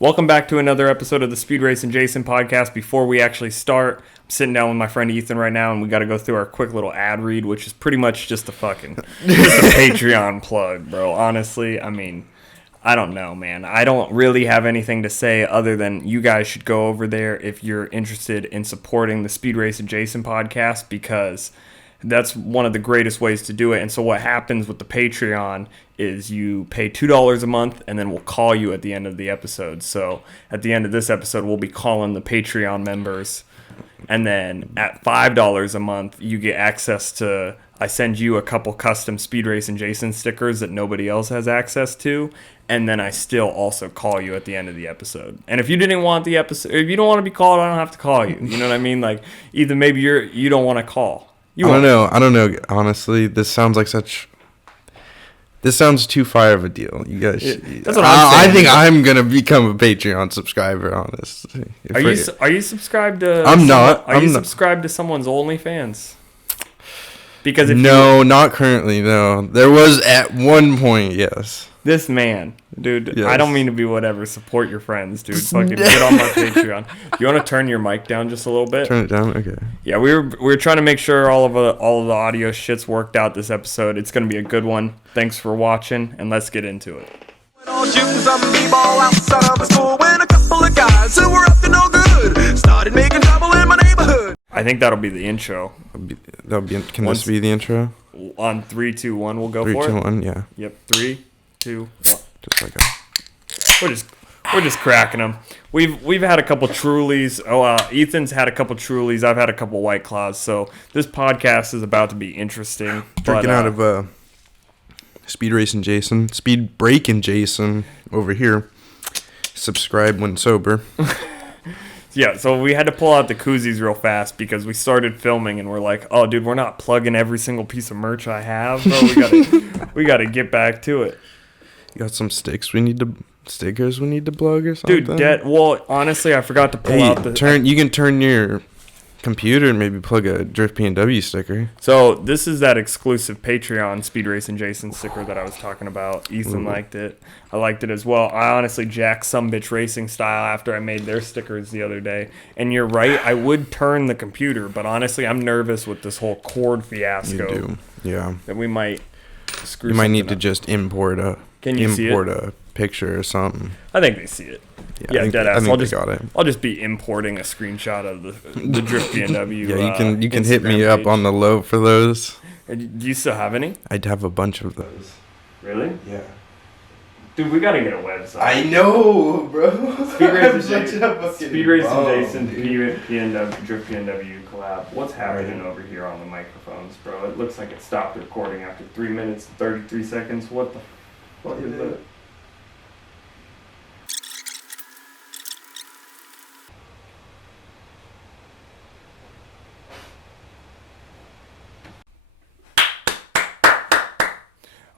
Welcome back to another episode of the SpeedRacinJason podcast. Before we actually start, I'm sitting down with my friend Ethan right now, and we got to go through our quick little ad read, which is pretty much just a Patreon plug, bro. Honestly, I mean, I don't know, man. I don't really have anything to say other than you guys should go over there if you're interested in supporting the SpeedRacinJason podcast, because that's one of the greatest ways to do it. And so what happens with the Patreon is you pay $2 a month, and then we'll call you at the end of the episode. So at the end of this episode, we'll be calling the Patreon members. And then at $5 a month, you get access to, I send you a couple custom SpeedRacinJason stickers that nobody else has access to. And then I still also call you at the end of the episode. And if you didn't want the episode, if you don't want to be called, I don't have to call you. You know what I mean? Like, either maybe you don't want to call. I don't know. Honestly, this sounds too fire of a deal. You guys, that's what I'm saying. I think I'm gonna become a Patreon subscriber. Honestly, are you subscribed to? I'm not. Are you subscribed to someone's OnlyFans? Because not currently. No, there was at one point. Yes. This man, dude, yes. I don't mean to be whatever. Support your friends, dude. Fucking get on my Patreon. You want to turn your mic down just a little bit? Turn it down, okay. Yeah, we were trying to make sure all of the audio shit's worked out this episode. It's gonna be a good one. Thanks for watching, and let's get into it. Shooting some b-ball outside of the school when a couple of guys who were up to no good started making trouble in my neighborhood. I think that'll be the intro. Can this be the intro? On 3, 2, 1, we'll go 3, for 2, it. 1, yeah. Yep, 3, 2, 1. Just like that. We're just cracking them. We've had a couple Trulies. Ethan's had a couple Trulies. I've had a couple White Claws. So this podcast is about to be interesting. Drinking out of SpeedRacinJason, SpeedBracinJason over here. Subscribe when sober. Yeah, so we had to pull out the koozies real fast because we started filming and we're like, oh, dude, we're not plugging every single piece of merch I have, bro. We gotta get back to it. You got some stickers we need to plug or something? Dude, well, honestly, I forgot to pull out the... You can turn your computer and maybe plug a Drift P&W sticker. So this is that exclusive Patreon SpeedRacinJason sticker that I was talking about. Ethan liked it. I liked it as well. I honestly jacked Some Bitch Racing Style after I made their stickers the other day. And you're right, I would turn the computer, but honestly, I'm nervous with this whole cord fiasco. You do, yeah. That we might screw. You might need to up. Just import a picture or something. I think they see it. Yeah, deadass. I think they got it. I'll just be importing a screenshot of the Drift B&W. Yeah, you can hit me page. up on the low for those. Do you still have any? I'd have a bunch of those. Really? Yeah. Dude, we gotta get a website. I know, bro. SpeedRacinJason P&W Drift B&W collab. What's happening over here on the microphones, bro? It looks like it stopped recording after 3 minutes and 33 seconds. What the fuck is that?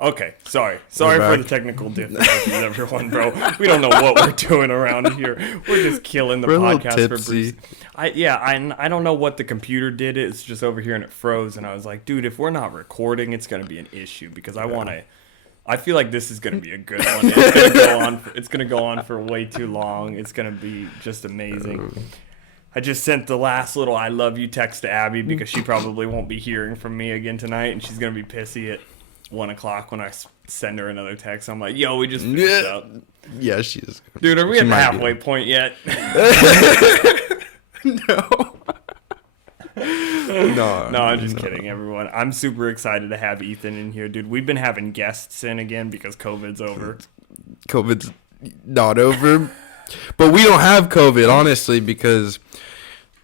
Okay, sorry for the technical difficulties, everyone, bro. We don't know what we're doing around here. We're just killing the podcast for Bruce. I don't know what the computer did. It's just over here and it froze, and I was like, dude, if we're not recording, it's gonna be an issue because I feel like this is gonna be a good one. It's gonna go on for way too long. It's gonna be just amazing. I just sent the last little "I love you" text to Abby because she probably won't be hearing from me again tonight, and she's gonna be pissy at 1 o'clock when I send her another text. I'm like, yo, we just finished up. Yeah, she is. Dude, are we at the halfway point yet? No. No, I'm just kidding, everyone. I'm super excited to have Ethan in here, dude. We've been having guests in again because COVID's over. COVID's not over. But we don't have COVID, honestly, because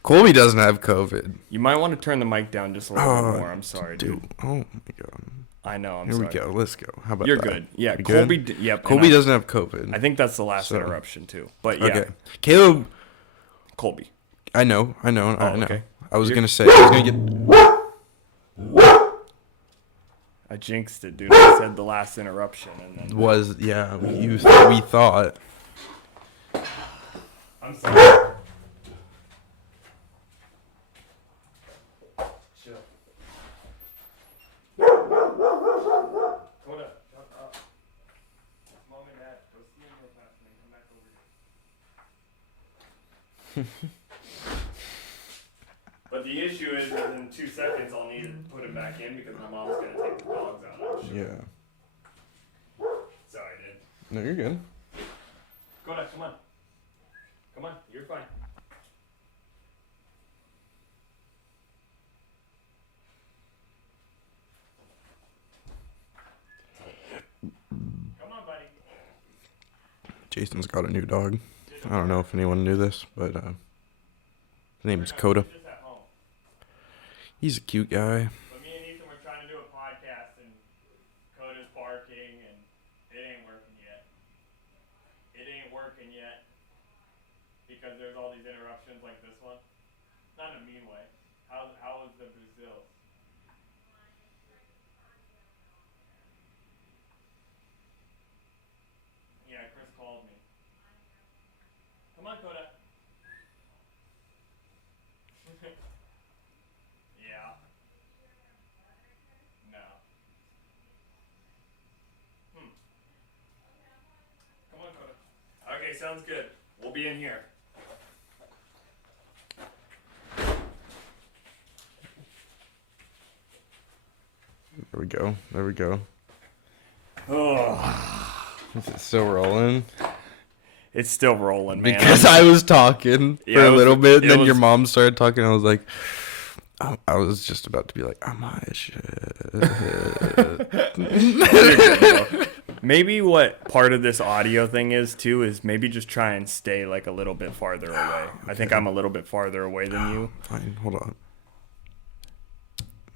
Colby doesn't have COVID. You might want to turn the mic down just a little bit more. I'm sorry, dude. Oh, my God. I know. Here we go. Let's go. How about You're that? Good. Yeah, you Colby. Good? Yep. Colby doesn't have COVID. I think that's the last interruption too. But yeah. Okay. Caleb. Colby. I know. I know. Okay. I was gonna say. I was gonna get. I jinxed it, dude. I said the last interruption, and then we thought. I'm sorry. But the issue is that in 2 seconds I'll need to put it back in because my mom's gonna take the dogs out of it. Yeah. Sorry, dude. No, you're good. Go ahead, come on. Come on, you're fine. Come on, buddy. Jason's got a new dog. I don't know if anyone knew this, but his name is Coda. He's a cute guy. But me and Ethan were trying to do a podcast, and Coda's barking, and it ain't working yet. It ain't working yet because there's all these interruptions like this one. Not in a mean way. How is the Brazils? Yeah, Chris called me. Come on, Coda. Yeah. No. Come on, Coda. Okay, sounds good. We'll be in here. There we go. There we go. Oh, Is it still rolling? it's still rolling, man. Because I was talking for Yeah, a little bit, it and then was- your mom started talking. I was like, I was just about to be like, I'm high as shit. Maybe what part of this audio thing is too is maybe just try and stay like a little bit farther away. I think I'm a little bit farther away than you. Fine, hold on.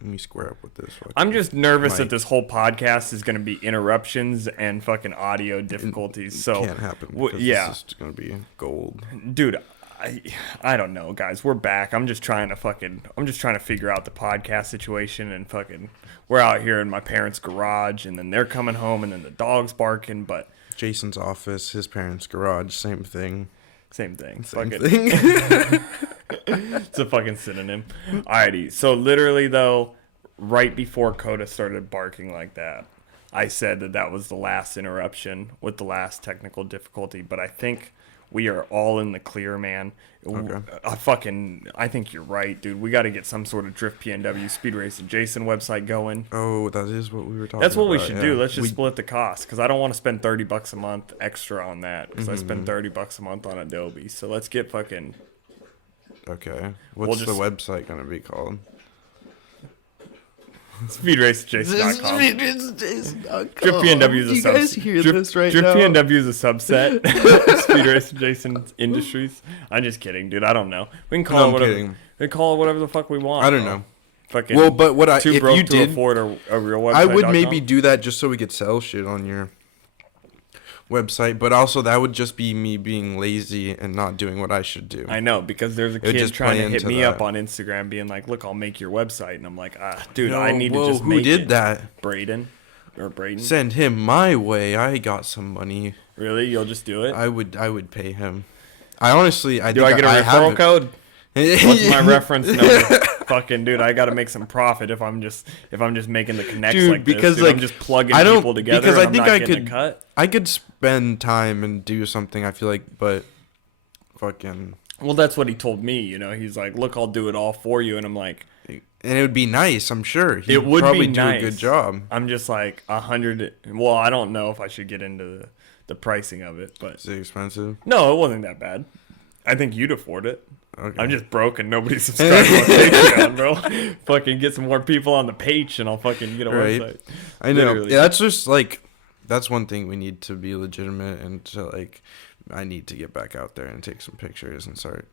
Let me square up with this. I'm just nervous that Mike. this whole podcast is going to be interruptions and fucking audio difficulties. So Can't happen. yeah, It's just gonna be gold. dude, I don't know, guys. We're back. I'm just trying to figure out the podcast situation, and fucking we're out here in my parents' garage, and then they're coming home, and then the dog's barking, but Jason's office, his parents' garage, same thing. same thing. Same Fuck it. thing. It's a fucking synonym. Alrighty. So literally though, right before Coda started barking like that, I said that was the last interruption with the last technical difficulty, but I think we are all in the clear, man. Okay. I think you're right, dude. We got to get some sort of Drift PNW SpeedRacinJason website going. Oh, that is what we were talking about. That's what we should yeah. do. Let's just split the cost, because I don't want to spend $30 a month extra on that, because I spend $30 a month on Adobe. So let's get fucking... Okay. What's the just- website going to be called? SpeedRacinJason.com. SpeedRacinJason.com. Drip PNW is a You guys hear this right Drip now? PNW is a subset of Speed Racing Jason Industries. I'm just kidding, dude. I don't know. We can call No, it I'm whatever. kidding. We can call it whatever the fuck we want. I don't bro. know. Fucking Well, but what too if broke you to did, afford a real website. I would maybe do that just so we could sell shit on your website, but also that would just be me being lazy and not doing what I should do. I know, because there's a would kid just trying play to hit into me that. up on Instagram being like, look, I'll make your website. And I'm like, dude, No, I need whoa, to just who make did it. that? Braden. Send him my way. I got some money. Really? You'll just do it? I would pay him. I honestly, Do I get a referral code? What's my reference number? Fucking dude, I gotta make some profit if I'm just making the connects Dude, like this. because, Dude, like, I'm just plugging I don't- people together. because And I I'm think not I getting could- a cut. I could spend time and do something. I feel like, but fucking, Well, that's what he told me. You know, he's like, "Look, I'll do it all for you," and I'm like, and it would be nice. I'm sure he'd "It would probably be do nice." a good job. I'm just like 100. Well, I don't know if I should get into the pricing of it, but Is it expensive? no, it wasn't that bad. I think you'd afford it. Okay. I'm just broke and nobody's subscribed to my Patreon, bro. Fucking get some more people on the page and I'll fucking get a Right. website. I know. Literally. Yeah, that's just like, that's one thing we need to be legitimate and to like, I need to get back out there and take some pictures and start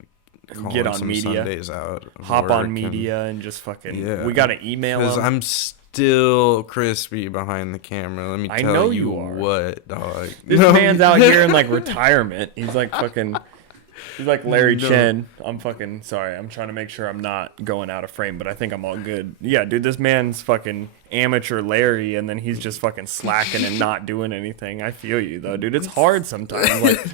calling Get on some media. Sundays out. of Hop work on media and just fucking. Yeah. We got to email Because them. I'm still crispy behind the camera. Let me I tell know you you are. what, dog. This No. man's out here in like retirement. He's like fucking. He's like Larry No. Chen. I'm fucking sorry. I'm trying to make sure I'm not going out of frame, but I think I'm all good. Yeah, dude, this man's fucking amateur Larry, and then he's just fucking slacking and not doing anything. I feel you though, dude. It's hard sometimes. Like,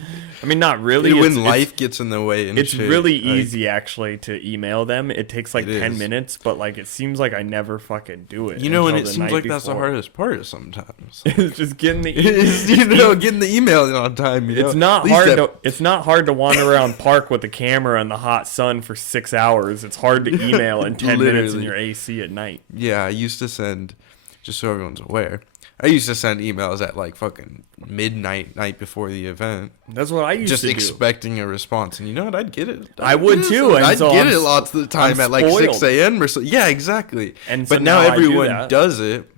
I mean, not really. When life gets in the way, and it's shit, really like, easy actually to email them. It takes like 10 minutes, but like it seems like I never fucking do it. You know, and it seems like that's the hardest part sometimes. It's just getting the getting the email on time. It's not hard. It's not hard to wander around park with the camera in the hot sun for 6 hours. It's hard to email in 10 minutes in your AC at night. Yeah, I used to send, just so everyone's aware, I used to send emails at like fucking midnight, night before the event. That's what I used to do. Just expecting a response. And you know what? I'd get it. I would too. I'd get it lots of the time at like 6 a.m. or so. Yeah, exactly. And but now everyone does it.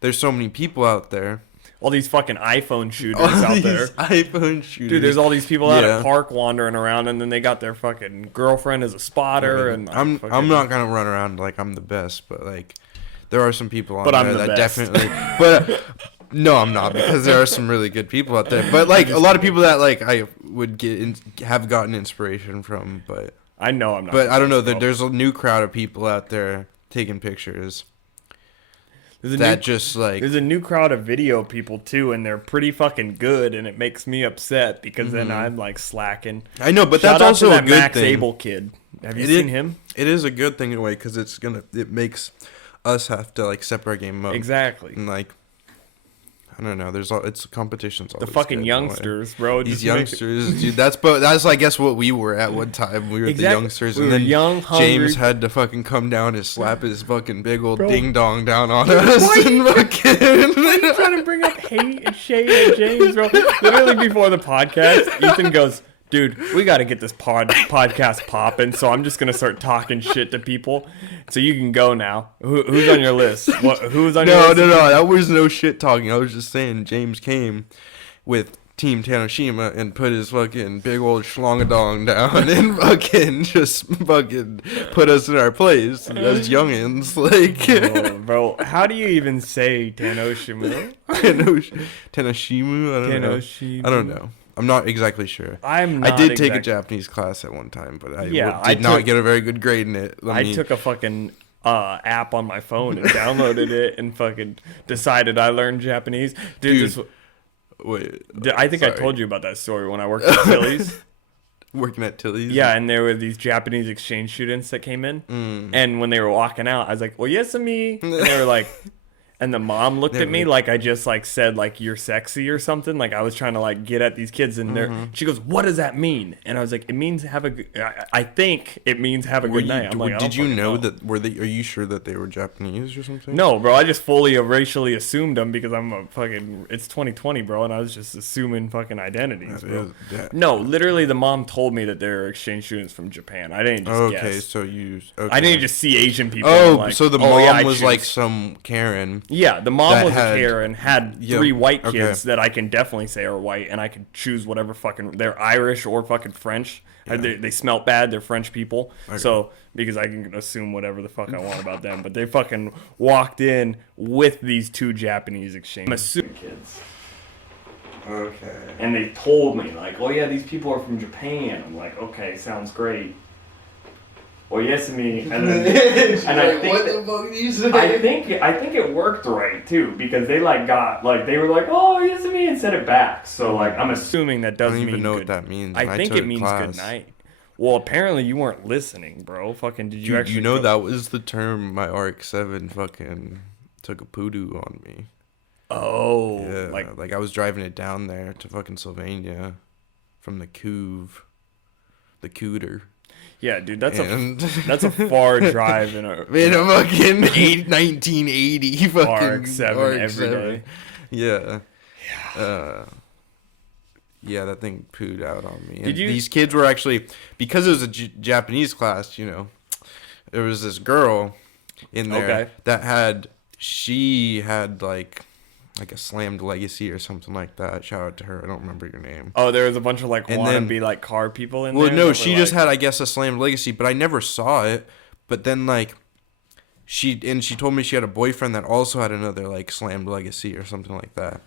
There's so many people out there. All these fucking iPhone shooters out there. iPhone shooters. Dude, there's all these people out at park wandering around, and then they got their fucking girlfriend as a spotter. And like, I'm not gonna run around like I'm the best, but like there are some people on there that definitely. But no, I'm not, because there are some really good people out there. But like a lot of people that like I would have gotten inspiration from, but I know I'm not. But I don't know that there's a new crowd of people out there taking pictures. There's a new crowd of video people too, and they're pretty fucking good, and it makes me upset because then I'm like slacking. I know, but that's also a good Max thing. Abel kid. Have you seen him? It is a good thing in a way, because it makes us have to like step our game up. Exactly. And like, I don't know. It's competitions. The fucking youngsters, bro. These youngsters, dude. That's I guess what we were at one time. We were the youngsters, and then young, James had to fucking come down and slap his fucking big old ding dong down on us. Why are you trying to bring up hate and shade at James, bro? Literally before the podcast, Ethan goes, "Dude, we got to get this podcast popping, so I'm just gonna start talking shit to people. So you can go now. Who's on your list? Who's on your list?" No. That was no shit talking. I was just saying James came with Team Tanoshima and put his fucking big old schlongadong down and fucking put us in our place as youngins. Like, oh, bro, how do you even say Tanoshima? Tanoshimu? I don't know. I'm not exactly sure. I did take a Japanese class at one time, but I did not get a very good grade in it. I took a fucking app on my phone and downloaded it and fucking decided I learned Japanese. Dude. I think I told you about that story when I worked at Tilly's. Working at Tilly's? Yeah, and there were these Japanese exchange students that came in. And when they were walking out, I was like, "Oh, yes, me." And they were like... And the mom looked at me like I just like said like you're sexy or something. Like I was trying to like get at these kids, and she goes, "What does that mean?" And I was like, "It means have a good." I think it means have a good night. I'm like, did you know that? Are you sure that they were Japanese or something? No, bro. I just fully racially assumed them because I'm a fucking. It's 2020, bro, and I was just assuming fucking identities, bro. No, literally, the mom told me that they're exchange students from Japan. I didn't just guess. Okay, so I didn't just see Asian people. Oh, like, so the mom was like some Karen. Yeah, the mom was a Karen, had 3 white kids that I can definitely say are white, and I could choose whatever fucking... They're Irish or fucking French. Yeah. They smelt bad. They're French people. Okay. So, because I can assume whatever the fuck I want about them. But they fucking walked in with these 2 Japanese exchange kids. Okay. And they told me, like, "Oh yeah, these people are from Japan." I'm like, "Okay, sounds great." Well, yes, me, and then, and I think what the fuck did you say? I think it worked right too, because they like got like they were like, "Oh, yes, me," and said it back. So like I'm assuming that doesn't mean. I don't even know what that means. I think it means good night. Well, apparently you weren't listening, bro. Fucking did you actually? You know that was the term my RX-7 fucking took a poodoo on me. Oh, yeah, like I was driving it down there to fucking Sylvania from the cooter. Yeah, dude, that's a far drive in a fucking 1980 fucking RX-7 every day. Yeah. Yeah, that thing pooed out on me. These kids were actually, because it was a Japanese class, you know, there was this girl in there she had like a slammed legacy or something like that. Shout out to her. I don't remember your name. Oh, there was a bunch of like wannabe like car people in there. Well, no, she just had, I guess, a slammed legacy, but I never saw it. But then like she told me she had a boyfriend that also had another like slammed legacy or something like that.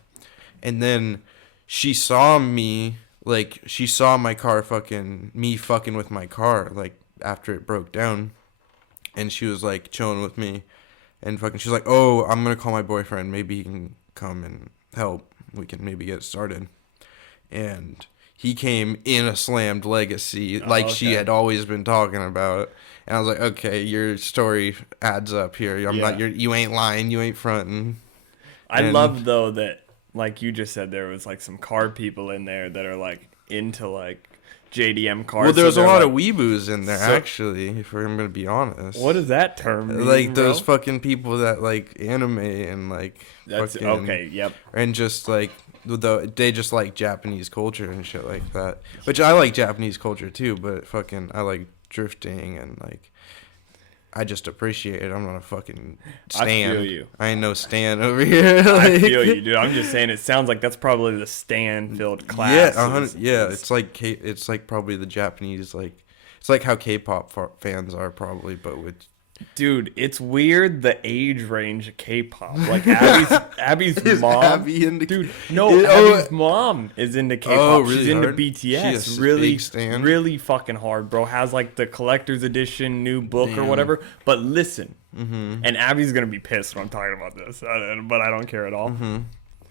And then she saw me, like she saw my car fucking with my car like after it broke down, and she was like chilling with me. And fucking, she's like, oh, I'm gonna call my boyfriend. Maybe he can come and help. We can maybe get started. And he came in a slammed Legacy, like she had always been talking about. And I was like, okay, your story adds up here. You ain't lying, you ain't fronting. I love though that, like you just said, there was like some car people in there that are like into like JDM cars. Well, there's a lot of weeboos in there, actually, if I'm gonna be honest. What does that term mean, like those fucking people that like anime and like that's fucking, okay, yep. And just like they just like Japanese culture and shit like that. Which I like Japanese culture too, but fucking I like drifting and like I just appreciate it. I'm not a fucking stan. I feel you. I ain't no stan over here. I feel you, dude. I'm just saying, it sounds like that's probably the stan-filled class. Yeah, it's like probably the Japanese, like it's like how K-pop fans are probably, but with. Dude, it's weird the age range of K-pop. Like Abby's mom. Abby into Abby's mom is into K-pop. Oh, really She's into hard? BTS. Really fucking hard, bro. Has like the collector's edition new book or whatever. But listen, and Abby's gonna be pissed when I'm talking about this, but I don't care at all.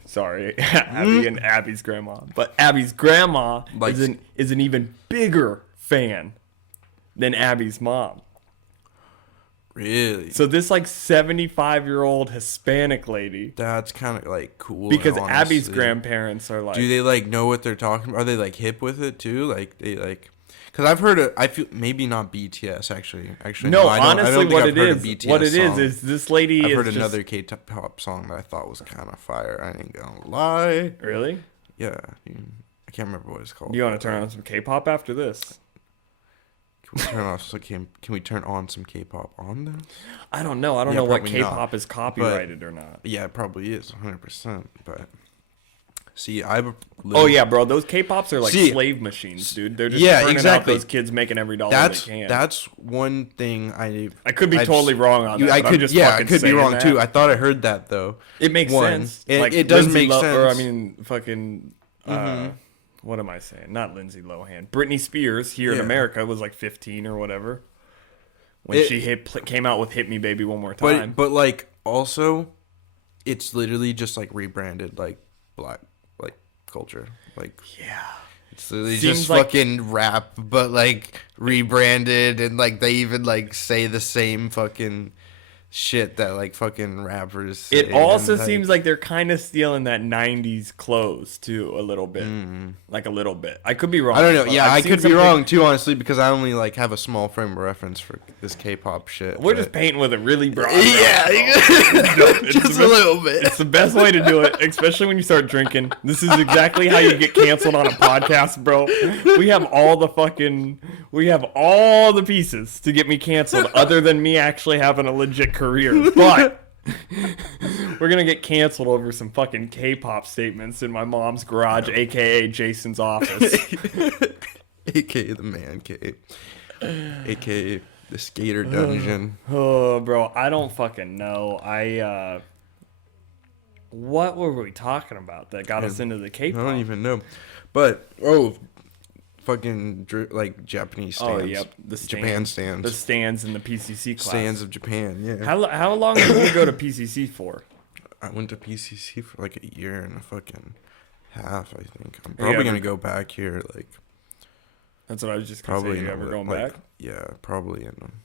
Sorry, Abby and Abby's grandma. But Abby's grandma is an even bigger fan than Abby's mom. Really? So this like 75-year-old Hispanic lady. That's kind of like cool. Because Abby's grandparents are like. Do they like know what they're talking about? Are they like hip with it too? Like they like. Because I've heard it. I feel maybe not BTS actually. No, honestly, what it is this lady. I've heard another K-pop song that I thought was kind of fire. I ain't gonna lie. Really? Yeah, I can't remember what it's called. You want to turn on some K-pop after this? Can we turn on some K-pop on this? I don't know. I don't know what K-pop is copyrighted or not. Yeah, it probably is 100%. But see, oh yeah, bro. Those K-pops are like slave machines, dude. They're just turning out those kids making every dollar they can. That's one thing I could be totally wrong on that. I could be wrong too. I thought I heard that though. It makes sense. It does make sense. Or I mean, fucking. What am I saying? Not Lindsay Lohan. Britney Spears here in America was like 15 or whatever when she came out with "Hit Me, Baby, One More Time." But like also, it's literally just like rebranded like black like culture. Like it's literally just like, fucking rap, but like rebranded and like they even like say the same fucking shit that like fucking rappers say. It also seems like they're kind of stealing that 90s clothes too a little bit. Like a little bit. I could be wrong. I don't know. Yeah, I could be wrong too, honestly, because I only like have a small frame of reference for this K-pop shit. We're just painting with a really broad just a little bit. It's the best way to do it, especially when you start drinking. This is exactly how you get canceled on a podcast, bro. We have all the pieces to get me canceled other than me actually having a legit career, but we're gonna get canceled over some fucking K-pop statements in my mom's garage, aka Jason's office, aka the man cave, aka the skater dungeon. Oh, bro, I don't fucking know. What were we talking about that got us into the K-pop? I don't even know, but fucking like Japanese stands. Oh, yep. The stands, Japan stands. The stands in the PCC class. Stands of Japan, yeah. How long did you go to PCC for? I went to PCC for like a year and a fucking half, I think. I'm probably going to go back here, like... That's what I was just going to say. You ever going back? Yeah, probably in them.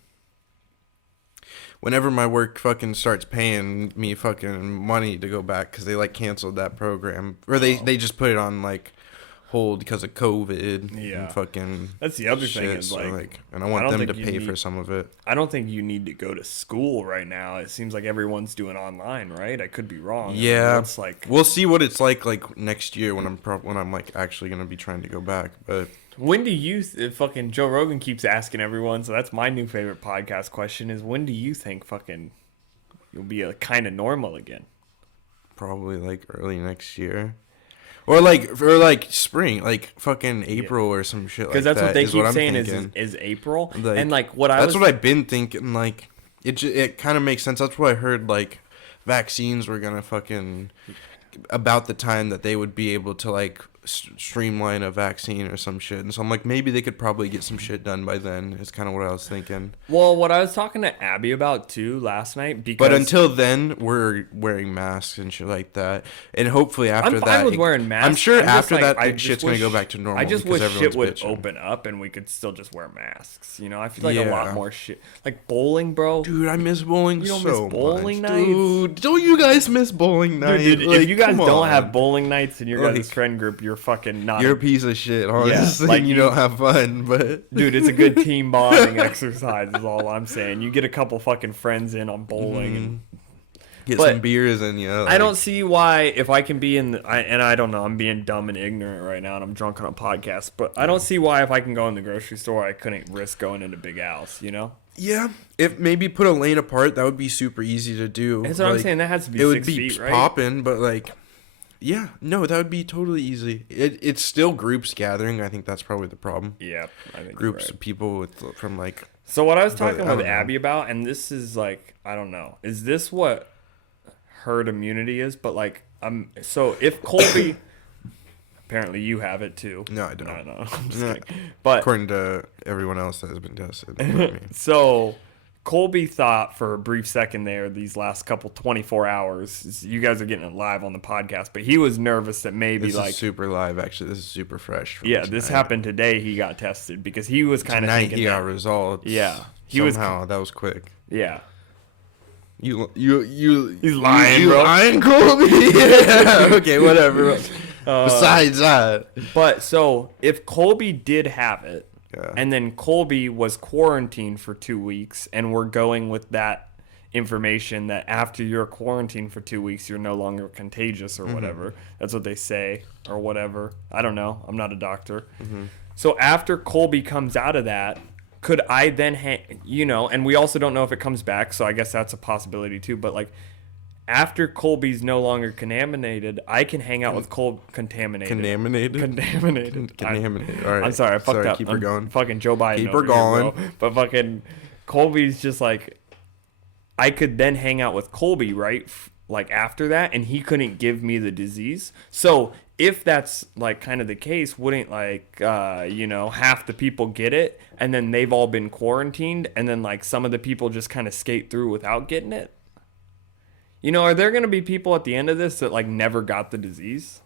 Whenever my work fucking starts paying me fucking money to go back, because they like canceled that program. Or they just put it on like... hold because of COVID. Yeah, and fucking. That's the other thing is like, and I want them to pay for some of it. I don't think you need to go to school right now. It seems like everyone's doing online, right? I could be wrong. Yeah, it's like we'll see what it's like next year when I'm like actually gonna be trying to go back. But when do you fucking Joe Rogan keeps asking everyone? So that's my new favorite podcast question: is when do you think fucking you'll be a kind of normal again? Probably like early next year. Or like spring, like fucking April or some shit like that. Because that's what they keep saying is April. Like, and like that's what I've been thinking. Like it kind of makes sense. That's what I heard. Like vaccines were gonna fucking about the time that they would be able to like streamline a vaccine or some shit. And so I'm like, maybe they could probably get some shit done by then. Is kind of what I was thinking. Well, what I was talking to Abby about too last night, because but until then, we're wearing masks and shit like that. And hopefully after that, I'm fine with wearing masks. I'm sure after that, shit's gonna go back to normal. I just wish shit would open up and we could still just wear masks. You know, I feel like a lot more shit, like bowling, bro. Dude, I miss bowling so much. You don't miss bowling nights, dude? Don't you guys miss bowling nights? Dude, like, if you guys don't have bowling nights in your guys' friend group, you're fucking not. You're a piece of shit, honestly. Yeah, like you don't have fun, but dude, it's a good team bonding exercise. Is all I'm saying. You get a couple fucking friends in on bowling and get some beers in you. I don't see why if I can be and I don't know. I'm being dumb and ignorant right now, and I'm drunk on a podcast. But I don't see why if I can go in the grocery store, I couldn't risk going into Big Al's. You know. Yeah, if maybe put a lane apart, that would be super easy to do. That's what I'm saying. That has to be 6 feet, right? It would be popping, but like. Yeah, no, that would be totally easy. It's still groups gathering. I think that's probably the problem. Yeah, I think groups of people from like. So what I was talking with Abby about, and this is like, I don't know, is this what herd immunity is? But like, so if Colby, apparently you have it too. No, I don't. No, I'm just kidding. But according to everyone else that has been tested. So. Colby thought for a brief second there, these last couple 24 hours, you guys are getting it live on the podcast, but he was nervous that maybe this is super live, actually. This is super fresh. Yeah, this happened today. He got tested because he was kind of thinking he got results. Yeah. That was quick. Yeah. He's lying, bro. Lying, Colby? Yeah. Okay, whatever. Besides that. But so if Colby did have it, yeah. And then Colby was quarantined for 2 weeks, and we're going with that information that after you're quarantined for 2 weeks, you're no longer contagious or whatever. That's what they say or whatever. I don't know. I'm not a doctor. So after Colby comes out of that, could I then, and we also don't know if it comes back, so I guess that's a possibility too. But like after Colby's no longer contaminated, I can hang out with Contaminated. All right. I'm sorry, I fucked up. Keep her going. Fucking Joe Biden. Keep her going. Here, but fucking Colby's just like, I could then hang out with Colby, right? Like after that, and he couldn't give me the disease. So if that's like kind of the case, wouldn't like, half the people get it, and then they've all been quarantined, and then like some of the people just kind of skate through without getting it? You know, are there going to be people at the end of this that, like, never got the disease?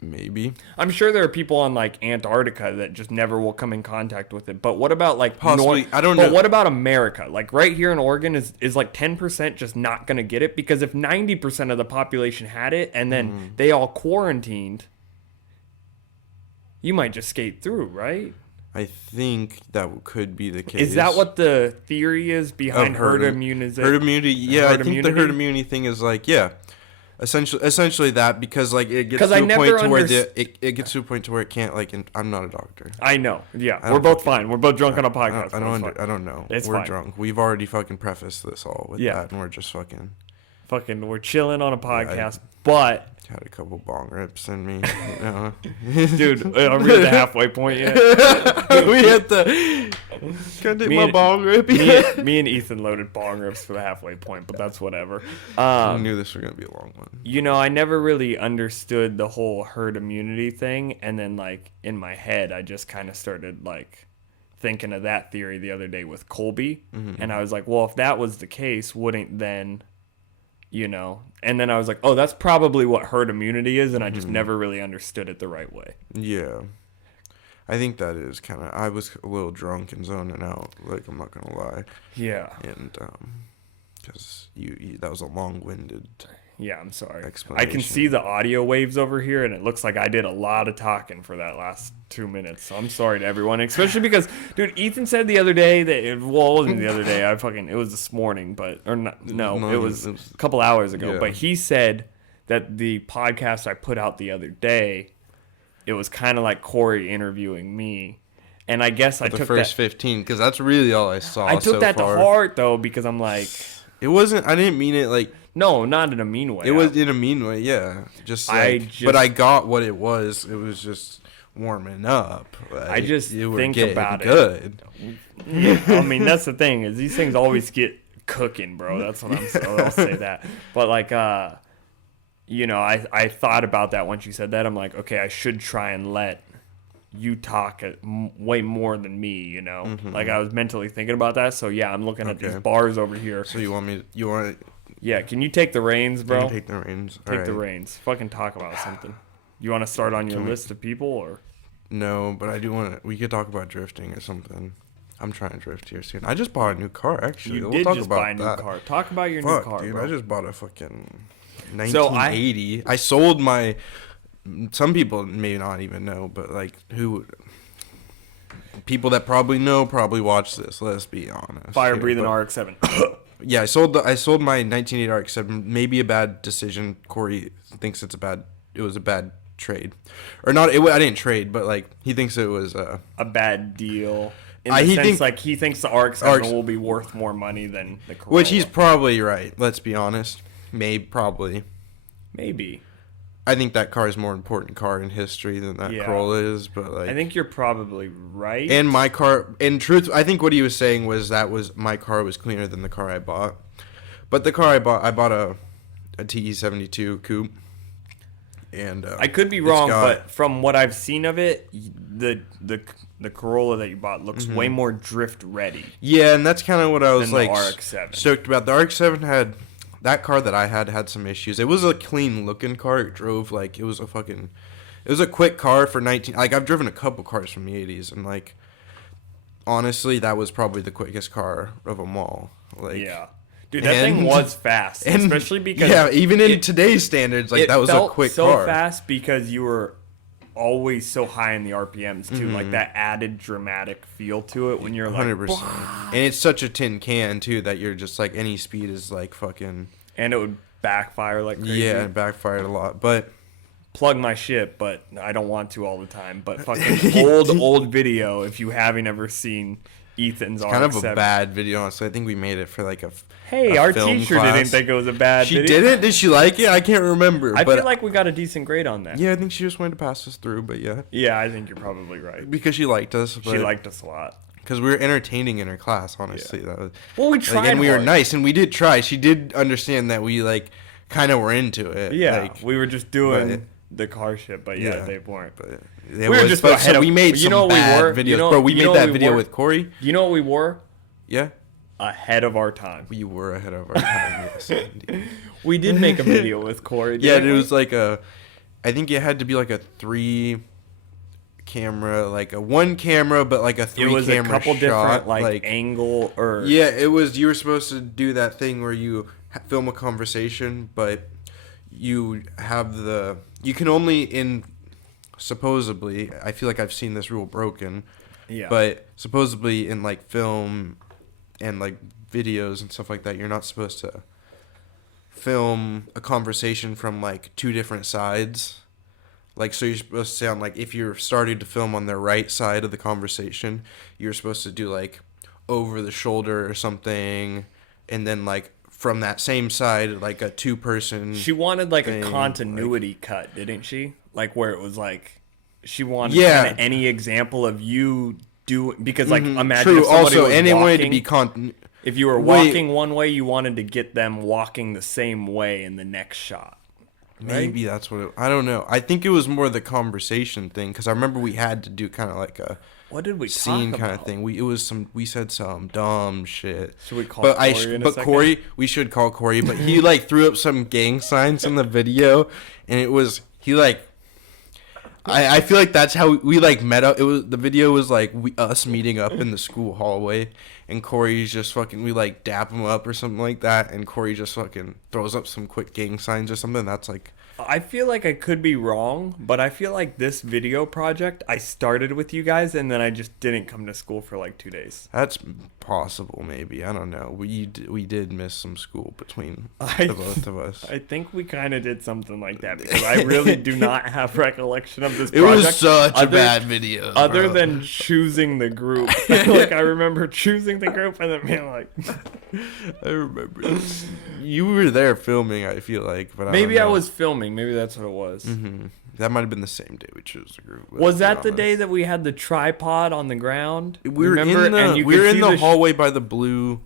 Maybe. I'm sure there are people on, like, Antarctica that just never will come in contact with it. But what about, like... Possibly. I don't know. But what about America? Like, right here in Oregon, is like, 10% just not going to get it? Because if 90% of the population had it, and then they all quarantined, you might just skate through, right? I think that could be the case. Is that what the theory is behind herd immunity? Herd immunity, yeah. I think the herd immunity thing is like, yeah, essentially that, because like it gets to a point to where it gets to a point to where it can't, like. I'm not a doctor. I know. Yeah, we're both fine. We're both drunk on a podcast. I don't know. We're drunk. We've already fucking prefaced this all with that, and we're just fucking. We're chilling on a podcast, but. Had a couple bong rips in me, Dude, are we at the halfway point yet? We hit the. Can I take my bong rip? Me and Ethan loaded bong rips for the halfway point, but that's whatever. I knew this was gonna be a long one. You know, I never really understood the whole herd immunity thing, and then like in my head, I just kind of started like thinking of that theory the other day with Colby, and I was like, well, if that was the case, wouldn't then. And then I was like, oh, that's probably what herd immunity is, and I just never really understood it the right way. Yeah. I think that is kind of, I was a little drunk and zoning out, like, I'm not going to lie. Yeah. And, because that was a long-winded Yeah, I'm sorry. explanation. I can see the audio waves over here, and it looks like I did a lot of talking for that last 2 minutes. So I'm sorry to everyone, especially because, dude, Ethan said the other day that it wasn't the other day. It was this morning, it was a couple hours ago. Yeah. But he said that the podcast I put out the other day, it was kind of like Corey interviewing me. And I guess I took the first 15, because that's really all I saw. I took that to heart though, because I'm like, it wasn't. I didn't mean it like. No, not in a mean way. It was in a mean way, yeah. But I got what it was. It was just warming up. Like, I just think about good. It. I mean, that's the thing is these things always get cooking, bro. That's what I'll say that. But like, you know, I thought about that once you said that. I'm like, okay, I should try and let you talk way more than me, you know? Mm-hmm. Like, I was mentally thinking about that. So, yeah, I'm looking at these bars over here. So, you want Yeah, can you take the reins, bro? Can take the reins. Take the reins. Fucking talk about something. You want to start on your list of people, or? No, but I do want to. We could talk about drifting or something. I'm trying to drift here soon. I just bought a new car, actually. You did just buy a new car. Talk about your new car, dude, bro. I just bought a fucking 1980. I sold my... Some people may not even know, but, like, people that probably know probably watch this, let's be honest. Fire-breathing RX-7. Yeah, I sold my 1980 RX-7. Maybe a bad decision. Corey thinks it was a bad trade. Or not, I didn't trade, but, like, he thinks it was... a bad deal. He thinks the RX-7 will be worth more money than the Corolla. Which he's probably right. Let's be honest. Maybe. I think that car is a more important car in history than that Corolla is. But like, I think you're probably right. And my car, in truth, I think what he was saying was my car was cleaner than the car I bought. But the car I bought a TE72 coupe. And I could be wrong, but from what I've seen of it, the Corolla that you bought looks way more drift ready. Yeah, and that's kind of what I was like RX-7. Stoked about. The RX-7 had that car that I had some issues. It was a clean looking car. It drove like it was a quick car for 19. Like I've driven a couple cars from the 80s, and like honestly, that was probably the quickest car of them all. Like yeah. Dude, that thing was fast, especially because... Yeah, even in today's standards, like, that was a quick car. It felt so fast because you were always so high in the RPMs, too. Like, that added dramatic feel to it when you're like... 100%. And it's such a tin can, too, that you're just, like, any speed is, like, fucking... And it would backfire like crazy. Yeah, it backfired a lot, but... Plug my shit, but I don't want to all the time. But fucking old video, if you haven't ever seen... Ethan's RX-7. Kind of a bad video, honestly. I think we made it for like a our teacher didn't think it was a bad video. She didn't? Did she like it? I can't remember. I feel like we got a decent grade on that. Yeah, I think she just wanted to pass us through, but yeah. Yeah, I think you're probably right. Because she liked us. She liked us a lot. Because we were entertaining in her class, honestly. Yeah. That was, well, we tried and we were nice, and we did try. She did understand that we like kind of were into it. Yeah, like, we were just doing the car shit, but they weren't. But we were just ahead of... We made some bad videos. Bro, we made that video with Corey. You know what we were? Yeah. Ahead of our time. We were ahead of our time, yes, indeed. We did make a video with Corey. Yeah, it was like I think it had to be like a 3 camera, like a 1 camera, but like a 3 camera shot. It was a couple different like angle or... Yeah, it was, you were supposed to do that thing where you film a conversation, but you can only supposedly, I feel like I've seen this rule broken. Yeah. But supposedly in like film and like videos and stuff like that, you're not supposed to film a conversation from like 2 different sides. Like, so you're supposed to sound like if you're starting to film on the right side of the conversation, you're supposed to do like over the shoulder or something, and then like from that same side, like a 2-person. She wanted like a continuity cut, didn't she? Like where it was like. She wanted kind of any example of you doing, because like imagine if somebody was and walking, it wanted to be if you were walking one way, you wanted to get them walking the same way in the next shot. Right? Maybe that's what I don't know. I think it was more the conversation thing, because I remember we had to do kind of like a what did we scene talk kind about? of thing. We said some dumb shit. Should we call Corey we should call Corey, but he like threw up some gang signs in the video, and it was I feel like that's how we like met up. The video was like us meeting up in the school hallway, and Corey's just fucking, we like dap him up or something like that, and Corey just fucking throws up some quick gang signs or something. That's like, I feel like I could be wrong, but I feel like this video project, I started with you guys, and then I just didn't come to school for like 2 days. That's possible, maybe. I don't know. We did miss some school between the both of us. I think we kind of did something like that, because I really do not have recollection of this project. It was such a bad video. Other than choosing the group. Like, I remember choosing the group and then being like... I remember this. You were there filming, I feel like. But maybe I was filming. Maybe that's what it was. Mm-hmm. That might have been the same day we chose the group. Was that the day that we had the tripod on the ground? We were in the hallway by the blue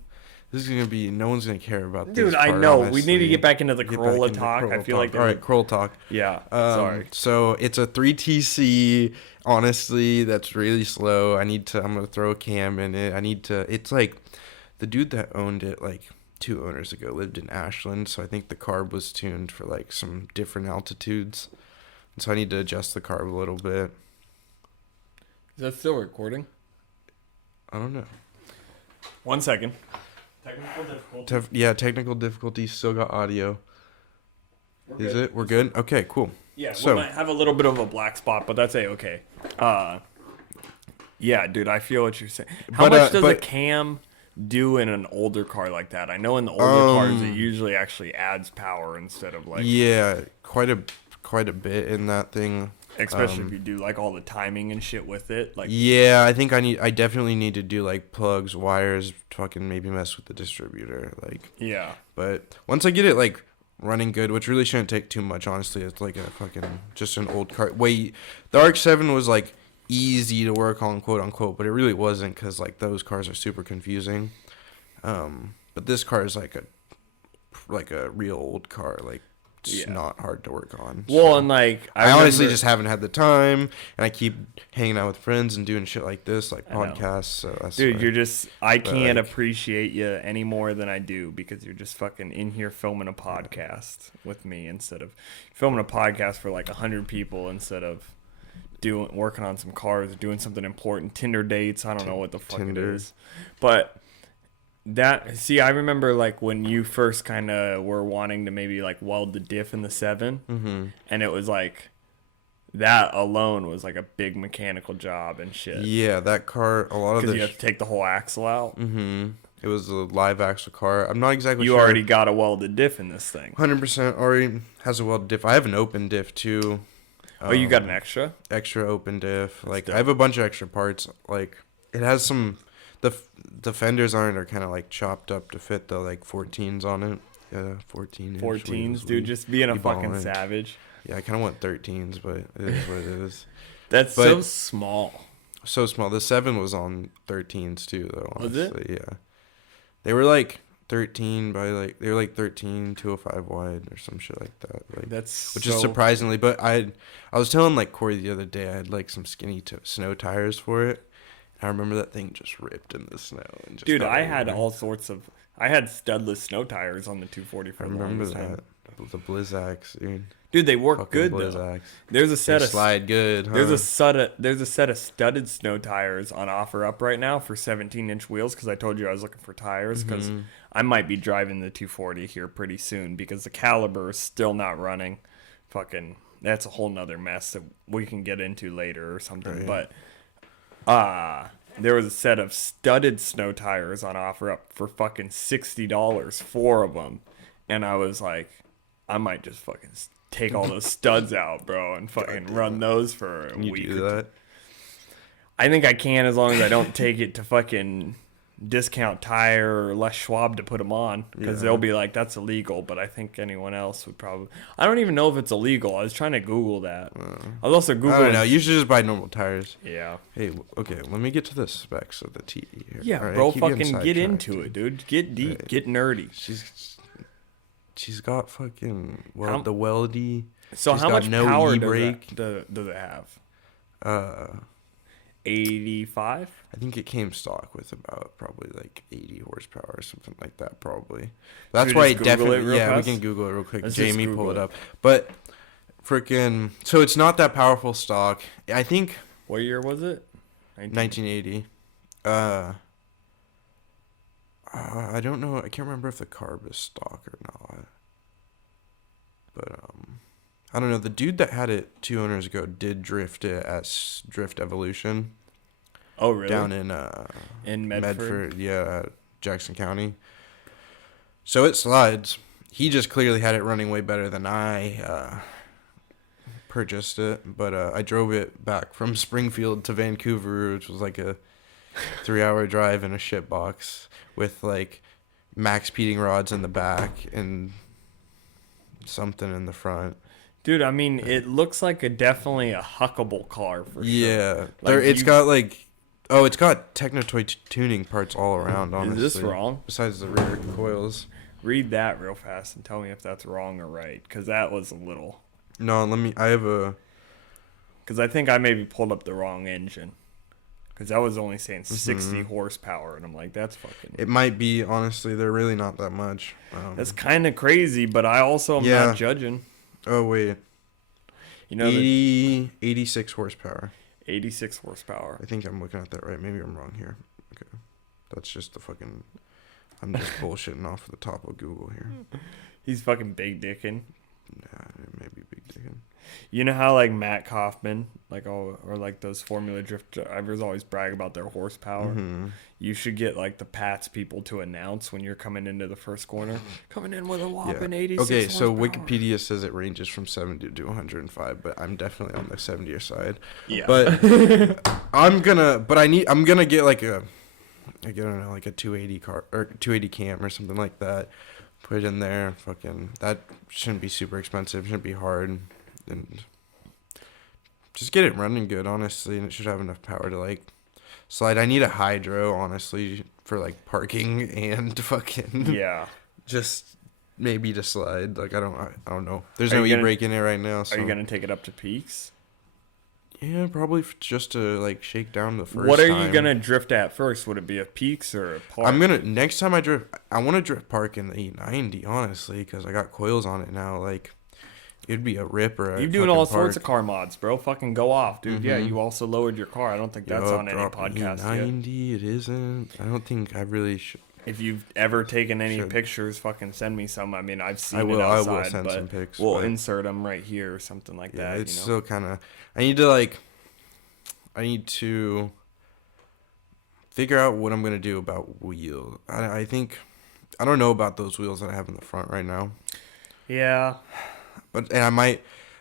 This is gonna be. No one's gonna care about this. Dude, I know. Honestly. We need to get back into the Corolla talk. I feel like. All right, Corolla talk. Yeah. Sorry. So it's a 3TC. Honestly, that's really slow. I'm gonna throw a cam in it. It's like the dude that owned it like 2 owners ago lived in Ashland, so I think the carb was tuned for like some different altitudes. And so I need to adjust the carb a little bit. Is that still recording? I don't know. 1 second. Technical difficulty. Technical difficulty. Still got audio. Is it? We're good? Okay, cool. Yeah, so, we might have a little bit of a black spot, but that's okay. Yeah, dude, I feel what you're saying. How much does a cam do in an older car like that? I know in the older cars it usually actually adds power instead of like... Yeah, quite a bit in that thing. Especially if you do like all the timing and shit with it. Like, yeah, I think I definitely need to do like plugs, wires, fucking maybe mess with the distributor. Like, yeah. But once I get it like running good, which really shouldn't take too much, honestly. It's like a fucking just an old car. The RX-7 was like easy to work on, quote unquote, but it really wasn't because like those cars are super confusing. But this car is like a real old car, like. It's not hard to work on. Well, and like I honestly just haven't had the time, and I keep hanging out with friends and doing shit like this, like podcasts. So that's dude, I can't appreciate you any more than I do because you're just fucking in here filming a podcast with me instead of filming a podcast for like 100 people instead of working on some cars, doing something important, Tinder dates. I don't know what the fuck it is, but. I remember like when you first kind of were wanting to maybe like weld the diff in the 7, and it was like that alone was like a big mechanical job and shit. Yeah, that car, a lot of because you have to take the whole axle out. It was a live axle car. I'm not exactly sure. You already got a welded diff in this thing. 100% already has a welded diff. I have an open diff too. Oh, you got an extra open diff. Like I have a bunch of extra parts. Like it has some. The fenders are kind of like chopped up to fit the like 14s on it. Yeah, 14s, dude, just being a fucking savage. Yeah, I kind of want 13s, but it is what it is. So small. So small. The 7 was on 13s too, though. Honestly. Was it? Yeah. They were like 13 by like 13 205 wide or some shit like that. Like which is surprisingly, but I was telling like Corey the other day I had like some skinny snow tires for it. I remember that thing just ripped in the snow. And just dude, I had all sorts of... I had studless snow tires on the 240 for the longest time. I remember that. The Blizzaks, dude. Dude, they work good, though. There's a set of... slide good, huh? There's a set of studded snow tires on offer up right now for 17-inch wheels, because I told you I was looking for tires, because I might be driving the 240 here pretty soon, because the Caliber is still not running. Fucking... That's a whole nother mess that we can get into later or something, but... there was a set of studded snow tires on offer up for fucking $60, 4 of them. And I was like, I might just fucking take all those studs out, bro, and fucking run those for a week. Can you do that? I think I can as long as I don't take it to fucking Discount Tire or Les Schwab to put them on, because they'll be like, that's illegal. But I think anyone else would probably... I don't even know if it's illegal. I was trying to Google that. I was also Googling... I don't know. You should just buy normal tires. Yeah. Hey, okay, let me get to the specs of the TE here. Yeah, right, bro, fucking get into it, dude. Get deep. Right. Get nerdy. She's got fucking... the weldy. So how much power does it have? 85? I think it came stock with about probably like 80 horsepower or something like that, probably. That's why it definitely... we can Google it real quick. Jamie, pull it up. But freaking... So it's not that powerful stock. I think... What year was it? 1980. I don't know. I can't remember if the carb is stock or not. But, I don't know. The dude that had it 2 owners ago did drift it at Drift Evolution. Oh, really? Down in Medford, yeah, Jackson County. So it slides. He just clearly had it running way better than I purchased it. But I drove it back from Springfield to Vancouver, which was like a 3-hour drive in a shit box with like max peating rods in the back and something in the front. Dude, I mean, it looks like definitely a huckable car for sure. Yeah, like it's got like Oh, it's got Technotoy tuning parts all around, honestly. Is this wrong? Besides the rear coils. Read that real fast and tell me if that's wrong or right, because that was a little... No, I have a... Because I think I maybe pulled up the wrong engine. Because that was only saying 60 horsepower, and I'm like, that's fucking... It might be, honestly. They're really not that much. That's kind of crazy, but I also am not judging. Oh, wait. 86 horsepower. 86 horsepower. I think I'm looking at that right. Maybe I'm wrong here. Okay. That's just the fucking... I'm just bullshitting off the top of Google here. He's fucking big dicking. Nah, it may be big dicking. You know how like Matt Kaufman, or like those Formula Drift drivers always brag about their horsepower? Mm-hmm. You should get like the Pats people to announce when you're coming into the first corner. Coming in with a whopping 86 Okay, so horsepower. Wikipedia says it ranges from 70 to 105, but I'm definitely on the 70er side. Yeah. But I'm gonna get like a... I don't know, like a 280 car or 280 cam or something like that. Put it in there. Fucking, that shouldn't be super expensive. Shouldn't be hard. And just get it running good, honestly. And it should have enough power to like slide. I need a hydro, honestly, for like parking and fucking just maybe to slide. Like I don't know. There's no e-brake in it right now. So. Are you gonna take it up to peaks? Yeah, probably just to like shake down the first. What are you gonna drift at first? Would it be a peaks or a park? Next time I drift, I want to drift park in the 890, honestly, because I got coils on it now. Like, it'd be a ripper. You're doing all sorts of car mods, bro. Fucking go off, dude. Mm-hmm. Yeah, you also lowered your car. I don't think that's on any podcast 890, yet. It isn't. I don't think I really should. If you've ever taken any pictures, fucking send me some. I mean, I've seen it outside, I will send some pics. We'll insert them right here or something like that. It's still kind of... I need to figure out what I'm going to do about wheels. I think... I don't know about those wheels that I have in the front right now. Yeah. And I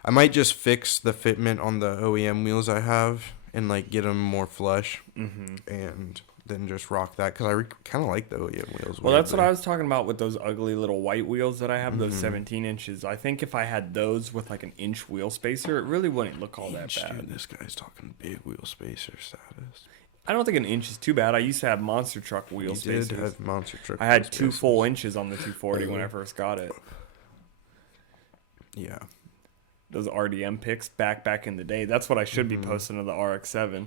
might just fix the fitment on the OEM wheels I have and, like, get them more flush. Mm-hmm. And... then just rock that because I kind of like the OEM wheels. Well, that's what I was talking about with those ugly little white wheels that I have, those 17 inches. I think if I had those with like an inch wheel spacer, it really wouldn't look all that bad. Dude, this guy's talking big wheel spacer status. I don't think an inch is too bad. I used to have monster truck wheel spacers. Did have monster truck. I had 2 full inches on the 240 when I first got it. Yeah. Those RDM pics back in the day. That's what I should be posting to the RX-7.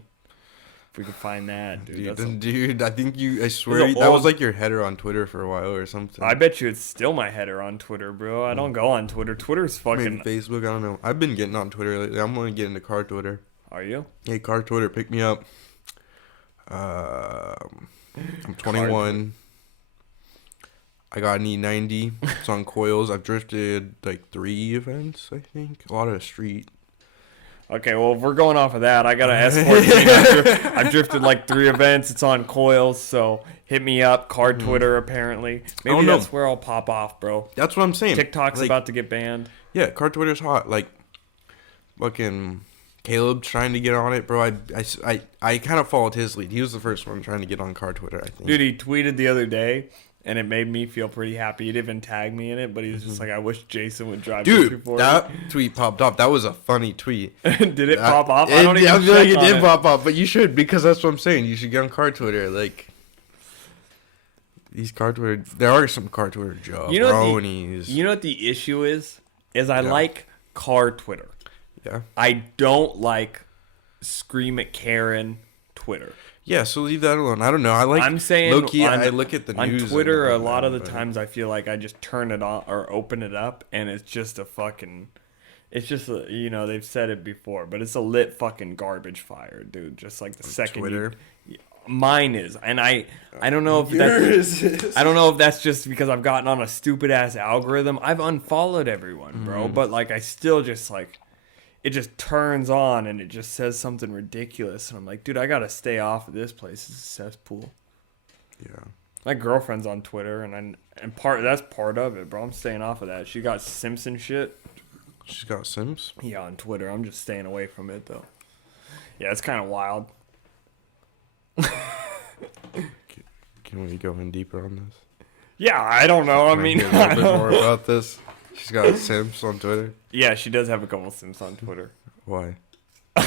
If we could find that, dude. Dude, I think I swear that was like your header on Twitter for a while or something. I bet you it's still my header on Twitter, bro. I don't go on Twitter. Twitter's fucking... Maybe Facebook, I don't know. I've been getting on Twitter lately. I'm going to get into car Twitter. Are you? Hey, car Twitter, pick me up. I'm 21. I got an E90. It's on coils. I've drifted like 3 events, I think. A lot of street. Okay, well, if we're going off of that, I got an S14. I've drifted like 3 events. It's on coils, so hit me up. Car Twitter, apparently. Maybe that's where I'll pop off, bro. That's what I'm saying. TikTok's like, about to get banned. Yeah, car Twitter's hot. Like, fucking Caleb's trying to get on it, bro. I kind of followed his lead. He was the first one trying to get on car Twitter, I think. Dude, he tweeted the other day. And it made me feel pretty happy. He didn't even tag me in it, but he was just like, I wish Jason would drive this before. Dude, that tweet popped off. That was a funny tweet. Did it pop off? I don't even I feel like it did pop off, but you should, because that's what I'm saying. You should get on car Twitter. Like, these car Twitter, there are some car Twitter jabronis. You know what the issue is? I like car Twitter. Yeah. I don't like Scream at Karen Twitter. Yeah, so leave that alone. I don't know. I'm saying low-key, I look at the news. On Twitter, a lot of the times I feel like I just turn it on or open it up, and it's just a fucking... It's just, they've said it before, but it's a lit fucking garbage fire, dude. Just like the second Twitter? Mine is. And I don't know if that's... I don't know if that's just because I've gotten on a stupid-ass algorithm. I've unfollowed everyone, bro. But, like, I still just, like... It just turns on and it just says something ridiculous. And I'm like, dude, I got to stay off of this place. It's a cesspool. Yeah. My girlfriend's on Twitter that's part of it, bro. I'm staying off of that. She got Simpson shit. She's got Sims? Yeah, on Twitter. I'm just staying away from it, though. Yeah, it's kind of wild. Can we go in deeper on this? Yeah, I don't know. I mean, a little bit more about this. She's got Sims on Twitter. Yeah, she does have a couple Sims on Twitter. Why? I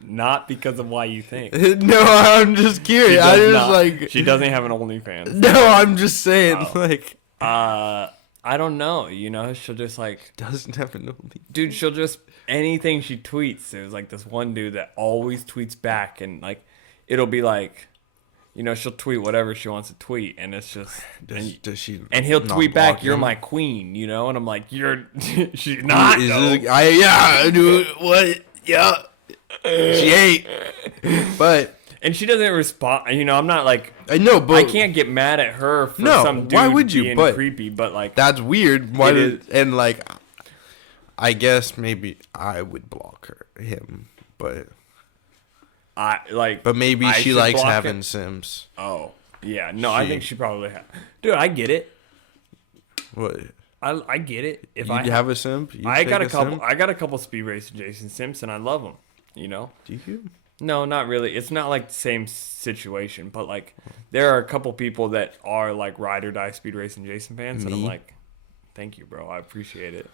Not because of why you think. No, I'm just curious. I just like she doesn't have an OnlyFans. No, I'm just saying like I don't know, you know, she'll just like doesn't have an OnlyFans. Dude, she'll just anything she tweets. There's like this one dude that always tweets back, and like it'll be like, you know, she'll tweet whatever she wants to tweet, and it's just does she and he'll tweet back, "You're my queen," you know, and I'm like, "You're she's not." Yeah, dude, what? Yeah, she ain't. But and she doesn't respond. You know, I'm not like I know, but I can't get mad at her for some dude why would you? being but creepy. But like that's weird. Why did and like I guess maybe I would block him, but. But maybe she likes having Sims. Oh yeah, no, I think she probably Dude, I get it. What? I get it. If I have a Sim, I got a couple. I got a couple SpeedRacinJason Sims, and I love them. You know? Do you? No, not really. It's not like the same situation, but like there are a couple people that are like ride or die SpeedRacinJason fans, and I'm like, thank you, bro. I appreciate it.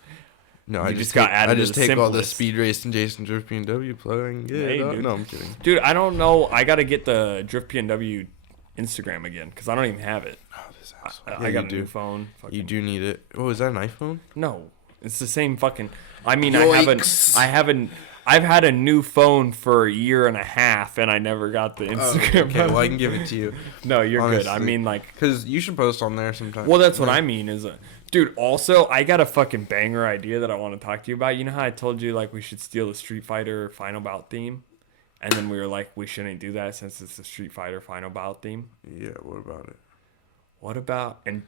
No, I just got added. I just take all the SpeedRacinJason Drift PNW plug. Yeah, no, I'm kidding. Dude, I don't know. I gotta get the Drift PNW Instagram again because I don't even have it. Oh, this asshole. I got a new phone. You do need it. Oh, is that an iPhone? No, it's the same fucking. I mean, Yikes. I've had a new phone for a year and a half, and I never got the Instagram. Okay, well, I can give it to you. No, you're honestly good. I mean, like, because you should post on there sometime. Well, that's what I mean. Dude, also, I got a fucking banger idea that I want to talk to you about. You know how I told you, like, we should steal the Street Fighter Final Bout theme? And then we were like, we shouldn't do that since it's the Street Fighter Final Bout theme? Yeah, what about it? What about... And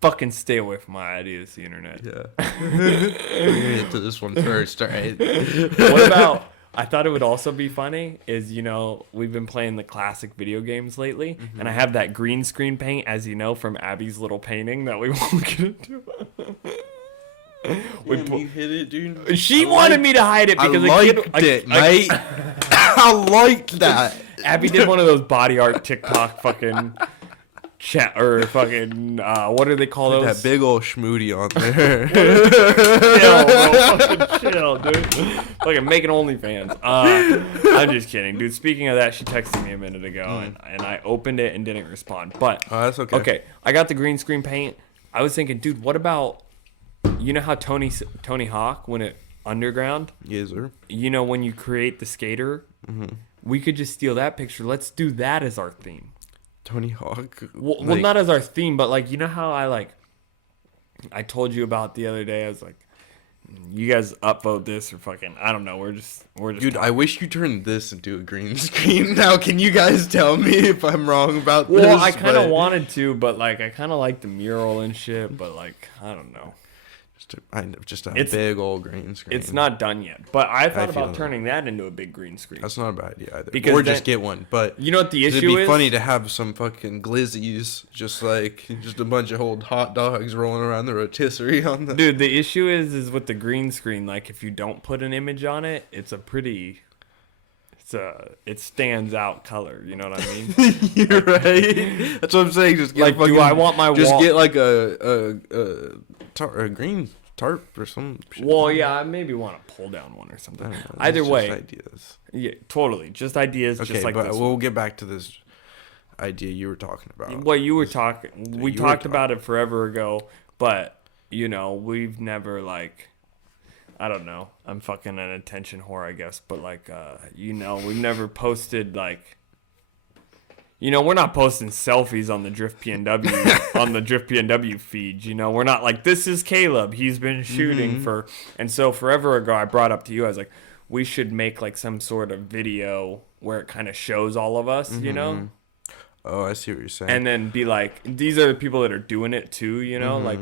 fucking stay away from my ideas, the internet. Yeah. We're going to get to this one first, all right? What about... I thought it would also be funny is, you know, we've been playing the classic video games lately, and I have that green screen paint, as you know, from Abby's little painting that we won't get into. You hit it, dude. She wanted me to hide it because I liked it, mate. I liked that. Abby did one of those body art TikTok fucking... chat or fucking what do they call those? That big old schmoody on there. Chill, bro. Fucking chill, dude. Fucking making OnlyFans. I'm just kidding, dude. Speaking of that, she texted me a minute ago, and I opened it and didn't respond. But that's okay. Okay, I got the green screen paint. I was thinking, dude, what about you know how Tony Hawk when it underground? Yes, sir. You know when you create the skater, we could just steal that picture. Let's do that as our theme. Tony Hawk. Well, not as our theme, but like you know how I told you about the other day. I was like, you guys upvote this or fucking I don't know. We're just. Dude, talking. I wish you turned this into a green screen. Now, can you guys tell me if I'm wrong about this? Well, I kind of wanted to, but like I kind of like the mural and shit. But like I don't know. Just a big old green screen. It's not done yet, but I thought about turning that into a big green screen. That's not a bad idea either. Or just get one. But you know what the issue is? It'd be funny to have some fucking glizzies, just a bunch of old hot dogs rolling around the rotisserie on the. Dude, the issue is with the green screen. Like if you don't put an image on it, it's a pretty. It stands out color. You know what I mean? You're right. That's what I'm saying. Just get do I want my just get like a green tarp or some shit. Well, yeah, I maybe want a pull down one or something. Either way, ideas. Yeah, totally. Just ideas. Okay, just like but we'll get back to this idea you were talking about. What you were talking. We talked about it forever ago, but you know we've never like. I don't know. I'm fucking an attention whore, I guess. But like, you know, we've never posted like. You know, we're not posting selfies on the Drift PNW feed. You know, we're not like, this is Caleb. He's been shooting for. And so forever ago, I brought up to you, I was like, we should make like some sort of video where it kind of shows all of us, you know? Oh, I see what you're saying. And then be like, these are the people that are doing it too, you know, like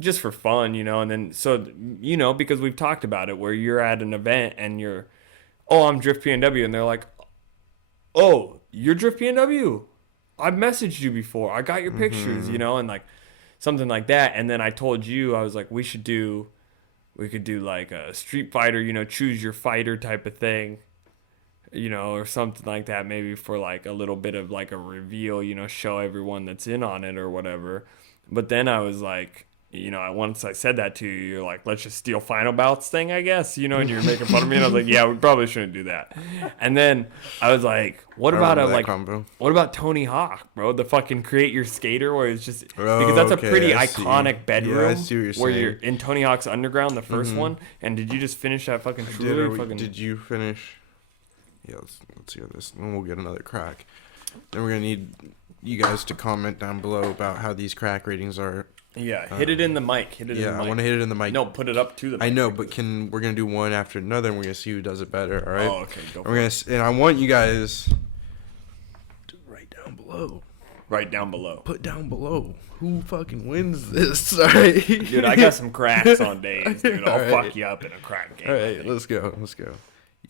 just for fun, you know? And then, so, you know, because we've talked about it where you're at an event and you're, oh, I'm Drift PNW. And they're like, oh, you're Drift PNW. I've messaged you before. I got your pictures, you know, and like something like that. And then I told you, I was like, we could do like a Street Fighter, you know, choose your fighter type of thing, you know, or something like that. Maybe for like a little bit of like a reveal, you know, show everyone that's in on it or whatever. But then I was like, once I said that to you, you're like, let's just steal final bouts thing, I guess, and you're making fun of me. And I was like, yeah, we probably shouldn't do that. And then I was like, what about Tony Hawk, bro? The fucking create your skater where it's just, because that's a pretty iconic bedroom. Yeah, I see what you're saying. Where you're in Tony Hawk's Underground, the first one. And did you just finish that fucking truly? Did you finish? Yeah, let's hear this. And we'll get another crack. Then we're going to need you guys to comment down below about how these crack ratings are. Yeah, hit it in the mic. I want to hit it in the mic. No, put it up to the mic. I know, but we're gonna do one after another, and we're gonna see who does it better. All right. Oh, okay. Go for it. And I want you guys to write down below. Write down below. Put down below who fucking wins this. All right. Dude, I got some cracks on days, dude. I'll fuck you up in a crack game. All right, let's go.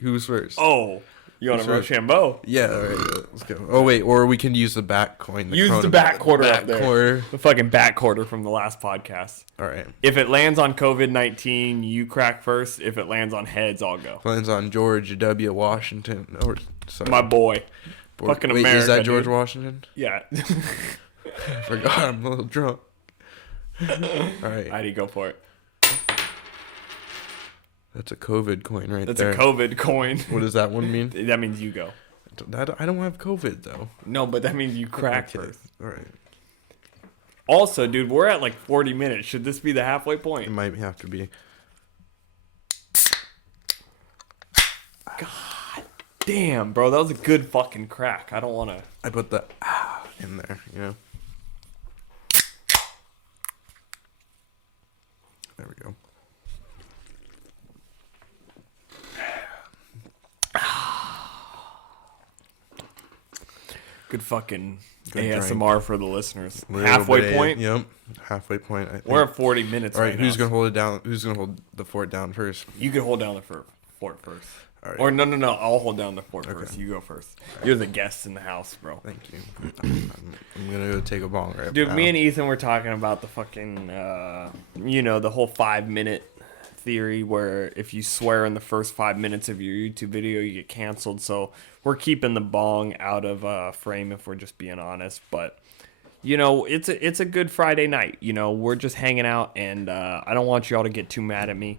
Who's first? Oh. You want to Rochambeau? Yeah, all right, let's go. Oh, wait, or we can use the back coin. Use the back quarter up there. The fucking back quarter from the last podcast. All right. If it lands on COVID-19, you crack first. If it lands on heads, I'll go. If it lands on George W. Washington. My boy. Fucking America. Is that George Washington? Yeah. I forgot. I'm a little drunk. All right. How'd he go for it? That's a COVID coin there. That's a COVID coin. What does that one mean? That means you go. I don't have COVID, though. No, but that means you cracked it. All right. Also, dude, we're at like 40 minutes. Should this be the halfway point? It might have to be. God damn, bro. That was a good fucking crack. I don't want to... I put the in there, There we go. Good fucking ASMR drink for the listeners. Halfway point? Yep. Halfway point. I think. We're at 40 minutes. All right, who's going to hold it down? Who's going to hold the fort down first? You can hold down the fort first. All right. Or no. I'll hold down the fort first. You go first. Right. You're the guest in the house, bro. Thank you. I'm going to go take a bong right Dude, now. Me and Ethan were talking about the fucking, the whole 5-minute theory where if you swear in the first 5 minutes of your YouTube video, you get canceled. So we're keeping the bong out of frame if we're just being honest. But, it's a good Friday night. We're just hanging out, and I don't want y'all to get too mad at me.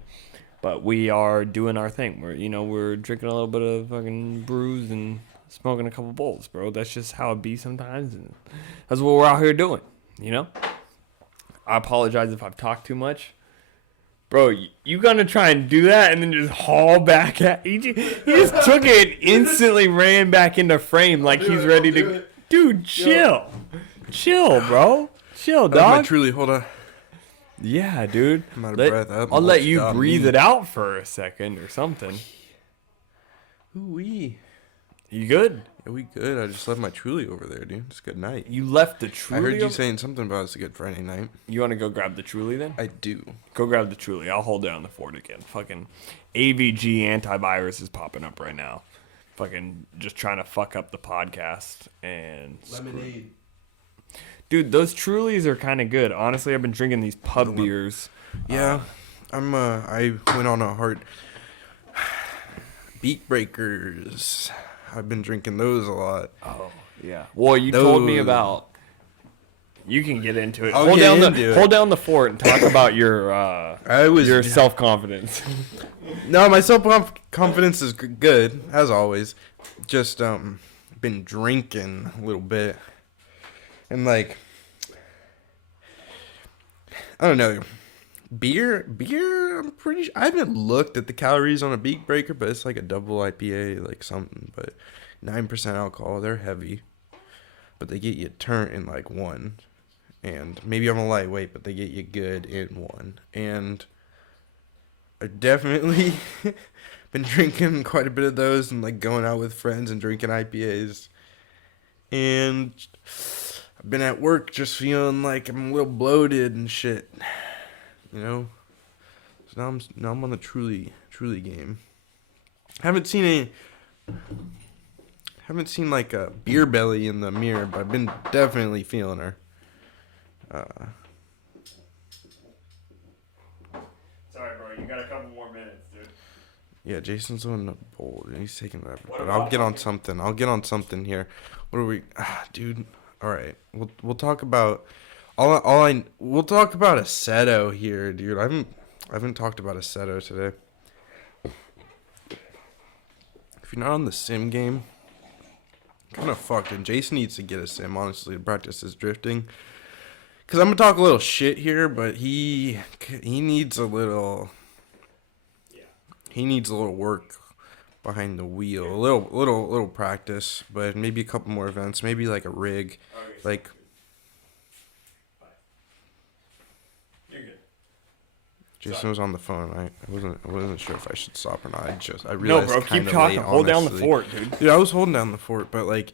But we are doing our thing. We're drinking a little bit of fucking brews and smoking a couple bowls, bro. That's just how it be sometimes. And that's what we're out here doing, I apologize if I've talked too much. Bro, you gonna try and do that and then just haul back at... He just took it and instantly ran back into frame like he's ready to... Dude, chill. Chill, bro. Chill, dog. Truly, hold on. Yeah, dude. I'm out of breath. I'll let you breathe it out for a second or something. Ooh-wee. You good? Yeah, we good. I just left my Truly over there, dude. It's a good night. You left the Truly? I heard you saying something about it's a good Friday night. You want to go grab the Truly then? I do. Go grab the Truly. I'll hold down the fort again. Fucking AVG antivirus is popping up right now. Fucking just trying to fuck up the podcast and... Lemonade. Dude, those Trulies are kind of good. Honestly, I've been drinking these pub beers. Yeah. I went on a hard... Beak Breakers. I've been drinking those a lot. Oh, yeah. Well, you told me about... You can get into it. Hold down the fort and talk about your self-confidence. No, my self-confidence is good, as always. Just been drinking a little bit. And I don't know. Beer, I'm pretty sure. I haven't looked at the calories on a Beak Breaker, but it's like a double IPA, like something. But 9% alcohol, they're heavy. But they get you turned in like one. And maybe I'm a lightweight, but they get you good in one. And I've definitely been drinking quite a bit of those and like going out with friends and drinking IPAs. And I've been at work just feeling like I'm a little bloated and shit. So now I'm on the truly game. Haven't seen like a beer belly in the mirror, but I've been definitely feeling her. Sorry, bro. You got a couple more minutes, dude. Yeah, Jason's on the bowl. He's taking forever. But I'll get on something. Here. What are we... dude. All right. We'll talk about We'll talk about Assetto here, dude. I haven't talked about Assetto today. If you're not on the sim game, kind of fucked. And Jason needs to get a sim, honestly, to practice his drifting. Because I'm going to talk a little shit here, but he needs a little... He needs a little work behind the wheel. A little practice, but maybe a couple more events. Maybe like a rig. Like... You're good. Jason was on the phone. I wasn't sure if I should stop or not. I realized no, bro, keep talking. Hold down the fort, dude. Dude, I was holding down the fort, but like,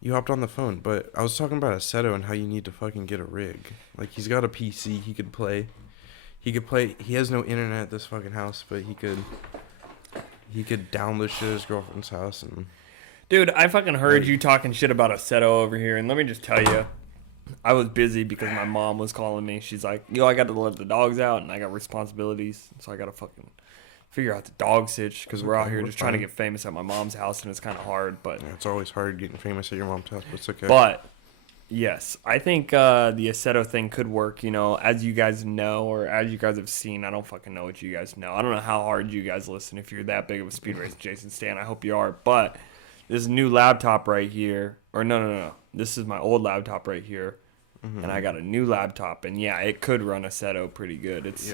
you hopped on the phone. But I was talking about Assetto and how you need to fucking get a rig. Like, he's got a PC. He could play. He has no internet at this fucking house, but he could download shit at his girlfriend's house and. Dude, I fucking heard you talking shit about Assetto over here, and let me just tell you. I was busy because my mom was calling me. She's like, I got to let the dogs out, and I got responsibilities, so I got to fucking figure out the dog sitch because we're out here just trying to get famous at my mom's house, and it's kind of hard. But yeah, it's always hard getting famous at your mom's house, but it's okay. But yes, I think the Assetto thing could work. As you guys know, or as you guys have seen. I don't fucking know what you guys know. I don't know how hard you guys listen. If you're that big of a SpeedRacinJason stan, I hope you are. But this new laptop right here, or no. This is my old laptop right here, and I got a new laptop, and yeah, it could run Assetto pretty good. It's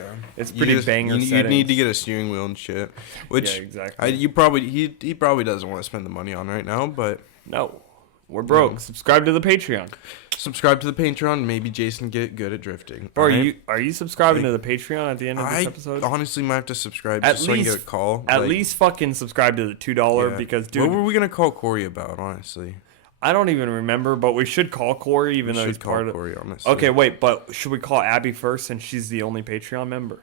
pretty banger. You need to get a steering wheel and shit, which yeah, exactly. He probably doesn't want to spend the money on right now, but no, we're broke. Subscribe to the Patreon. Subscribe to the Patreon. Maybe Jason get good at drifting. Bro, are you subscribing to the Patreon at the end of this episode? I honestly might have to subscribe just so I can get a call. At least fucking subscribe to the $2 because, dude. What were we gonna call Corey about? Honestly. I don't even remember, but we should call Corey, even though he's part of... Corey, honestly. Okay, wait, but should we call Abby first since she's the only Patreon member?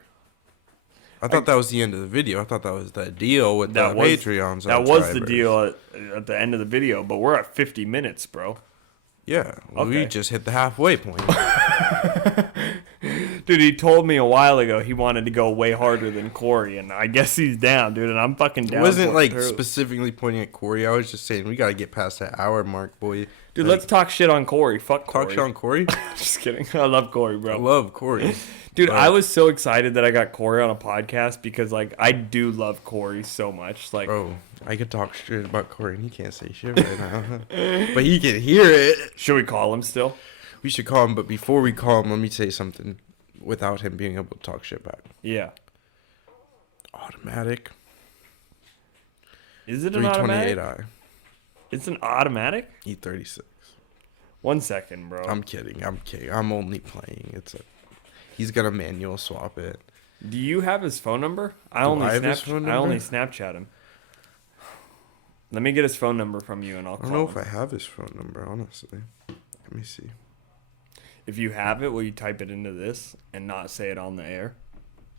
I thought that was the end of the video. I thought that was the deal with the Patreons. That was the deal at the end of the video, but we're at 50 minutes, bro. Yeah, we just hit the halfway point. Dude, he told me a while ago he wanted to go way harder than Corey, and I guess he's down, dude, and I'm fucking down. It wasn't like specifically pointing at Corey. I was just saying we got to get past that hour mark, boy. Dude, let's talk shit on Corey. Fuck Corey. Talk shit on Corey? Just kidding. I love Corey, bro. I love Corey. Dude, I was so excited that I got Corey on a podcast because, like, I do love Corey so much. Like, bro, I could talk shit about Corey and he can't say shit right now. But he can hear it. Should we call him still? We should call him, but before we call him, let me say something without him being able to talk shit back. Yeah. Automatic. Is it an automatic? 328i. It's an automatic? E36. 1 second, bro. I'm kidding. I'm only playing. He's gonna manual swap it. Do you have his phone number? I only Snapchat him. Let me get his phone number from you, and I'll call him. I don't know if I have his phone number, honestly. Let me see. If you have it, will you type it into this and not say it on the air?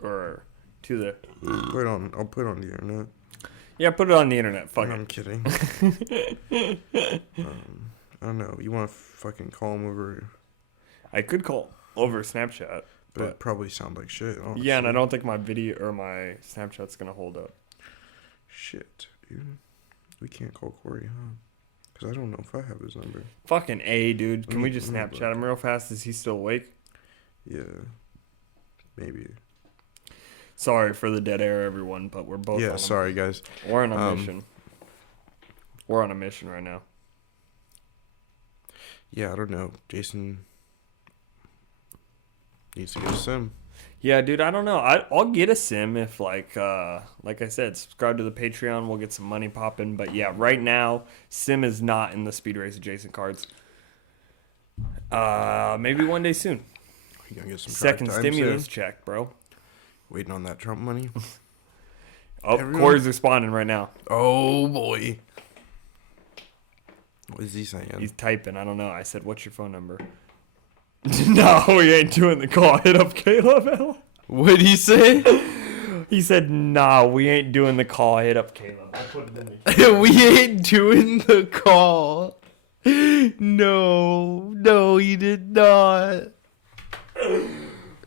Or to the... I'll put it on the internet. Yeah, put it on the internet. Fuck it. I'm kidding. I don't know. You want to fucking call him over... I could call over Snapchat. But it probably sound like shit, honestly. Yeah, and I don't think my video or my Snapchat's going to hold up. Shit, dude. We can't call Corey, huh? Because I don't know if I have his number. Fucking A, dude. Can we just Snapchat him real fast? Is he still awake? Yeah. Maybe. Sorry for the dead air, everyone, but we're both on sorry, guys. We're on a mission. We're on a mission right now. Yeah, I don't know. Jason needs to get a sim. Yeah, dude, I don't know. I'll get a sim if, like I said, subscribe to the Patreon. We'll get some money popping. But, yeah, right now, sim is not in the SpeedRacinJason cards. Maybe one day soon. You gonna get some second stimulus check, bro. Waiting on that Trump money. Corey's responding right now. Oh, boy. What is he saying? He's typing. I don't know. I said, what's your phone number? No, we ain't doing the call. Hit up Caleb. What'd he say? He said, nah, we ain't doing the call. Hit up Caleb. I put it in the We ain't doing the call. No, he did not.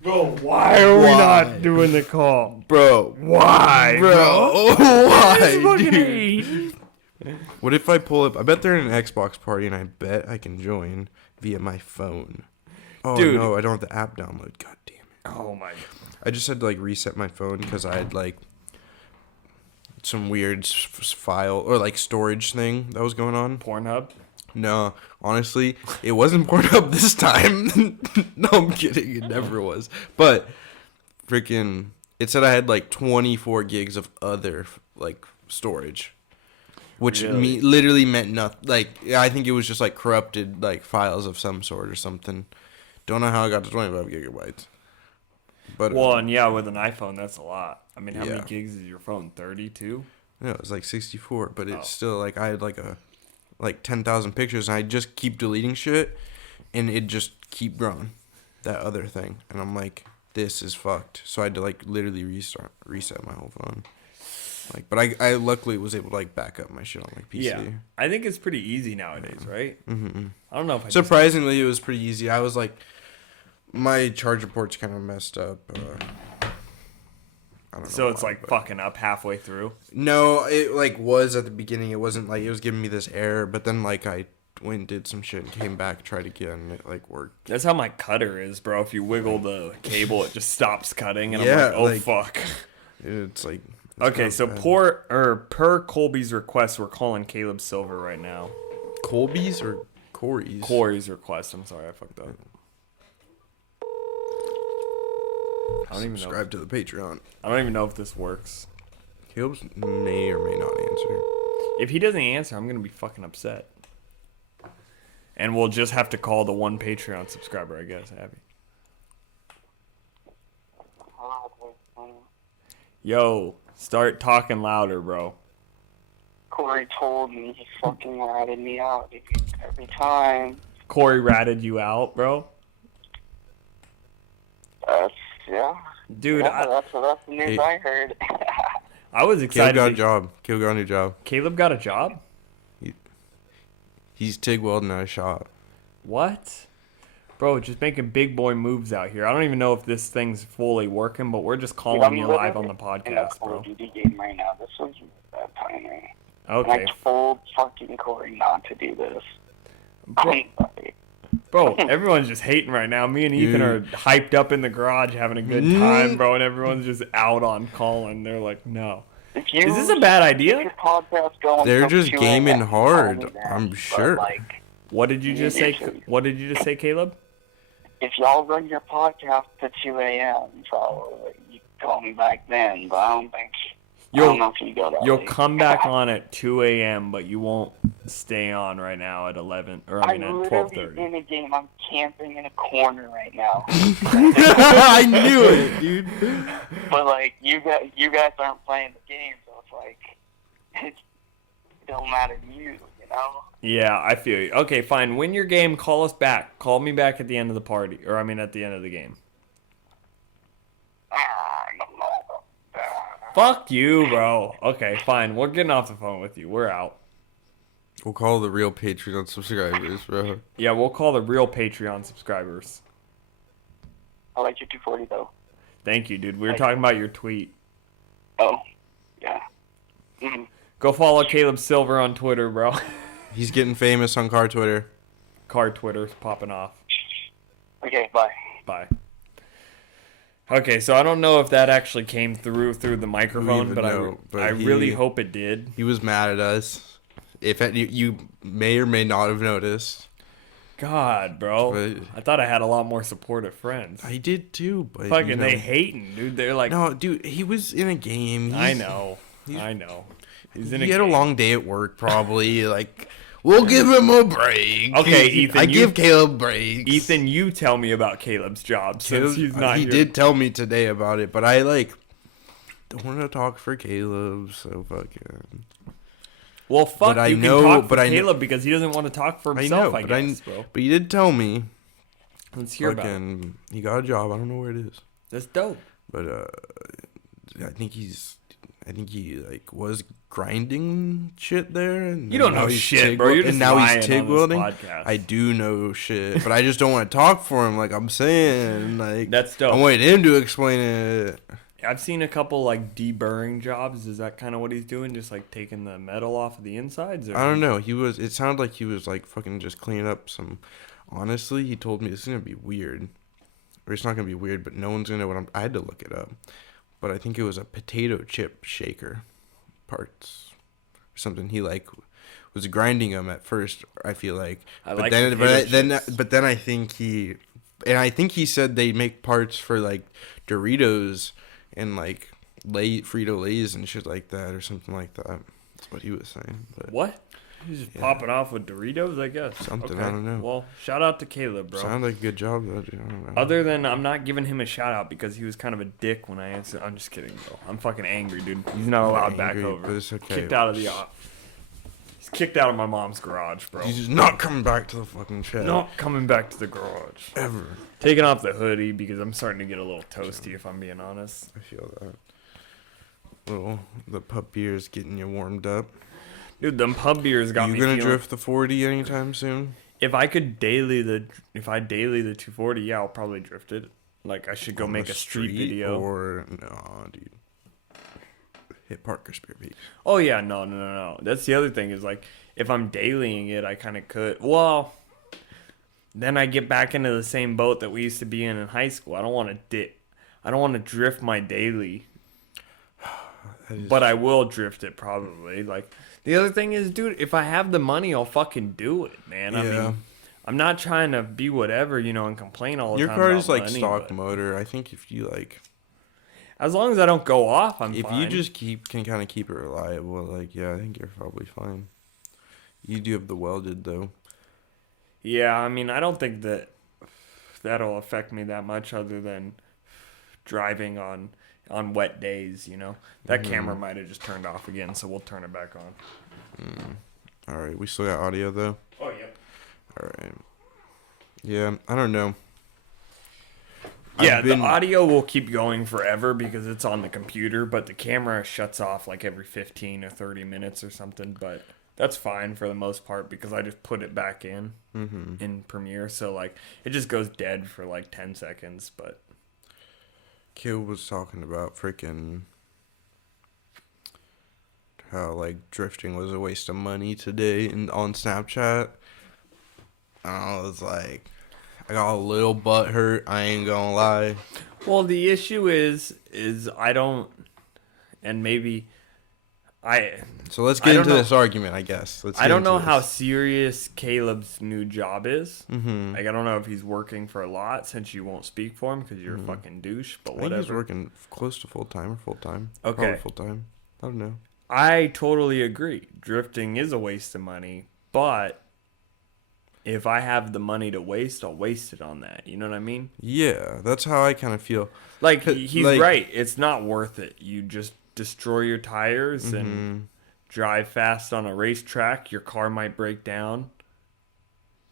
Bro, why are we not doing the call? Bro, why? Bro, why, dude? What if I pull up? I bet they're in an Xbox party, and I bet I can join via my phone. Oh, dude. No, I don't have the app download. God damn it. Oh, my God. I just had to, like, reset my phone because I had, like, some weird file or, like, storage thing that was going on. Pornhub? No, honestly, it wasn't Pornhub this time. No, I'm kidding. It never was. But, freaking, it said I had, like, 24 gigs of other, like, storage. Which really? Literally meant nothing. Like, I think it was just, like, corrupted, like, files of some sort or something. Don't know how I got to 25 gigabytes. But well, and yeah, with an iPhone, that's a lot. I mean, how many gigs is your phone? 32? No, it was like 64. But it's still, like, I had, like 10,000 pictures, and I just keep deleting shit, and it just keep growing. That other thing. And I'm like, this is fucked. So I had to, like, literally reset my whole phone. Like, but I luckily was able to, like, back up my shit on my PC. Yeah, I think it's pretty easy nowadays, right? Mm-hmm. I don't know if surprisingly, it was pretty easy. I was like, my charger port's kind of messed up. I don't know. So it's like fucking up halfway through? No, it like was at the beginning. It wasn't like it was giving me this error, but then like I went and did some shit and came back, tried again, and it like worked. That's how my cutter is, bro. If you wiggle the cable, it just stops cutting, and I'm like, oh, like, fuck. It's like... Okay, so per Colby's request, we're calling Caleb Silver right now. Colby's or Corey's? Corey's request. I'm sorry, I fucked up. I don't even subscribe to the Patreon. I don't even know if this works. Caleb may or may not answer. If he doesn't answer, I'm gonna be fucking upset. And we'll just have to call the one Patreon subscriber, I guess, Abby. Yo, start talking louder, bro. Corey told me he fucking ratted me out every time. Corey ratted you out, bro? Yeah. Dude, that's the news I heard. I was excited. Caleb got a job. Caleb got a new job. Caleb got a job? He's TIG welding at a shop. What? Bro, just making big boy moves out here. I don't even know if this thing's fully working, but we're just calling you live on the podcast, bro. I'm in a game right now. This was bad timing. Okay. And I told fucking Corey not to do this. Bro, everyone's just hating right now. Me and Ethan are hyped up in the garage having a good time, bro, and everyone's just out on Colin. They're like, no. Is this a bad idea? They're just gaming hard, I'm sure. What did you just say? What did you just say, Caleb? If y'all run your podcast to 2 a.m., probably you call me back then, but I don't think... I don't know if you go that You'll late. come back on at 2 a.m., but you won't stay on right now at 11, or I mean at 12:30. I'm in a game. I'm camping in a corner right now. I knew it, dude. But like you guys aren't playing the game, so it's like it don't matter to you, you know. Yeah, I feel you. Okay, fine. Win your game. Call us back. Call me back at the end of the party, or I mean at the end of the game. Fuck you, bro. Okay, fine. We're getting off the phone with you. We're out. We'll call the real Patreon subscribers, bro. Yeah, we'll call the real Patreon subscribers. I like your 240, though. Thank you, dude. We were talking about your tweet. Oh, yeah. Mm-hmm. Go follow Caleb Silver on Twitter, bro. He's getting famous on car Twitter. Car Twitter's popping off. Okay, bye. Bye. Okay, so I don't know if that actually came through the microphone, but I really hope it did. He was mad at us. If you may or may not have noticed. God, bro. But I thought I had a lot more supportive friends. I did too, but fucking they hating, dude. They're like, no, dude. He was in a game. I know. He had a long day at work, probably. Like, we'll give him a break. Okay, Ethan. Give Caleb breaks. Ethan, you tell me about Caleb's job since he's not here. He did tell me today about it, but I don't want to talk for Caleb, so fucking. Well, fuck. But you can talk for Caleb because he doesn't want to talk for himself. I guess, bro. But he did tell me. Let's hear about it. He got a job. I don't know where it is. That's dope. But I think he was grinding shit there. And you don't know shit, bro. You're just now lying he's TIG welding. Podcast. I do know shit, but I just don't want to talk for him. Like I'm saying, like that's dope. I wanted him to explain it. I've seen a couple like deburring jobs. Is that kind of what he's doing? Just like taking the metal off of the insides? Or? I don't know. It sounded like he was like fucking just cleaning up some honestly, he told me this is going to be weird. Or it's not going to be weird, but no one's going to know what I had to look it up. But I think it was a potato chip shaker parts. Or something. He, like, was grinding them at first, I feel like. But then I think he... And I think he said they make parts for, like, Doritos and, like, Frito-Lays and shit like that or something like that. That's what he was saying. But, what? He's just popping off with Doritos, I guess. Something, okay. I don't know. Well, shout out to Caleb, bro. Sounds like a good job, though. Dude. I don't know. Other than I'm not giving him a shout out because he was kind of a dick when I answered. I'm just kidding, bro. I'm fucking angry, dude. He's not allowed back over. But it's okay. Kicked out of the He's kicked out of my mom's garage, bro. He's just not coming back to the fucking shed. Not coming back to the garage. Ever. Taking off the hoodie because I'm starting to get a little toasty, if I'm being honest. I feel that. The pub beer is getting you warmed up. Dude, them pub beers got me. You gonna drift the 40 anytime soon? If I daily the 240, yeah, I'll probably drift it. Like I should go make a street video. Or no, dude. Hit Parker Spear Beach. Oh yeah, no. That's the other thing is like if I'm dailying it, I kind of could. Well, then I get back into the same boat that we used to be in high school. I don't want to drift my daily. But I will drift it probably. Like the other thing is, dude, if I have the money, I'll fucking do it, man. I mean, I'm not trying to be whatever, and complain all the time. Your car is like stock motor. I think if you like, as long as I don't go off, I'm fine. If you just can kind of keep it reliable, like I think you're probably fine. You do have the welded though. Yeah, I mean, I don't think that'll affect me that much, other than driving on wet days, That camera might have just turned off again, so we'll turn it back on. All right, we still got audio though. Oh yeah. All right. Yeah, I don't know. Yeah, the audio will keep going forever because it's on the computer, but the camera shuts off like every 15 or 30 minutes or something. But that's fine for the most part because I just put it back in Premiere, so like it just goes dead for like 10 seconds, but. Kid was talking about freaking how like drifting was a waste of money today on Snapchat. I was like, I got a little butt hurt. I ain't gonna lie. Well, the issue is I don't, and maybe So let's get into this argument, I guess. I don't know how serious Caleb's new job is. Like, I don't know if he's working for a lot since you won't speak for him because you're a fucking douche, but whatever. I think he's working close to full-time or full-time. Okay. Probably full-time. I don't know. I totally agree. Drifting is a waste of money, but if I have the money to waste, I'll waste it on that. You know what I mean? Yeah, that's how I kind of feel. Like, he's right. It's not worth it. You just destroy your tires and drive fast on a racetrack. Your car might break down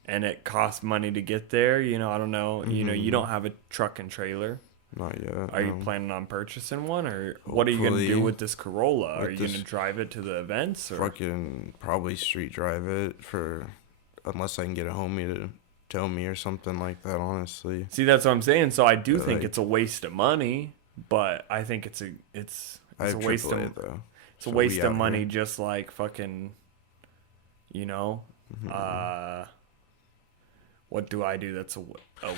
and it costs money to get there. I don't know. You don't have a truck and trailer. Not yet. Are you planning on purchasing one, or what are you going to do with this Corolla? Are you going to drive it to the events? Or? Fucking probably street drive it unless I can get a homie to tow me or something like that, honestly. See, that's what I'm saying. So I do think it's a waste of money, but I think it's a waste of though. It's a waste of money, just like fucking, what do I do that's a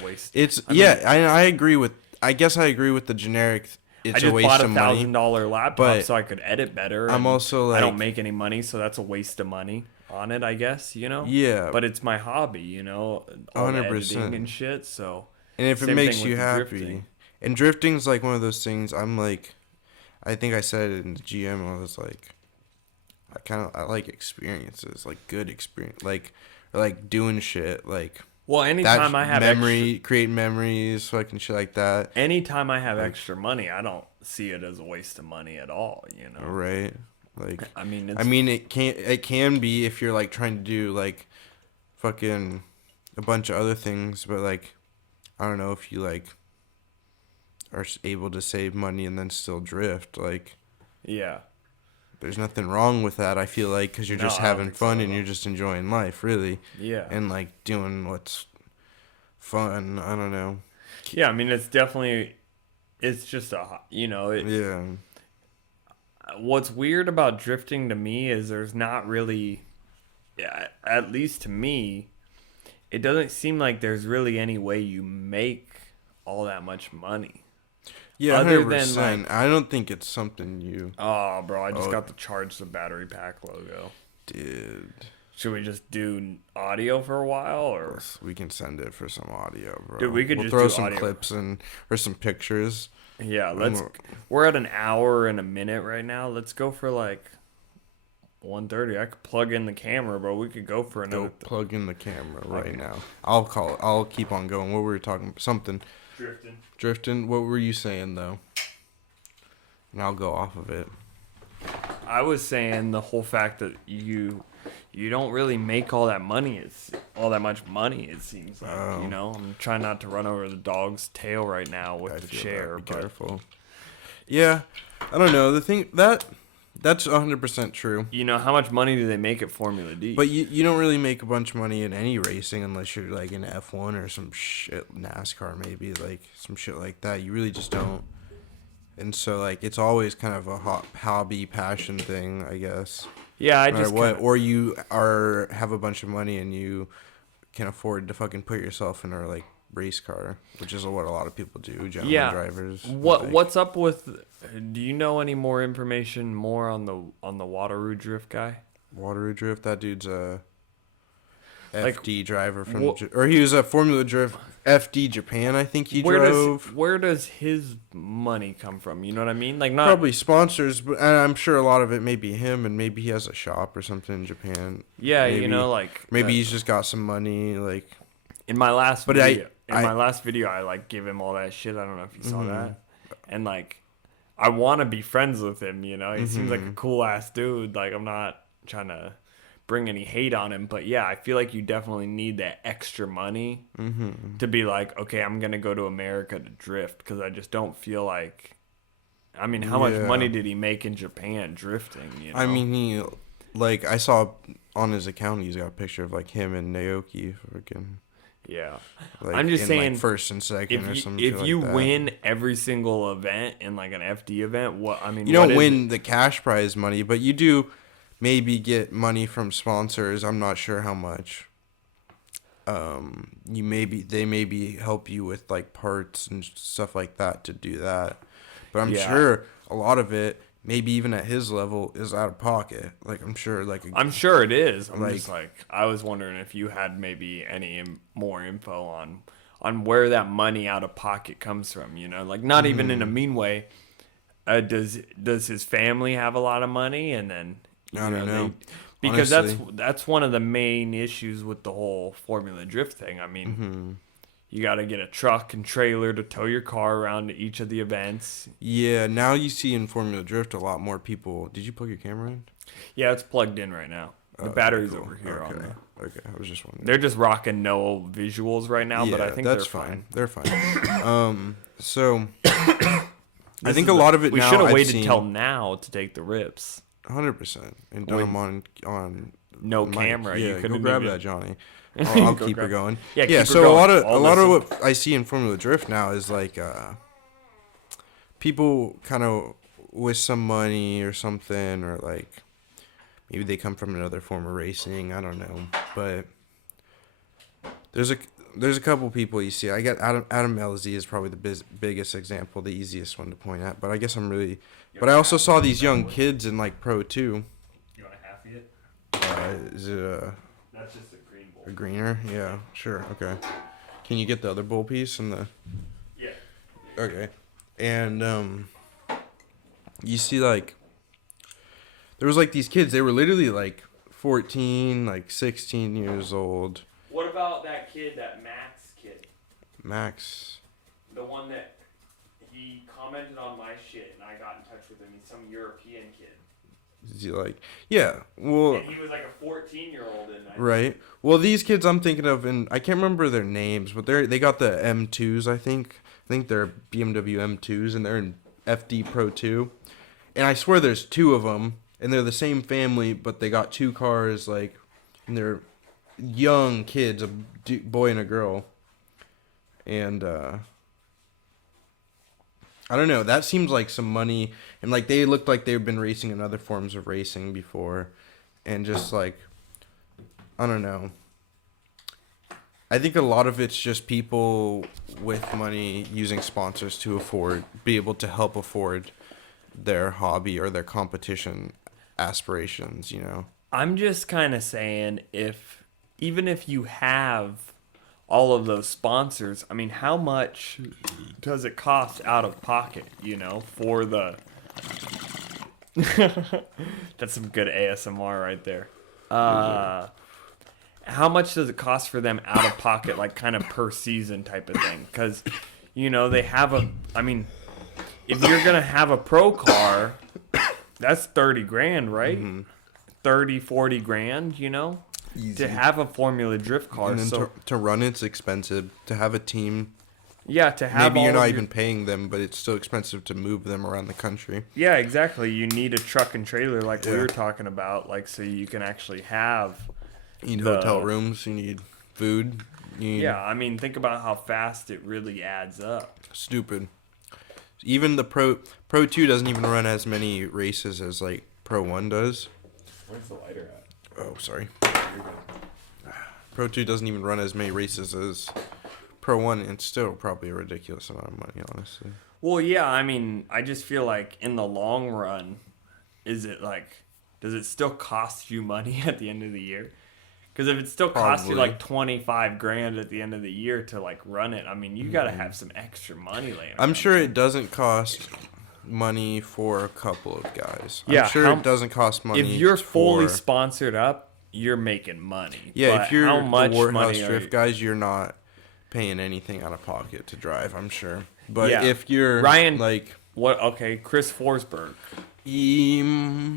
waste? I agree with. I guess I agree with the generic. It's a waste of money. I just bought a $1,000 laptop so I could edit better. I'm also like, I don't make any money, so that's a waste of money on it, I guess. Yeah. But it's my hobby, all 100%. Editing and shit. So. And if it makes you happy, and drifting's like one of those things. I'm like, I think I said it in the GM. I was like, I like experiences, like good experience, like doing shit, like. Well, anytime I have creating memories, fucking shit like that. Anytime I have extra money, I don't see it as a waste of money at all. Right? Like, I mean, it can be if you're like trying to do like, fucking, a bunch of other things, but like, I don't know if you like, are able to save money and then still drift, like. Yeah. There's nothing wrong with that, I feel like, because you're just having fun and you're just enjoying life, really. Yeah. And, like, doing what's fun. I don't know. Yeah, I mean, it's just yeah. What's weird about drifting to me is there's not really, at least to me, it doesn't seem like there's really any way you make all that much money. Yeah, other 100%. Than like, I don't think it's something you. Oh, bro, I just got the Charge the Battery Pack logo. Dude. Should we just do audio for a while, or we can send it for some audio, bro? Dude, we could we'll just throw do some audio. clips or some pictures. Yeah, we're at an hour and a minute right now. Let's go for like 1:30. I could plug in the camera, bro. We could go for another. Plug in the camera right now. I'll keep on going. What were we talking? Something. Drifting. What were you saying though? And I'll go off of it. I was saying the whole fact that you don't really make all that money. It's all that much money. It seems like I'm trying not to run over the dog's tail right now with the chair. Be careful. Yeah, I don't know. The thing that's 100% true. You know, how much money do they make at Formula D? But you don't really make a bunch of money in any racing unless you're like in F1 or some shit, NASCAR maybe, like some shit like that. You really just don't. And so like it's always kind of a hobby passion thing, I guess. Yeah, I just or you have a bunch of money and you can afford to fucking put yourself in a like race car, which is what a lot of people do, gentlemen drivers. What's up with? Do you know any more information on the Wateroo Drift guy? Wateroo Drift, that dude's a FD driver or he was a Formula Drift FD Japan, I think he drove. Where does his money come from? You know what I mean? Like probably sponsors, but and I'm sure a lot of it may be him, and maybe he has a shop or something in Japan. Yeah, maybe, maybe he's just got some money. Like in my last video, I like give him all that shit. I don't know if you saw that, and like I want to be friends with him. You know, he seems like a cool ass dude. Like I'm not trying to bring any hate on him, but yeah, I feel like you definitely need that extra money to be like, okay, I'm gonna go to America to drift, because I just don't feel like, I mean, how much money did he make in Japan drifting? You know? I mean, I saw on his account he's got a picture of like him and Naoki freaking. Yeah, like, I'm just saying, like first and second or something. If you win every single event in like an FD event, you don't win the cash prize money, but you do maybe get money from sponsors. I'm not sure how much. They maybe help you with like parts and stuff like that to do that. But I'm sure a lot of it, maybe even at his level, is out of pocket. Like I'm sure it is. I was wondering if you had maybe any more info on where that money out of pocket comes from. You know, like not even in a mean way. Does his family have a lot of money, and then? I don't know. Because that's one of the main issues with the whole Formula Drift thing. I mean, you got to get a truck and trailer to tow your car around to each of the events. Yeah, now you see in Formula Drift a lot more people. Did you plug your camera in? Yeah, it's plugged in right now. The battery's over here on there. Okay, I was just wondering. They're just rocking no visuals right now, but I think that's fine. They're fine. So I think a lot of it. We should have waited till now to take the rips. 100%, and done them on no camera. Yeah, you go grab that, Johnny. I'll keep her going. Yeah. So a lot of what I see in Formula Drift now is like people kind of with some money or something, or like maybe they come from another form of racing. I don't know, but there's a couple people you see. I got Adam LZ is probably the biggest example, the easiest one to point at. But I guess But I also saw these young kids in like Pro 2. You want to half it? Is it That's just a green bowl. A greener? Yeah, sure. Okay. Can you get the other bowl piece and the? Yeah. Okay. And you see like there was like these kids. They were literally like 14, like 16 years old. What about that kid, that Max kid? Max. The one that he commented on my shit and I got in touch with him. He's some European kid. Is he like, yeah, well. And he was like a 14-year-old. Right. Well, these kids I'm thinking of, and I can't remember their names, but they got the M2s, I think. I think they're BMW M2s, and they're in FD Pro 2. And I swear there's two of them, and they're the same family, but they got two cars, like, and they're young kids, a boy and a girl. And I don't know, that seems like some money, and like they looked like they've been racing in other forms of racing before, and just like, I don't know, I think a lot of it's just people with money using sponsors to be able to help afford their hobby or their competition aspirations, you know. I'm just kind of saying, even if you have all of those sponsors, I mean, how much does it cost out of pocket, you know, for the... That's some good ASMR right there. How much does it cost for them out of pocket, like kind of per season type of thing? Because, you know, they have I mean, if you're going to have a pro car, that's 30 grand, right? Mm-hmm. 30, 40 grand, you know? Easy. To have a Formula Drift car. And then to run it's expensive. To have a team. Yeah, to have maybe you're not even paying them, but it's still expensive to move them around the country. Yeah, exactly. You need a truck and trailer like we were talking about, like so you can actually have... You need hotel rooms, you need food. Yeah, I mean, think about how fast it really adds up. Stupid. Even the Pro 2 doesn't even run as many races as, like, Pro 1 does. Where's the lighter at? Oh, sorry. Pro 2 doesn't even run as many races as Pro 1, and it's still probably a ridiculous amount of money, honestly. Well, yeah, I mean, I just feel like in the long run, does it still cost you money at the end of the year? Because if it still costs you like 25 grand at the end of the year to like run it, I mean, you got to have some extra money laying around. I'm sure it doesn't cost money for a couple of guys. I'm sure it doesn't cost money. If you're fully sponsored up, you're making money. Yeah, but if you're the Warhouse Drift guys, you're not paying anything out of pocket to drive, I'm sure. But if you're Ryan, like Chris Forsberg.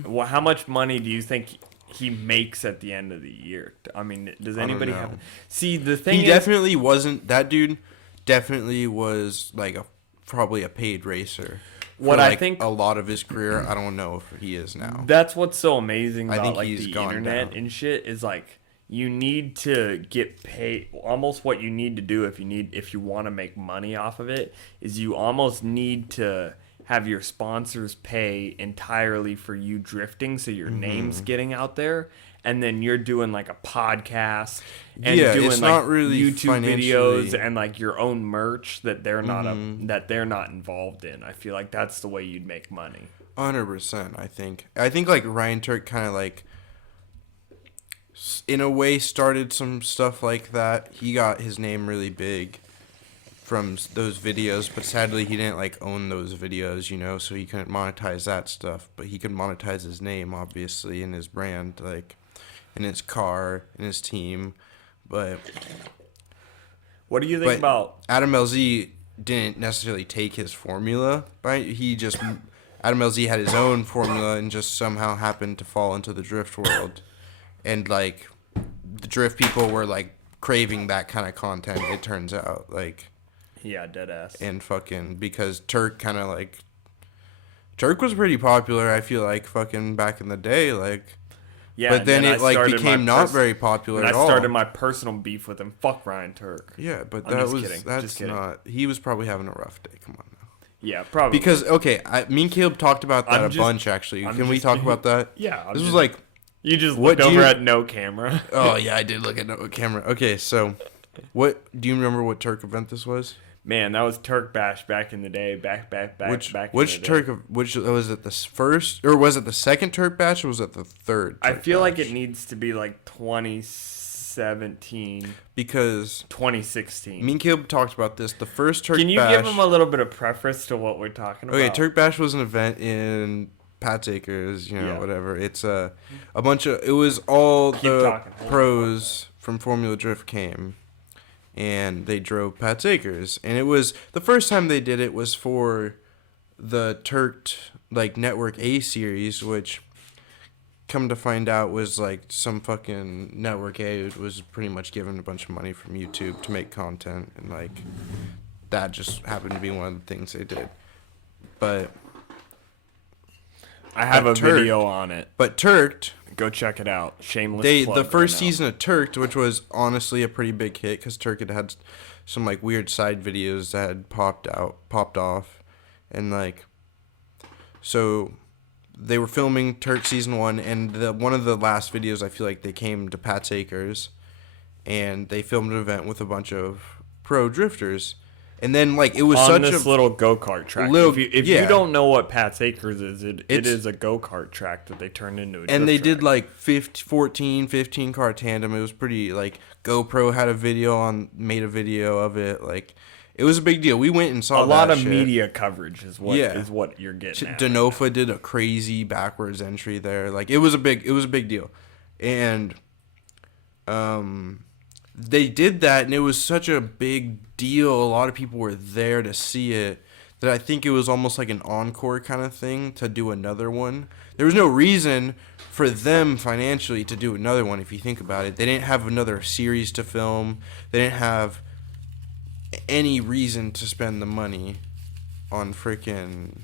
Well, how much money do you think he makes at the end of the year? I mean, does anybody have... See, the thing is... definitely wasn't... That dude definitely was, like, probably a paid racer. I think... a lot of his career, I don't know if he is now. That's what's so amazing about, like, the internet and shit is, like, you need to get paid... Almost what you need to do if you want to make money off of it is you almost need to... have your sponsors pay entirely for you drifting so your name's getting out there, and then you're doing like a podcast and doing like not really YouTube videos and like your own merch that they're not that they're not involved in. I feel like that's the way you'd make money. 100%, I think like Ryan Turk kind of like in a way started some stuff like that. He got his name really big from those videos, but sadly he didn't like own those videos, you know, so he couldn't monetize that stuff, but he could monetize his name obviously and his brand, like in his car and his team. But what do you think about Adam LZ? Didn't necessarily take his formula, right? Adam LZ had his own formula and just somehow happened to fall into the drift world, and like the drift people were like craving that kind of content, it turns out, like. Yeah, dead ass. And fucking, because Turk kind of like... Turk was pretty popular, I feel like, fucking back in the day, like... Yeah, but then it like became not very popular at all. I started my personal beef with him. Fuck Ryan Turk. Yeah, but that's not... He was probably having a rough day, come on now. Yeah, probably. Because, okay, me and Caleb talked about that a bunch, actually. Can we talk about that? Yeah. This was like... You just looked over at no camera. Oh, yeah, I did look at no camera. Okay, so... Do you remember what Turk event this was? Man, that was Turk Bash back in the day. Which Turk? Which was it? The first, or was it the second Turk Bash, or was it the third? I feel like it needs to be like 2017 because 2016. Me and Caleb talked about this. The first Turk Bash. Can you give him a little bit of preface to what we're talking about? Okay, Turk Bash was an event in Pat's Acres, whatever. It's a bunch of. It was all the pros from Formula Drift came. And they drove Pat's Acres. And it was... The first time they did it was for the Turked, like, Network A series, which, come to find out, was, like, some fucking Network A was pretty much given a bunch of money from YouTube to make content. And, like, that just happened to be one of the things they did. But... I have a video on it. But Turked... Go check it out. Shameless plug the first season of Turked, which was honestly a pretty big hit because Turk had some like weird side videos that had popped off, and like, so they were filming Turk season 1, and one of the last videos I feel like they came to Pat's Acres, and they filmed an event with a bunch of pro drifters. And then, like, it was on such this little go-kart track. If you don't know what Pat's Acres is, it is a go-kart track that they turned into a drift And they track. did, like, 15 car tandem. It was pretty, like, GoPro had made a video of it. Like, it was a big deal. We went and saw a lot of media coverage is what you're getting at. Denofa did a crazy backwards entry there. Like, it was a big deal. And they did that, and it was such a big deal. A lot of people were there to see it that I think it was almost like an encore kind of thing to do another one. There was no reason for them financially to do another one if you think about it. They didn't have another series to film. They didn't have any reason to spend the money on freaking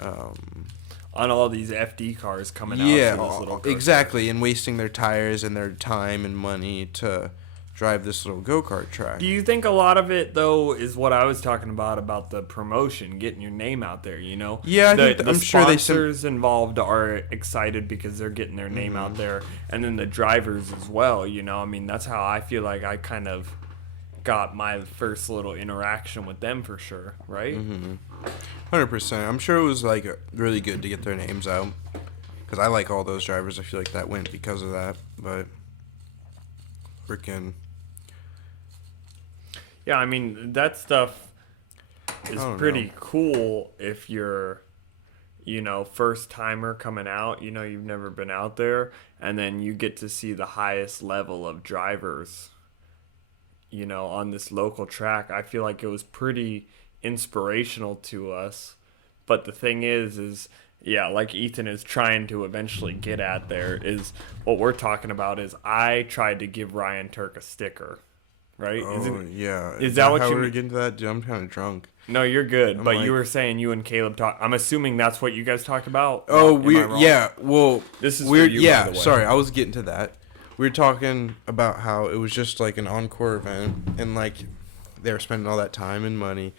on all these FD cars coming out. Yeah, exactly, and wasting their tires and their time and money to drive this little go-kart track. Do you think a lot of it, though, is what I was talking about the promotion, getting your name out there, you know? Yeah, I'm sure the sponsors involved are excited because they're getting their name out there, and then the drivers as well, you know? I mean, that's how I feel like I kind of got my first little interaction with them for sure, right? 100%. I'm sure it was, like, really good to get their names out, because I like all those drivers. I feel like that went because of that, but freaking... Yeah, I mean, that stuff is pretty cool if you're, you know, first timer coming out, you know, you've never been out there, and then you get to see the highest level of drivers, you know, on this local track. I feel like it was pretty inspirational to us. But the thing is yeah, like Ethan is trying to eventually get at there, is what we're talking about is I tried to give Ryan Turk a sticker. Right? Yeah. Is that what how you we're getting to that? Dude, I'm kind of drunk. No, you're good. But you were saying you and Caleb talk. I'm assuming that's what you guys talked about. Oh, yeah. Well, this is weird. Yeah, sorry, I was getting to that. We were talking about how it was just like an encore event, and like they were spending all that time and money,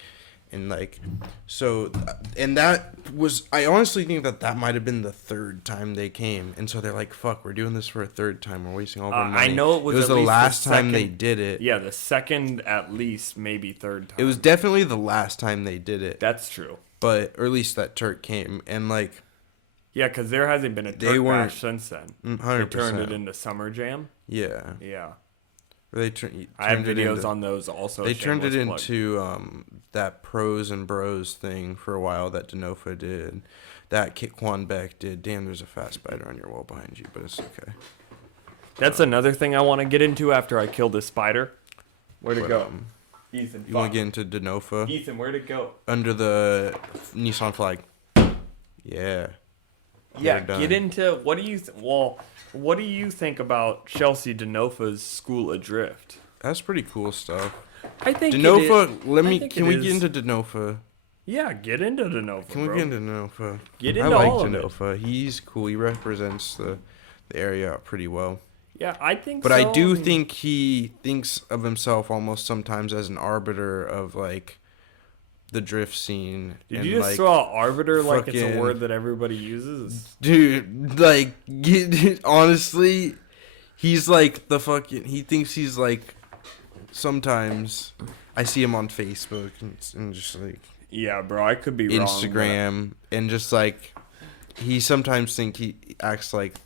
and like so, and that was, I honestly think that might have been the third time they came, and so they're like, "Fuck, we're doing this for a third time. We're wasting all our money." I know it was the last time they did it. Yeah, the second, at least, maybe third time. It was definitely the last time they did it. That's true. Or at least that Turk came, and like. Yeah, because there hasn't been a Turk bash since then. 100%. They turned it into Summer Jam. Yeah. Yeah. Or they I have videos on those also. They turned it into that Pros and Bros thing for a while that Denofa did. That Kit Quan Beck did. Damn, there's a fat spider on your wall behind you, but it's okay. That's another thing I want to get into after I kill this spider. Where'd it go? Ethan, you want to get into Denofa? Ethan, where'd it go? Under the Nissan flag. Yeah. Yeah, get into what do you think about Chelsea Denofa's School Adrift? That's pretty cool stuff. I think Denofa. Can we get into Denofa? Yeah, get into Denofa. Can we get into Denofa? Get into all of it. I like Denofa. He's cool. He represents the area pretty well. Yeah, I think. But I do think he thinks of himself almost sometimes as an arbiter of like the drift scene. Did you just throw out arbiter like it's a word that everybody uses? Dude, like, honestly, he's like the fucking... He thinks he's like... Sometimes I see him on Facebook and just like... Yeah, bro, I could be wrong. Instagram, and just like... He sometimes think he acts like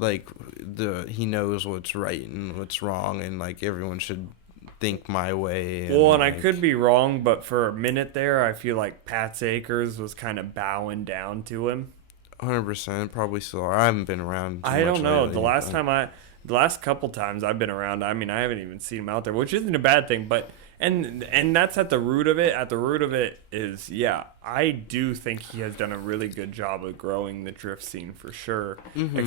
he knows what's right and what's wrong, and like everyone should... think my way. And I could be wrong, but for a minute there, I feel like Pat's Acres was kind of bowing down to him. 100%, probably still are. I haven't been around. I don't know. Lately, the last couple times I've been around, I mean, I haven't even seen him out there, which isn't a bad thing. But and that's at the root of it. At the root of it is, yeah, I do think he has done a really good job of growing the drift scene for sure. Mm-hmm.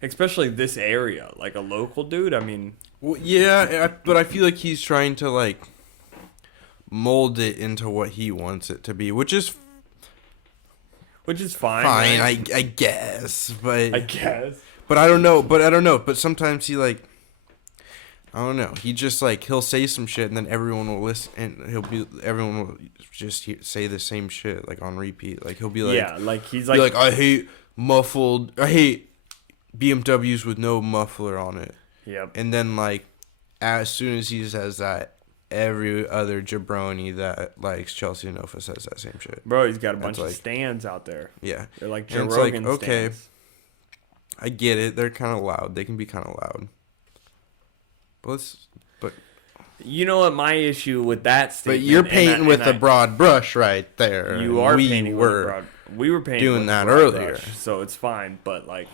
Especially this area, like a local dude. I mean. Well, yeah, but I feel like he's trying to like mold it into what he wants it to be, which is fine. Fine, right? I guess, but I guess. But I don't know. But sometimes he like, I don't know. He just like he'll say some shit and then everyone will listen, and everyone will just say the same shit like on repeat. Like he'll be like, yeah, like he's like I hate BMWs with no muffler on it. Yep. And then, like, as soon as he says that, every other jabroni that likes Chelsea Nova says that same shit. Bro, he's got a bunch of stands out there. Yeah. They're like Joe Rogan stands. Okay, I get it. They're kind of loud. They can be kind of loud. But you know what my issue with that statement... But you're painting with a broad brush right there. You are painting with a broad... We were painting doing with that a broad earlier. brush, so it's fine. But, like,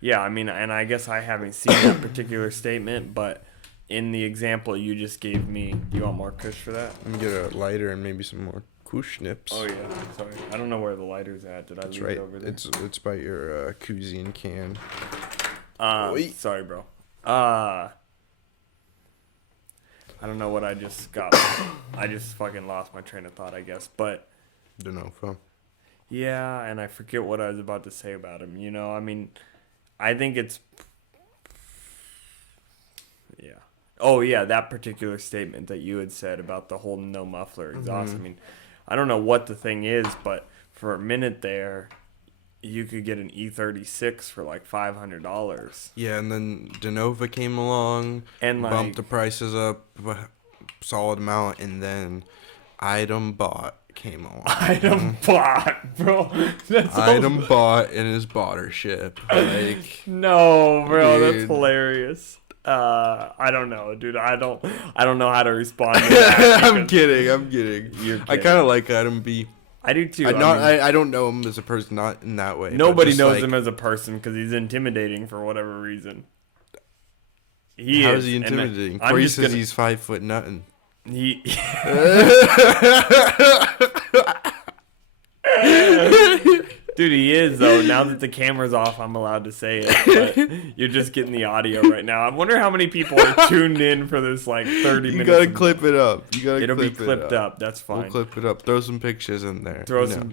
yeah, I mean, and I guess I haven't seen that particular statement, but... In the example you just gave me, do you want more kush for that? Let me get a lighter and maybe some more kush nips. Oh yeah, sorry. I don't know where the lighter's at. Did I leave it over there? It's by your cuisine can. Sorry, bro. I don't know what I just got. I just fucking lost my train of thought, I guess. But Denofa. Yeah, and I forget what I was about to say about him. You know, I mean, I think it's. Yeah. Oh, yeah, that particular statement that you had said about the whole no muffler exhaust. I mean, I don't know what the thing is, but for a minute there, you could get an E36 for like $500. Yeah, and then Denova came along and bumped the prices up a solid amount, and then Item Bot came along. Item Bot, bro. That's Item Bot and his bottership. Like, no, bro, dude. That's hilarious. I don't know, dude. I don't know how to respond to that. I'm kidding. You're kidding. I kind of like Item B. I do too. I don't know him as a person, not in that way. Nobody knows him as a person because he's intimidating for whatever reason. How is he intimidating? Corey says he's 5 foot nothing. Dude, he is, though. Now that the camera's off, I'm allowed to say it. But you're just getting the audio right now. I wonder how many people are tuned in for this, like, 30 minutes. You gotta clip it up. It'll be clipped up. That's fine. We'll clip it up. Throw some pictures in there. Throw some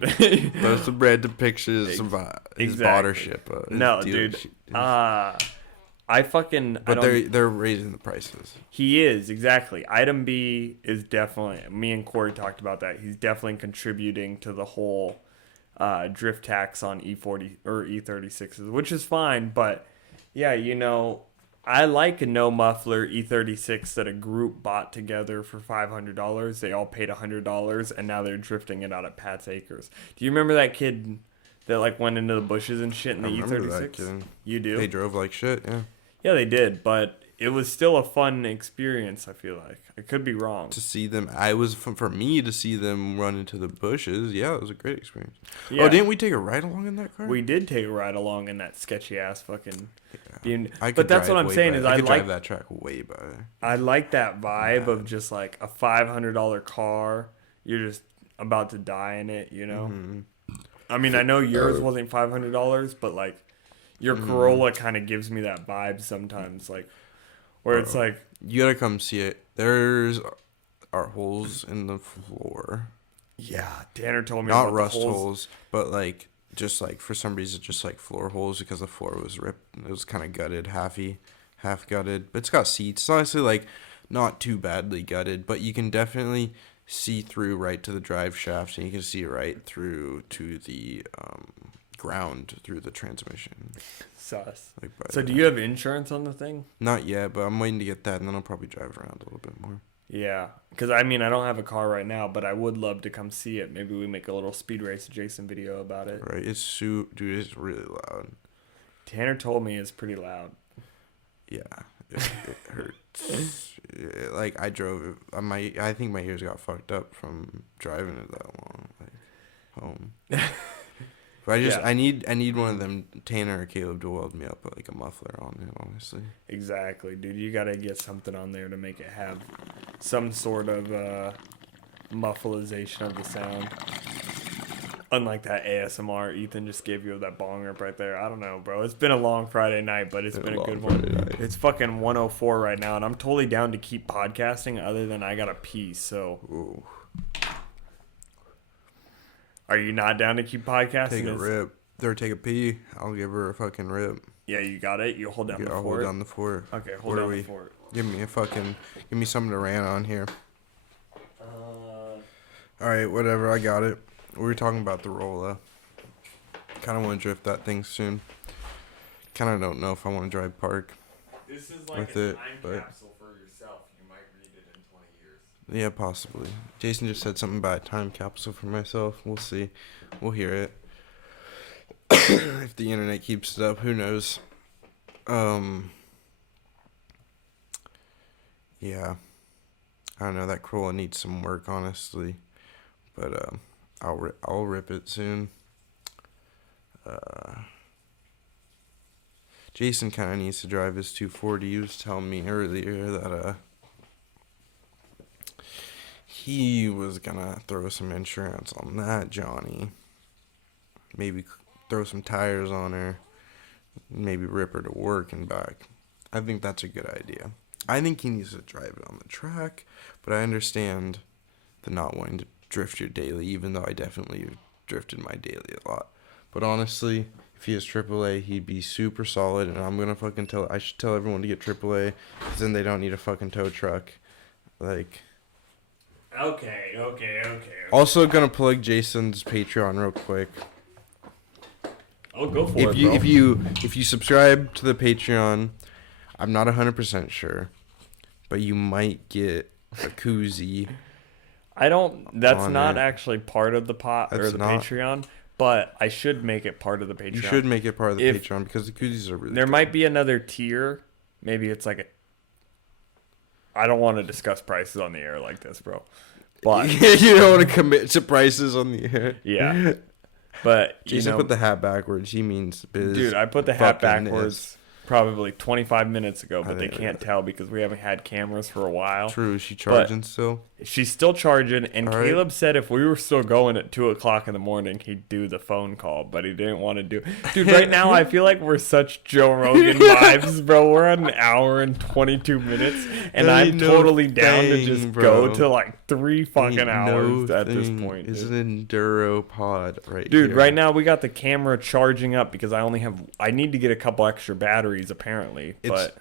random pictures of his bottership. No, dude. They're raising the prices. He is, exactly. Item B is definitely... Me and Corey talked about that. He's definitely contributing to the whole... drift tax on E40 or E36s, which is fine, but yeah, you know, I like a no muffler E36 that a group bought together for $500. They all paid $100, and now they're drifting it out at Pat's Acres. Do you remember that kid that like went into the bushes and shit in the E36? You do? They drove like shit, yeah. Yeah, they did, but it was still a fun experience, I feel like. I could be wrong. To see them, for me to see them run into the bushes, yeah, it was a great experience. Yeah. Oh, didn't we take a ride along in that car? We did take a ride along in that sketchy ass fucking... Yeah. But that's what I'm saying is I could drive that track way better. I like that vibe of just like a $500 car. You're just about to die in it, you know? Mm-hmm. I mean, I know yours wasn't $500, but like your Corolla kind of gives me that vibe sometimes, like... Where it's like... You gotta come see it. There's holes in the floor. Yeah, Tanner told me not about rust the holes, but like, just like, for some reason, just like floor holes because the floor was ripped. It was kind of gutted, half gutted. But it's got seats. It's honestly like not too badly gutted, but you can definitely see through right to the drive shaft, and you can see right through to the ground through the transmission. Sus. So do you have insurance on the thing? Not yet, but I'm waiting to get that, and then I'll probably drive around a little bit more. Yeah, because I mean, I don't have a car right now, but I would love to come see it. Maybe we make a little SpeedRacinJason video about it. Right, dude, it's really loud. Tanner told me it's pretty loud. Yeah, it hurts. Like, I drove it. I think my ears got fucked up from driving it that long, like, home. But I need one of them, Tanner or Caleb, to weld me up like a muffler on it, honestly. Exactly, dude. You gotta get something on there to make it have some sort of mufflization of the sound. Unlike that ASMR Ethan just gave you that bong rip right there. I don't know, bro. It's been a long Friday night, but it's been a good one. It's fucking 1:04 right now, and I'm totally down to keep podcasting other than I gotta pee, so... Ooh. Are you not down to keep podcasting? Take a rip. Or take a pee. I'll give her a fucking rip. Yeah, you got it? You hold down the fort? I'll hold down the fort. Okay, hold down the fort. Give me something to rant on here. Alright, whatever. I got it. We were talking about the Rolla. Kind of want to drift that thing soon. Kind of don't know if I want to drive park. This is like a time capsule for yourself. You might read it in 20 years. Yeah, possibly. Jason just said something about a time capsule for myself. We'll see. We'll hear it. If the internet keeps it up, who knows? Yeah. I don't know. That Corolla needs some work, honestly. But I'll rip it soon. Jason kind of needs to drive his 240. He was telling me earlier that he was gonna throw some insurance on that Johnny. Maybe throw some tires on her. Maybe rip her to work and back. I think that's a good idea. I think he needs to drive it on the track, but I understand the not wanting to drift your daily, even though I definitely drifted my daily a lot. But honestly, if he has AAA, he'd be super solid, and I'm gonna fucking I should tell everyone to get AAA, because then they don't need a fucking tow truck. Like... Okay. Also gonna plug Jason's Patreon real quick. Oh, go for it, bro. If you subscribe to the Patreon, I'm not 100% sure, but you might get a koozie. That's not actually part of the Patreon, but I should make it part of the Patreon. You should make it part of the Patreon because the koozies are really There good. might be another tier. Maybe it's like I don't want to discuss prices on the air like this, bro. But you don't want to commit to prices on the air. Yeah. But Jason put the hat backwards. He means biz. Dude, I put the hat backwards probably 25 minutes ago, but they can't tell because we haven't had cameras for a while. True. Is she charging still? She's still charging, and Caleb said if we were still going at 2 o'clock in the morning, he'd do the phone call, but he didn't want to do. Dude, right now I feel like we're such Joe Rogan vibes, bro. We're at an hour and 22 minutes, and I'm totally down to just go to like 3 fucking hours at this point. It's an enduro pod right here. Dude, right now we got the camera charging up because I need to get a couple extra batteries apparently, but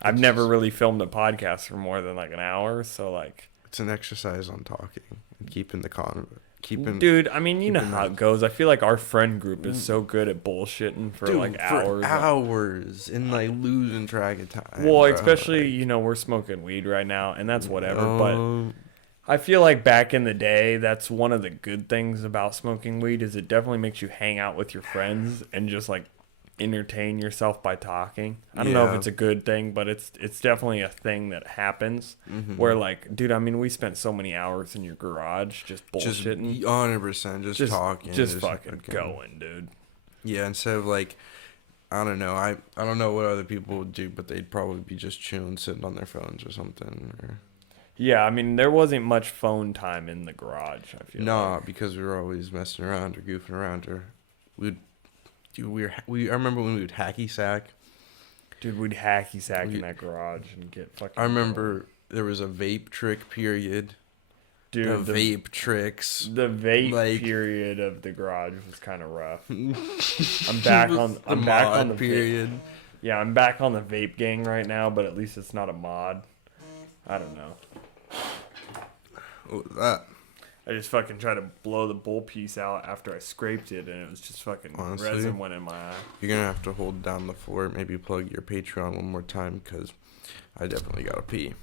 I've never really filmed a podcast for more than like an hour, so like it's an exercise on talking and keeping the Dude, I mean, you know how it goes. I feel like our friend group is so good at bullshitting for hours and like losing track of time. Well, especially we're smoking weed right now, and that's whatever. But I feel like back in the day, that's one of the good things about smoking weed is it definitely makes you hang out with your friends and just like entertain yourself by talking. I don't know if it's a good thing, but it's definitely a thing that happens where like, dude, I mean, we spent so many hours in your garage just bullshitting. 100% just talking. Just fucking going, dude. Yeah, instead of like, I don't know. I don't know what other people would do, but they'd probably be just chilling, sitting on their phones or something. Yeah, I mean, there wasn't much phone time in the garage, I feel like. Because we were always messing around or goofing around or I remember when we would hacky sack. Dude, we'd hacky sack in that garage and get fucking... I remember there was a vape trick period. Dude, the vape tricks. The vape period of the garage was kind of rough. I'm back on the period. Yeah, I'm back on the vape gang right now, but at least it's not a mod. I don't know. What was that? I just fucking tried to blow the bowl piece out after I scraped it, and it was just fucking resin went in my eye. You're going to have to hold down the fort, maybe plug your Patreon one more time, because I definitely got to pee.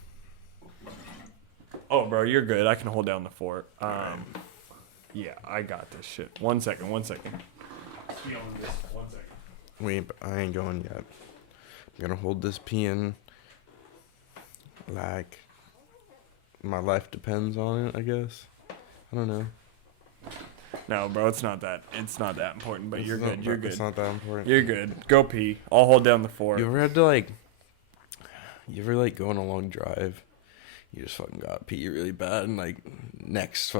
Oh, bro, you're good. I can hold down the fort. Yeah, I got this shit. One second. One second. Wait, but I ain't going yet. I'm going to hold this peeing like my life depends on it, I guess. I don't know. No, bro, it's not that important, but you're good. You're good. It's not that important. You're good. Go pee. I'll hold down the fort. You ever go on a long drive? You just fucking got to pee really bad, and like next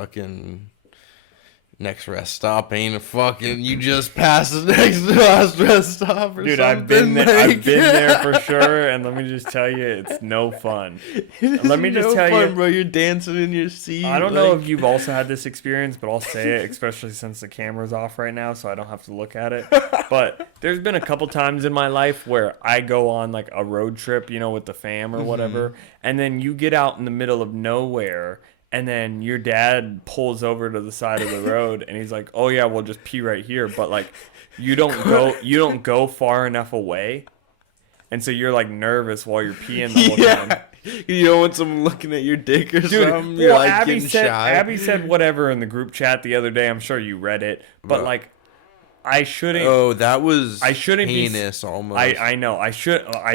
rest stop ain't a fucking, you just passed the last rest stop or dude, something. I've been there for sure, and let me just tell you, it's no fun. Let me just tell you, bro, you're dancing in your seat. I don't know if you've also had this experience, but I'll say it, especially since the camera's off right now, so I don't have to look at it. But there's been a couple times in my life where I go on like a road trip, with the fam or whatever, and then you get out in the middle of nowhere, and then your dad pulls over to the side of the road, and he's like, "Oh yeah, we'll just pee right here." But like, you don't go far enough away, And so you're like nervous while you're peeing the whole time. You don't want someone looking at your dick or something. You're well, like Abby said whatever in the group chat the other day. I'm sure you read it, but like, I shouldn't. Oh, that was heinous almost. I know.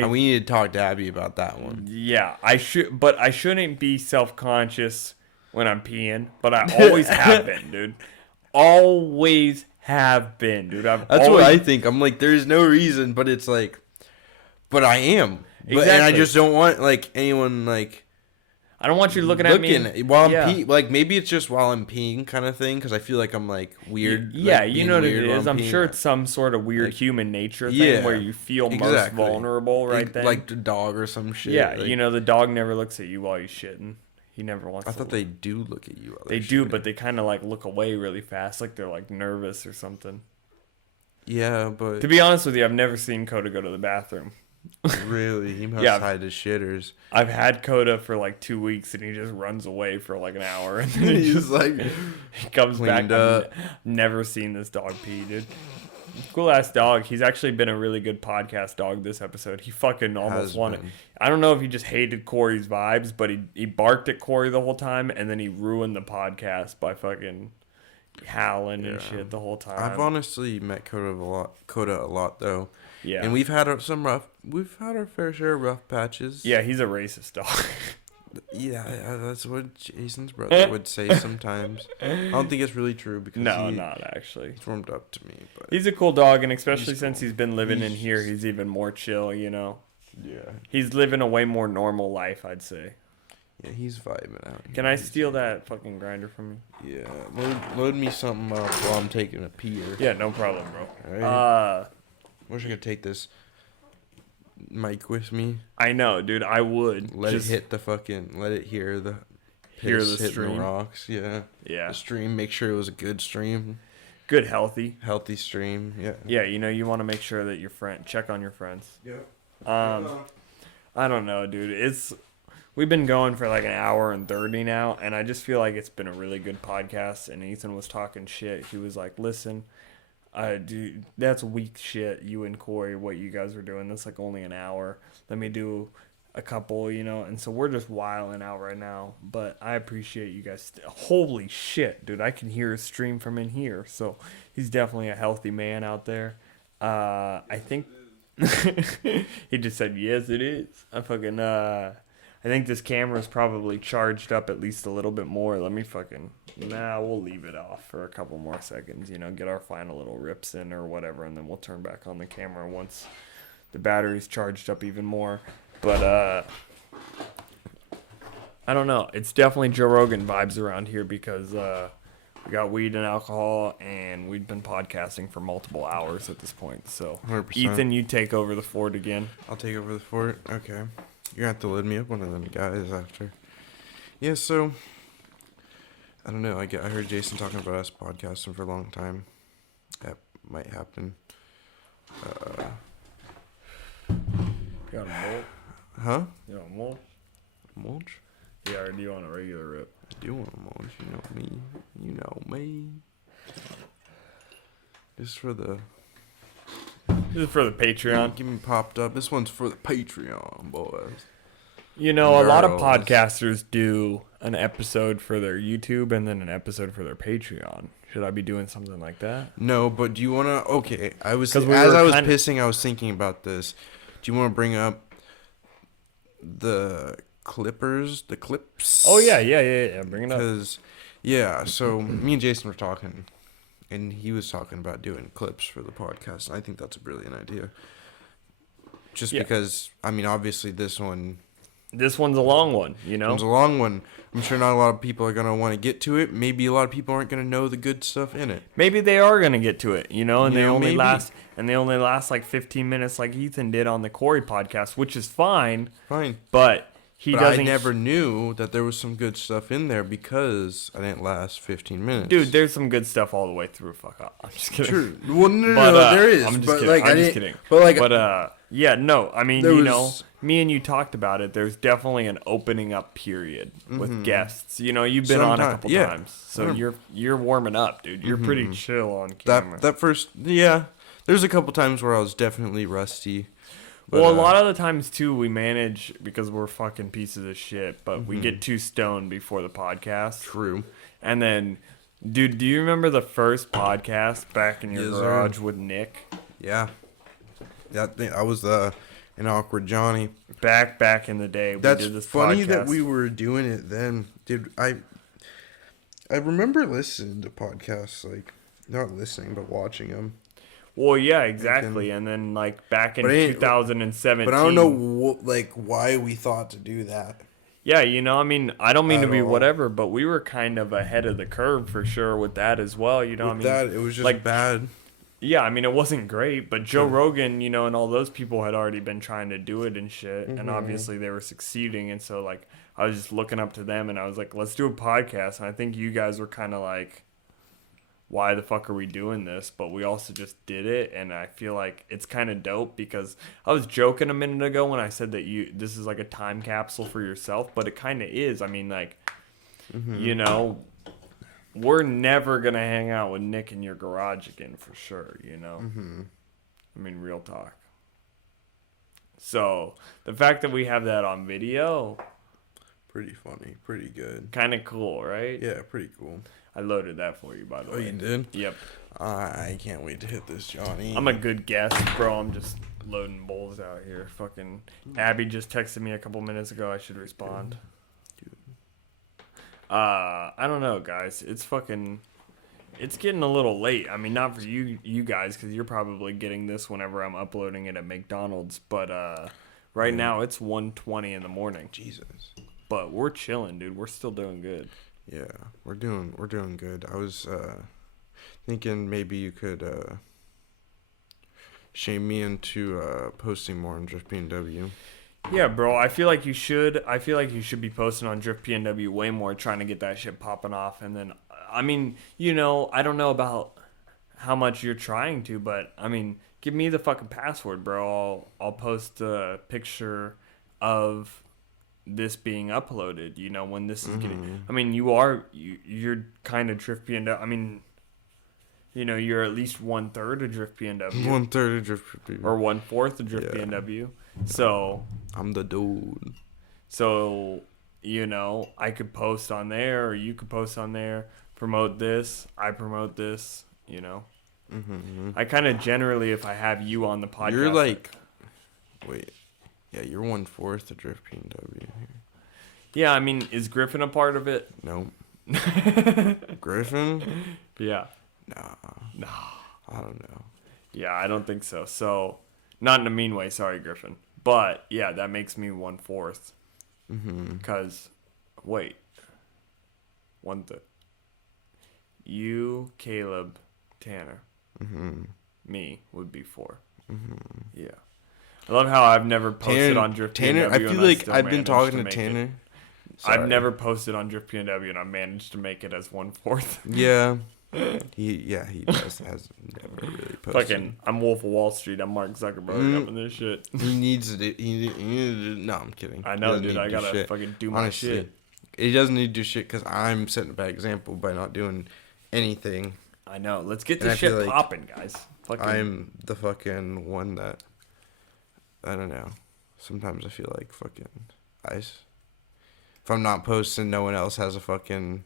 We need to talk to Abby about that one. Yeah, I shouldn't be self-conscious when I'm peeing, but I always have been, dude. Always have been, dude. That's what I think. I'm like, there's no reason, but it's like, but I am. Exactly. And I just don't want like anyone like. I don't want you looking at me while I'm peeing. Like maybe it's just while I'm peeing kind of thing because I feel like I'm like weird. Yeah, like, you know what it is. I'm sure it's some sort of weird human nature thing where you feel most vulnerable then. Like the dog or some shit. Yeah, like, the dog never looks at you while you're shitting. He never wants. I thought they do look at you. While they do, but they kind of like look away really fast, like they're like nervous or something. Yeah, but to be honest with you, I've never seen Coda go to the bathroom. Really? He must hide his shitters. I've had Coda for like 2 weeks, and he just runs away for like an hour, and then he's like, he comes back. Up. Never seen this dog pee, dude. Cool ass dog. He's actually been a really good podcast dog this episode. He fucking almost won it. I don't know if he just hated Corey's vibes, but he barked at Corey the whole time, and then he ruined the podcast by fucking howling and shit the whole time. I've honestly met Coda a lot though. Yeah, and we've had our fair share of rough patches. Yeah, he's a racist dog. Yeah, that's what Jason's brother would say sometimes. I don't think it's really true because not actually. He's warmed up to me, but he's a cool dog, and especially since he's been living in here, he's even more chill. Yeah, he's living a way more normal life, I'd say. Yeah, he's vibing out. Can I steal that fucking grinder from you? Yeah, load me something up while I'm taking a pee. Yeah, no problem, bro. All right. Wish I could take this mic with me. I know, dude. I would let it hit the fucking. Let it hear the stream. The rocks. Yeah. Yeah. The stream. Make sure it was a good stream. Good, healthy stream. Yeah. Yeah. You want to make sure that check on your friends. Yeah. I don't know, dude. We've been going for like an hour and 30 now, and I just feel like it's been a really good podcast. And Ethan was talking shit. He was like, "Listen. Dude, that's weak shit, you and Corey, what you guys were doing. That's like only an hour. Let me do a couple, and so we're just wilding out right now. But I appreciate you guys. Holy shit, dude, I can hear his stream from in here. So he's definitely a healthy man out there. I think he just said, yes, it is. I think this camera is probably charged up at least a little bit more. Let me we'll leave it off for a couple more seconds, get our final little rips in or whatever, and then we'll turn back on the camera once the battery's charged up even more. But, I don't know. It's definitely Joe Rogan vibes around here because, we got weed and alcohol, and we've been podcasting for multiple hours at this point. So, 100%. Ethan, you take over the fort again. I'll take over the fort. Okay. You're going to have to load me up one of them guys after. Yeah, so, I don't know. I heard Jason talking about us podcasting for a long time. That might happen. Got a mulch? Huh? You want a mulch? Mulch? Yeah, or do you want a regular rip? I do want a mulch. You know me. This is for the Patreon. Give me popped up. This one's for the Patreon, boys. A lot of podcasters do an episode for their YouTube and then an episode for their Patreon. Should I be doing something like that? No, but do you want to... Okay, I was pissing, I was thinking about this. Do you want to bring up the clips? Oh, yeah. Bring it up. Because, yeah, so me and Jason were talking, and he was talking about doing clips for the podcast. I think that's a brilliant idea. Just because, obviously this one's a long one, It's a long one. I'm sure not a lot of people are going to want to get to it. Maybe a lot of people aren't going to know the good stuff in it. Maybe they are going to get to it, and they only last like 15 minutes like Ethan did on the Corey podcast, which is fine. But I never knew that there was some good stuff in there because I didn't last 15 minutes. Dude, there's some good stuff all the way through. Fuck off. I'm just kidding. True. Well, no, there is. I'm just kidding. Me and you talked about it. There's definitely an opening up period with guests. You've been on a couple times, so you're warming up, dude. You're pretty chill on camera. That first, there's a couple times where I was definitely rusty. But, well, a lot of the times, too, we manage, because we're fucking pieces of shit, but we get too stoned before the podcast. True. And then, dude, do you remember the first podcast back in your garage with Nick? Yeah. I was an awkward Johnny. Back in the day, we did this funny podcast. That we were doing it then. Dude, I remember listening to podcasts, like, not listening, but watching them. Well, yeah, exactly. And then, like, back in 2017. But I don't know, why we thought to do that. Yeah, I mean, I don't mean to be whatever, but we were kind of ahead of the curve for sure with that as well. With that, it was just bad. Yeah, I mean, it wasn't great, but Joe Rogan, and all those people had already been trying to do it and shit, and obviously they were succeeding, and so, like, I was just looking up to them, and I was like, let's do a podcast, and I think you guys were kind of like, why the fuck are we doing this? But we also just did it, and I feel like it's kind of dope, because I was joking a minute ago when I said that this is like a time capsule for yourself, but it kind of is. I mean, like, we're never going to hang out with Nick in your garage again for sure, I mean, real talk. So, the fact that we have that on video... Pretty funny. Pretty good. Kind of cool, right? Yeah, pretty cool. I loaded that for you, by the way. Oh, you did? Yep. I can't wait to hit this, Johnny. I'm a good guest, bro. I'm just loading bowls out here. Fucking Abby just texted me a couple minutes ago. I should respond. I don't know, guys. It's getting a little late. I mean, not for you guys, because you're probably getting this whenever I'm uploading it at McDonald's. But right now, it's 1:20 in the morning. Jesus. But we're chilling, dude. We're still doing good. Yeah, we're doing good. I was thinking maybe you could shame me into posting more on Drift PNW. Yeah, bro. I feel like you should. I feel like you should be posting on Drift PNW way more, trying to get that shit popping off. And then, I mean, I don't know about how much you're trying to, but I mean, give me the fucking password, bro. I'll post a picture of this being uploaded, when this is getting... I mean, you're kind of Drift PNW. I mean, you're at least 1/3 of Drift PNW. 1/3 of Drift PNW. Or 1/4 of Drift PNW. So... I'm the dude. So, I could post on there, or you could post on there, promote this, I promote this, I kind of generally, if I have you on the podcast... You're like... Wait... Yeah, you're 1/4 of Drift PNW. Yeah, I mean, is Griffin a part of it? Nope. Griffin? Yeah. No. I don't know. Yeah, I don't think so. So, not in a mean way, sorry, Griffin. But, yeah, that makes me 1/4. Because, wait. 1/3. You, Caleb, Tanner. Me would be 4. Yeah. I love how I've never posted on Drift PNW. I feel like I've been talking to Tanner. I've never posted on Drift PNW, and I managed to make it as 1/4. Yeah. He has never really posted. Fucking, I'm Wolf of Wall Street. I'm Mark Zuckerberg up in this shit. He needs to do... No, I'm kidding. I know, dude. I gotta fucking do my shit. He doesn't need to do shit because I'm setting a bad example by not doing anything. I know. Let's get this shit popping, guys. I'm the fucking one that... I don't know. Sometimes I feel like fucking ice. If I'm not posting, no one else has a fucking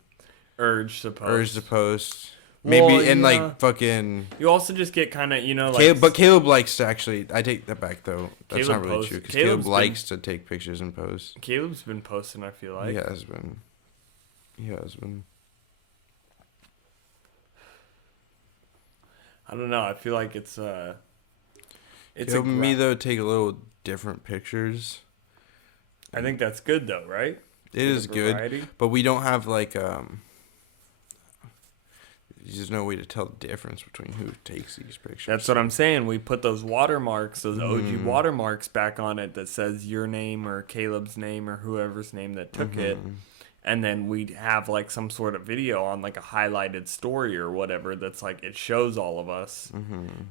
urge to post. Maybe like fucking. You also just get kind of like. But Caleb likes to actually. I take that back though. That's Caleb not really true because Caleb likes to take pictures and post. Caleb's been posting. I feel like he has been. I don't know. I feel like it's helping me though take a little different pictures. I think that's good though, right? It is good, but we don't have like there's no way to tell the difference between who takes these pictures. That's what I'm saying. We put those watermarks, those OG watermarks back on it that says your name or Caleb's name or whoever's name that took it. And then we'd have like some sort of video on like a highlighted story or whatever that's like it shows all of us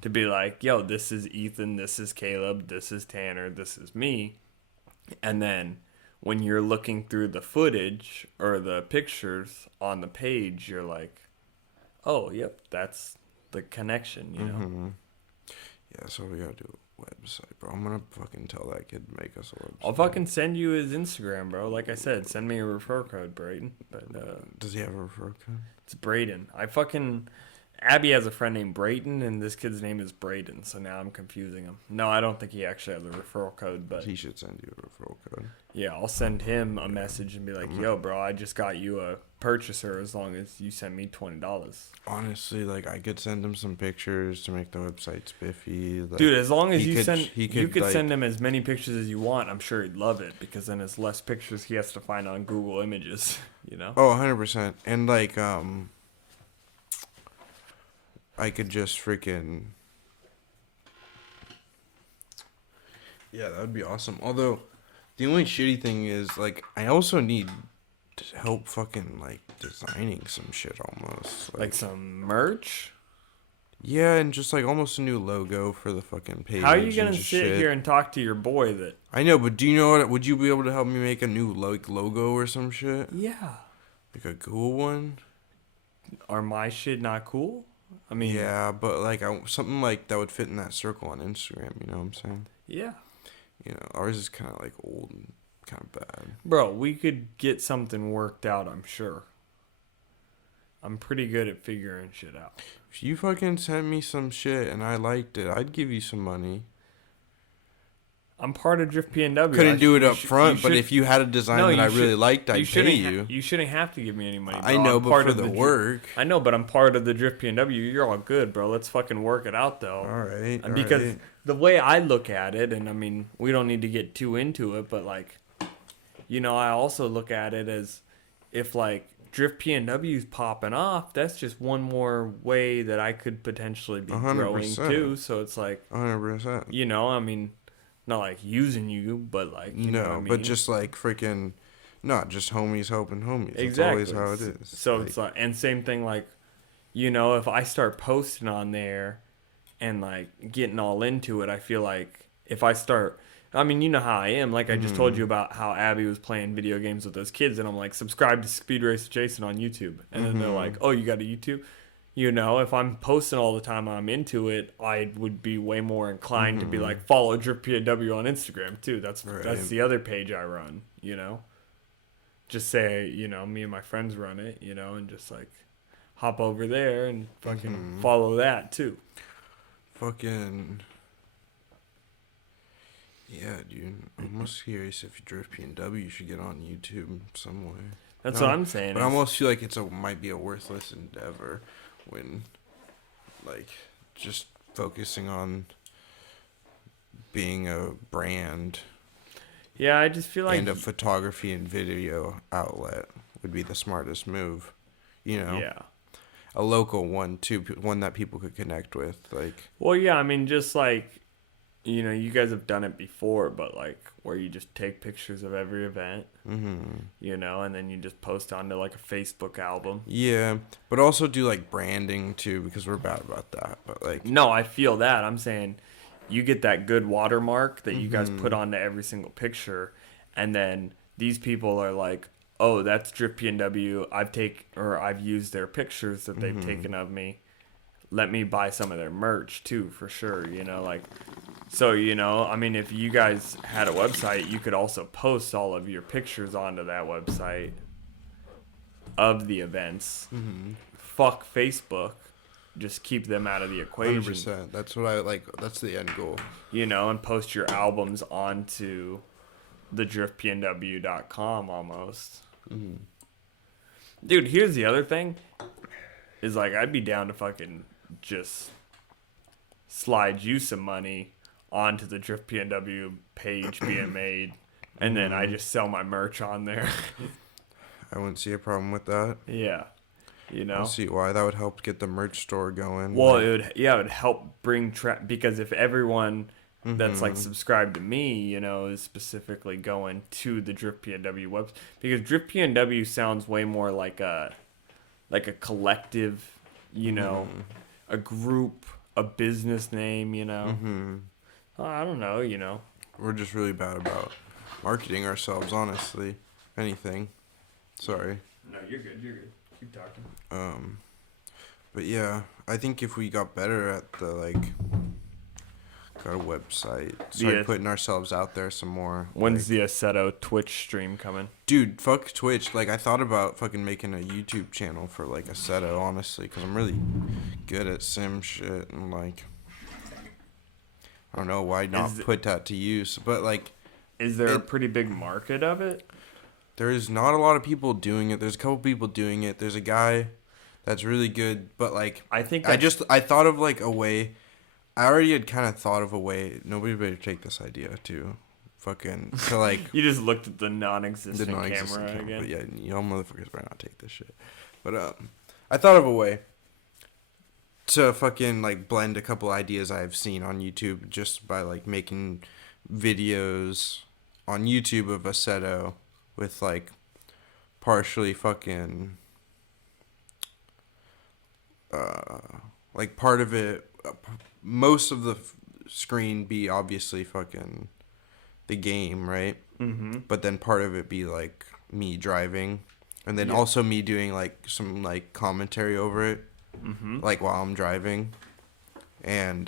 to be like, yo, this is Ethan, this is Caleb, this is Tanner, this is me. And then when you're looking through the footage or the pictures on the page, you're like, oh, yep, that's the connection, Yeah, that's what we gotta do. website, bro. I'm gonna fucking tell that kid to make us a website. I'll fucking send you his Instagram, bro. Like I said, send me a referral code, Brayden. But does he have a referral code? It's Brayden. Abby has a friend named Brayden, and this kid's name is Brayden, so now I'm confusing him. No, I don't think he actually has a referral code, but... He should send you a referral code. Yeah, I'll send him a message and be like, yo, bro, I just got you a purchaser as long as you send me $20. Honestly, like, I could send him some pictures to make the website spiffy. Like, dude, as long as you could send him as many pictures as you want, I'm sure he'd love it, because then it's less pictures he has to find on Google Images, you know? Oh, 100%. And, like, I could just freaking... Yeah, that would be awesome. Although, the only shitty thing is, like, I also need help fucking, like, designing some shit almost. Like some merch? Yeah, and just, like, almost a new logo for the fucking page. How are you going to sit here and talk to your boy that... I know, but do you know what... Would you be able to help me make a new, like, logo or some shit? Yeah. Like a cool one? Are my shit not cool? I mean... Yeah, but, like, something, like, that would fit in that circle on Instagram, you know what I'm saying? Yeah. You know, ours is kind of, like, old and kind of bad. Bro, we could get something worked out, I'm sure. I'm pretty good at figuring shit out. If you fucking sent me some shit and I liked it, I'd give you some money. I'm part of Drift PNW. Couldn't do it up front, but if you had a design that I really liked, I'd pay you. You shouldn't have to give me any money, bro. I know, but for the work. I know, but I'm part of the Drift PNW. You're all good, bro. Let's fucking work it out, though. All right. Because the way I look at it, and I mean, we don't need to get too into it, but like, you know, I also look at it as if like Drift PNW's popping off, that's just one more way that I could potentially be 100%. growing too. So it's like, 100%. You know, I mean, not like using you, but like, you know what I mean? But just like freaking, not just homies helping homies. Exactly. That's always how it is. So like, it's like, and same thing, like, you know, if I start posting on there and like getting all into it, I feel like if I start, I mean, you know how I am. Like I just told you about how Abby was playing video games with those kids, and I'm like, subscribe to SpeedRacinJason on YouTube, and then they're like, oh, you got a YouTube? You know, if I'm posting all the time and I'm into it, I would be way more inclined to be like, follow Drip PNW on Instagram too. That's the other page I run, you know. Just say, you know, me and my friends run it, you know, and just like hop over there and fucking follow that too. Fucking yeah, dude. I'm almost curious if you Drift PNW, you should get on YouTube somewhere. That's what I'm saying. But I almost feel like might be a worthless endeavor when, like, just focusing on being a brand. Yeah, I just feel like... And a photography and video outlet would be the smartest move, you know? Yeah. A local one, too, one that people could connect with, like... Well, yeah, I mean, just like... You know, you guys have done it before, but like where you just take pictures of every event, you know, and then you just post onto like a Facebook album. Yeah, but also do like branding too, because we're bad about that. But like, no, I feel that. I'm saying you get that good watermark that you guys put onto every single picture, and then these people are like, oh, that's Drip PNW. I've used their pictures that they've taken of me. Let me buy some of their merch too, for sure. You know, like. So, you know, I mean, if you guys had a website, you could also post all of your pictures onto that website of the events. Fuck Facebook. Just keep them out of the equation. 100%. That's what I like. That's the end goal. You know, and post your albums onto the driftpnw.com almost. Dude, here's the other thing. Is like, I'd be down to fucking just slide you some money onto the Drift PNW page being made, and then I just sell my merch on there. I wouldn't see a problem with that. Yeah, you know. I don't see why. That would help get the merch store going. Well, it would help bring because if everyone that's like subscribed to me, you know, is specifically going to the Drift PNW website, because Drift PNW sounds way more like a collective, you know, a group, a business name, you know. I don't know, you know. We're just really bad about marketing ourselves, honestly. If anything. Sorry. No, you're good. Keep talking. But yeah, I think if we got better at the, like, got a website. Start putting ourselves out there some more. When's the Assetto Twitch stream coming? Dude, fuck Twitch. Like, I thought about fucking making a YouTube channel for, like, Assetto, honestly, because I'm really good at sim shit, and, like, I don't know why not put that to use, but, like... Is there a pretty big market of it? There's not a lot of people doing it. There's a couple people doing it. There's a guy that's really good, but, like... I thought of, like, a way... I already had kind of thought of a way... Nobody better take this idea, too. Fucking... To, like... You just looked at the non-existent camera again. But yeah, y'all motherfuckers better not take this shit. But, I thought of a way to fucking, like, blend a couple ideas I've seen on YouTube just by, like, making videos on YouTube of Assetto with, like, partially fucking, like, part of it, most of the screen be obviously fucking the game, right? Mm-hmm. But then part of it be, like, me driving. And then also me doing, like, some, like, commentary over it. Mm-hmm. Like, while I'm driving. And,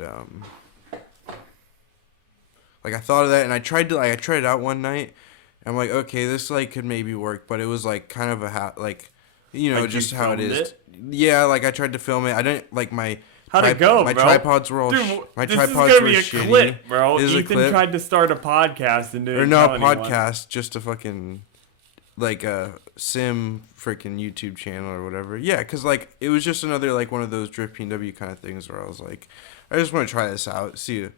like, I thought of that, and I tried it out one night. I'm like, okay, this, like, could maybe work. But it was, like, kind of like, you know, like just how it is. Yeah, like, I tried to film it. I didn't, like, How'd it go, my bro? tripods were all my tripods were shitty. This is gonna be a clip, bro. Ethan tried to start a podcast and didn't tell anyone. Or no, a podcast, just a fucking... like a sim freaking YouTube channel or whatever. Yeah, because, like, it was just another, like, one of those Drift PNW kind of things where I was like, I just want to try this out, see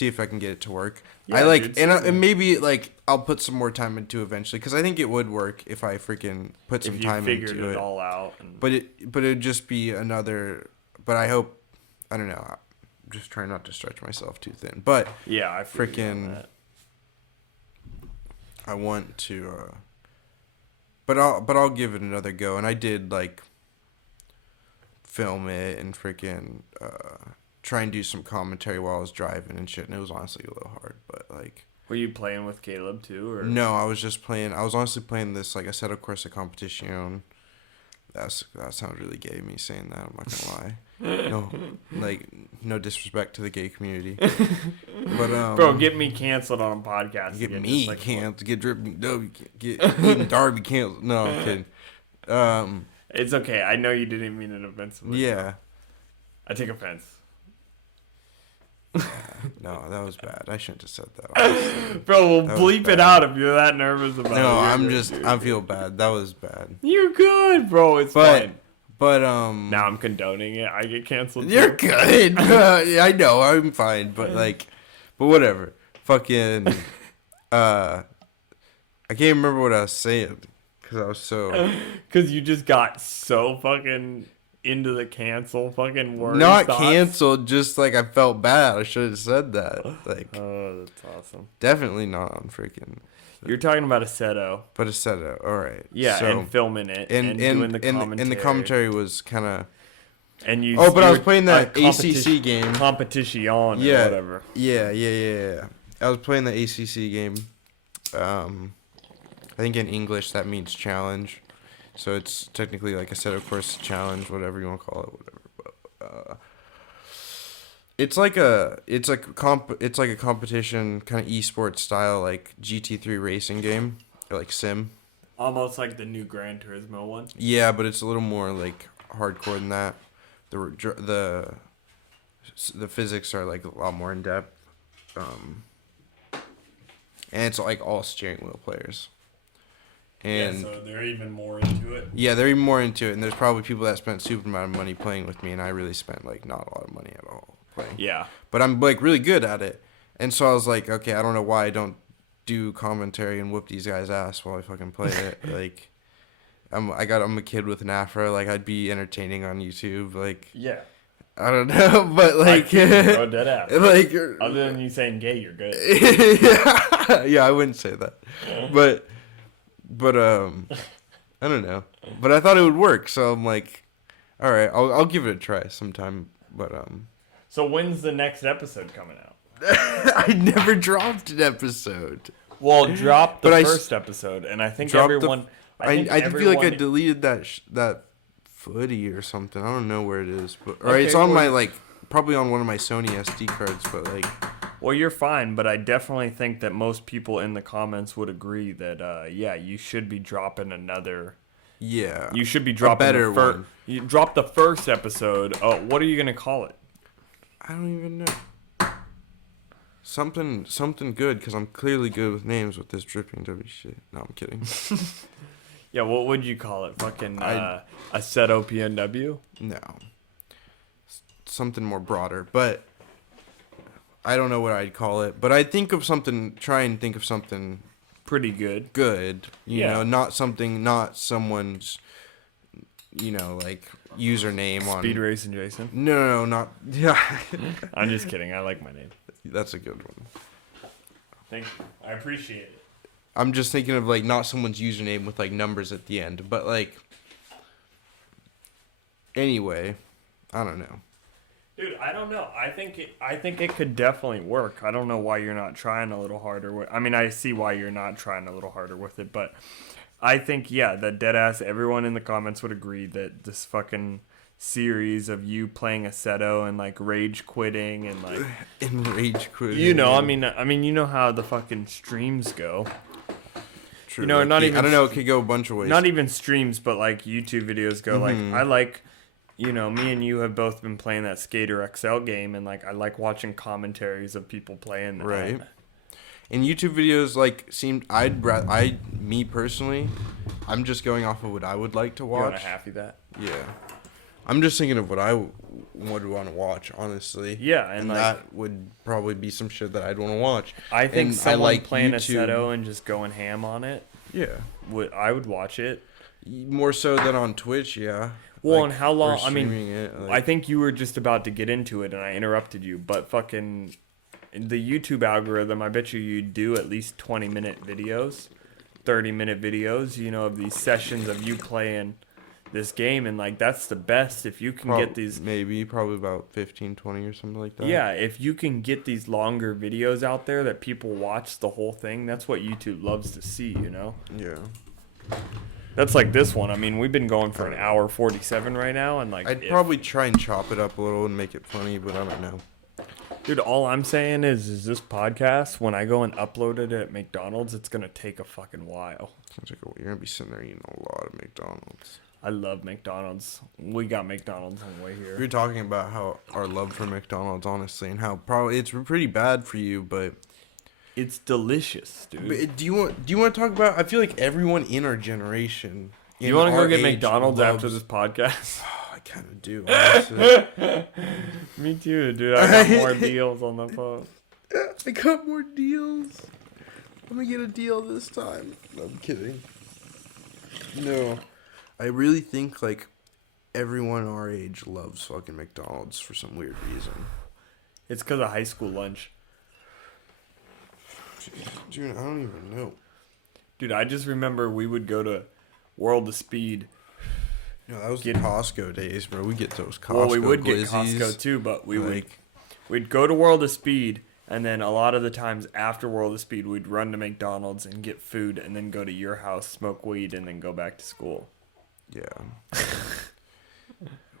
if I can get it to work. Yeah, I, like, and maybe, like, I'll put some more time into eventually, because I think it would work if I freaking put some time into it. If you figured it all out. But it'd just be another, but I hope, I don't know, I'm just trying not to stretch myself too thin. But, yeah, I freaking, I want to, But I'll give it another go, and I did, like, film it and freaking try and do some commentary while I was driving and shit, and it was honestly a little hard, but, like... Were you playing with Caleb, too, or...? No, I was honestly playing this, like, Assetto Corsa competition. That sounds really gay, me saying that, I'm not gonna lie. No, like, no disrespect to the gay community. But, bro, get me canceled on a podcast. Get me canceled. Get Dripping W. Get even Darby canceled. No, I'm kidding. It's okay. I know you didn't mean it offensively. Yeah. I take offense. No, that was bad. I shouldn't have said that. Bro, we'll bleep it out if you're that nervous about it. No, I feel bad. That was bad. You're good, bro. It's fine. But, now I'm condoning it. I get canceled. You're good. I know. I'm fine. But, like, whatever. Fucking, I can't remember what I was saying. Because I was so... Because you just got so fucking into the cancel fucking word. Not canceled, just, like, I felt bad. I should have said that. Like, oh, that's awesome. Definitely not on freaking... You're talking about Assetto. But Assetto, all right. Yeah, so, and filming it and doing the commentary. And the commentary was kind of... And you. Oh, but I was playing that ACC game. Competition or whatever. Yeah. I was playing the ACC game. I think in English that means challenge. So it's technically like Assetto Corsa challenge, whatever you want to call it, whatever. But, it's like a competition kind of esports style, like GT3 racing game, or like sim. Almost like the new Gran Turismo one. Yeah, but it's a little more like hardcore than that. The physics are like a lot more in depth, and it's like all steering wheel players. And yeah, so they're even more into it. Yeah, they're even more into it, and there's probably people that spent super amount of money playing with me, and I really spent like not a lot of money at all playing. Yeah. But I'm like really good at it, and so I was like, okay, I don't know why I don't do commentary and whoop these guys' ass while I fucking play it. Like, I'm a kid with an afro. Like, I'd be entertaining on YouTube. Like, yeah. I don't know, but like, bro, dead ass. Like, other than you saying gay, you're good. Yeah, I wouldn't say that, but I don't know. But I thought it would work, so I'm like, all right, I'll give it a try sometime. But So when's the next episode coming out? I never dropped an episode. Well, drop the first episode, and I think everyone. I feel like I deleted that footy or something. I don't know where it is, but it's on my like probably on one of my Sony SD cards. But like, Well, you're fine, but I definitely think that most people in the comments would agree that, you should be dropping another. Yeah. You should be dropping a better one. You drop the first episode. What are you gonna call it? I don't even know. Something good, because I'm clearly good with names with this dripping W shit. No, I'm kidding. Yeah, what would you call it? Fucking Aceto PNW? No. Something more broader, but I don't know what I'd call it. But I'd try and think of something pretty good. Good. You know, not someone's, like username on SpeedRacinJason. No, not. Yeah. I'm just kidding. I like my name. That's a good one. Thank you. I appreciate it. I'm just thinking of, like, not someone's username with, like, numbers at the end. But, like, anyway, I don't know. Dude, I don't know. I think it could definitely work. I don't know why you're not trying a little harder. I mean, I see why you're not trying a little harder with it. But I think, that deadass, everyone in the comments would agree that this fucking series of you playing Aceto and, like, rage quitting and, like... And rage quitting. I mean, you know how the fucking streams go. True. Not even... I don't know, it could go a bunch of ways. Not even streams, but, like, YouTube videos go. Mm-hmm. Like, I like... me and you have both been playing that Skater XL game, and, like, I like watching commentaries of people playing that. Right. And YouTube videos, like, me personally, I'm just going off of what I would like to watch. You want to happy that? Yeah. I'm just thinking of what I would want to watch, honestly. Yeah, and like, that would probably be some shit that I'd want to watch. I think someone playing Aceto and just going ham on it. Yeah. I would watch it. More so than on Twitch, yeah. Well, like, and how long? I mean, I think you were just about to get into it, and I interrupted you. But fucking the YouTube algorithm, I bet you do at least 20-minute videos, 30-minute videos. Of these sessions of you playing this game, and like that's the best if you can get these. Probably about 15, 20 or something like that. Yeah, if you can get these longer videos out there that people watch the whole thing, that's what YouTube loves to see. Yeah. That's like this one. I mean, we've been going for an hour 47 right now, and like I'd probably try and chop it up a little and make it funny, but I don't know. Dude, all I'm saying is this podcast, when I go and upload it at McDonald's, it's gonna take a fucking while. You're gonna be sitting there eating a lot of McDonald's. I love McDonald's. We got McDonald's on the way here. We were talking about how our love for McDonald's, honestly, and how probably it's pretty bad for you, but it's delicious, dude. But do you want to talk about? I feel like everyone in our generation. You want to go get McDonald's after this podcast? Oh, I kind of do. Honestly. Me too, dude. I got more deals on the phone. I got more deals. Let me get a deal this time. No, I'm kidding. No, I really think like everyone our age loves fucking McDonald's for some weird reason. It's because of high school lunch. Dude, I don't even know. Dude, I just remember we would go to World of Speed. No, that was the Costco days, bro. We get those Costco. Well, we would glizzies. Get Costco too, but we'd go to World of Speed, and then a lot of the times after World of Speed, we'd run to McDonald's and get food, and then go to your house, smoke weed, and then go back to school. Yeah.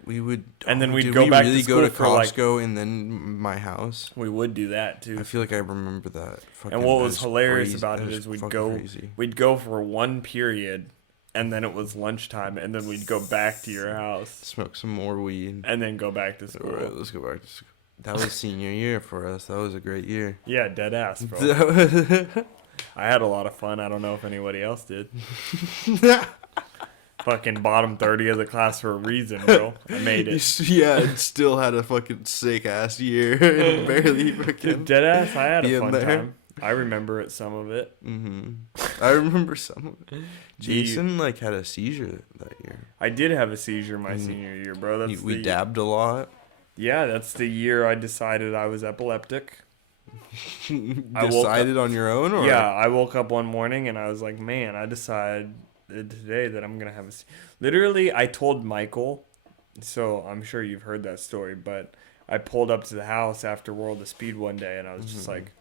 We would, and then we'd go back to school go to Costco and then my house. We would do that too. I feel like I remember that. And what was hilarious about it is we'd go for one period, and then it was lunchtime, and then we'd go back to your house, smoke some more weed, and then go back to school. All right, let's go back to school. That was senior year for us. That was a great year. Yeah, dead ass, bro. I had a lot of fun. I don't know if anybody else did. Fucking bottom 30 of the class for a reason, bro. I made it. Yeah, and still had a fucking sick ass year and barely fucking dead ass. I had a fun time. I remember it, some of it. I remember some of it. Jason had a seizure that year. I did have a seizure my senior year, bro. We dabbed a lot. Yeah, that's the year I decided I was epileptic. Decided on your own, or? Yeah, I woke up one morning and I was like, man, I decided today that I'm gonna have literally I told Michael, so I'm sure you've heard that story, but I pulled up to the house after World of Speed one day, and I was just like,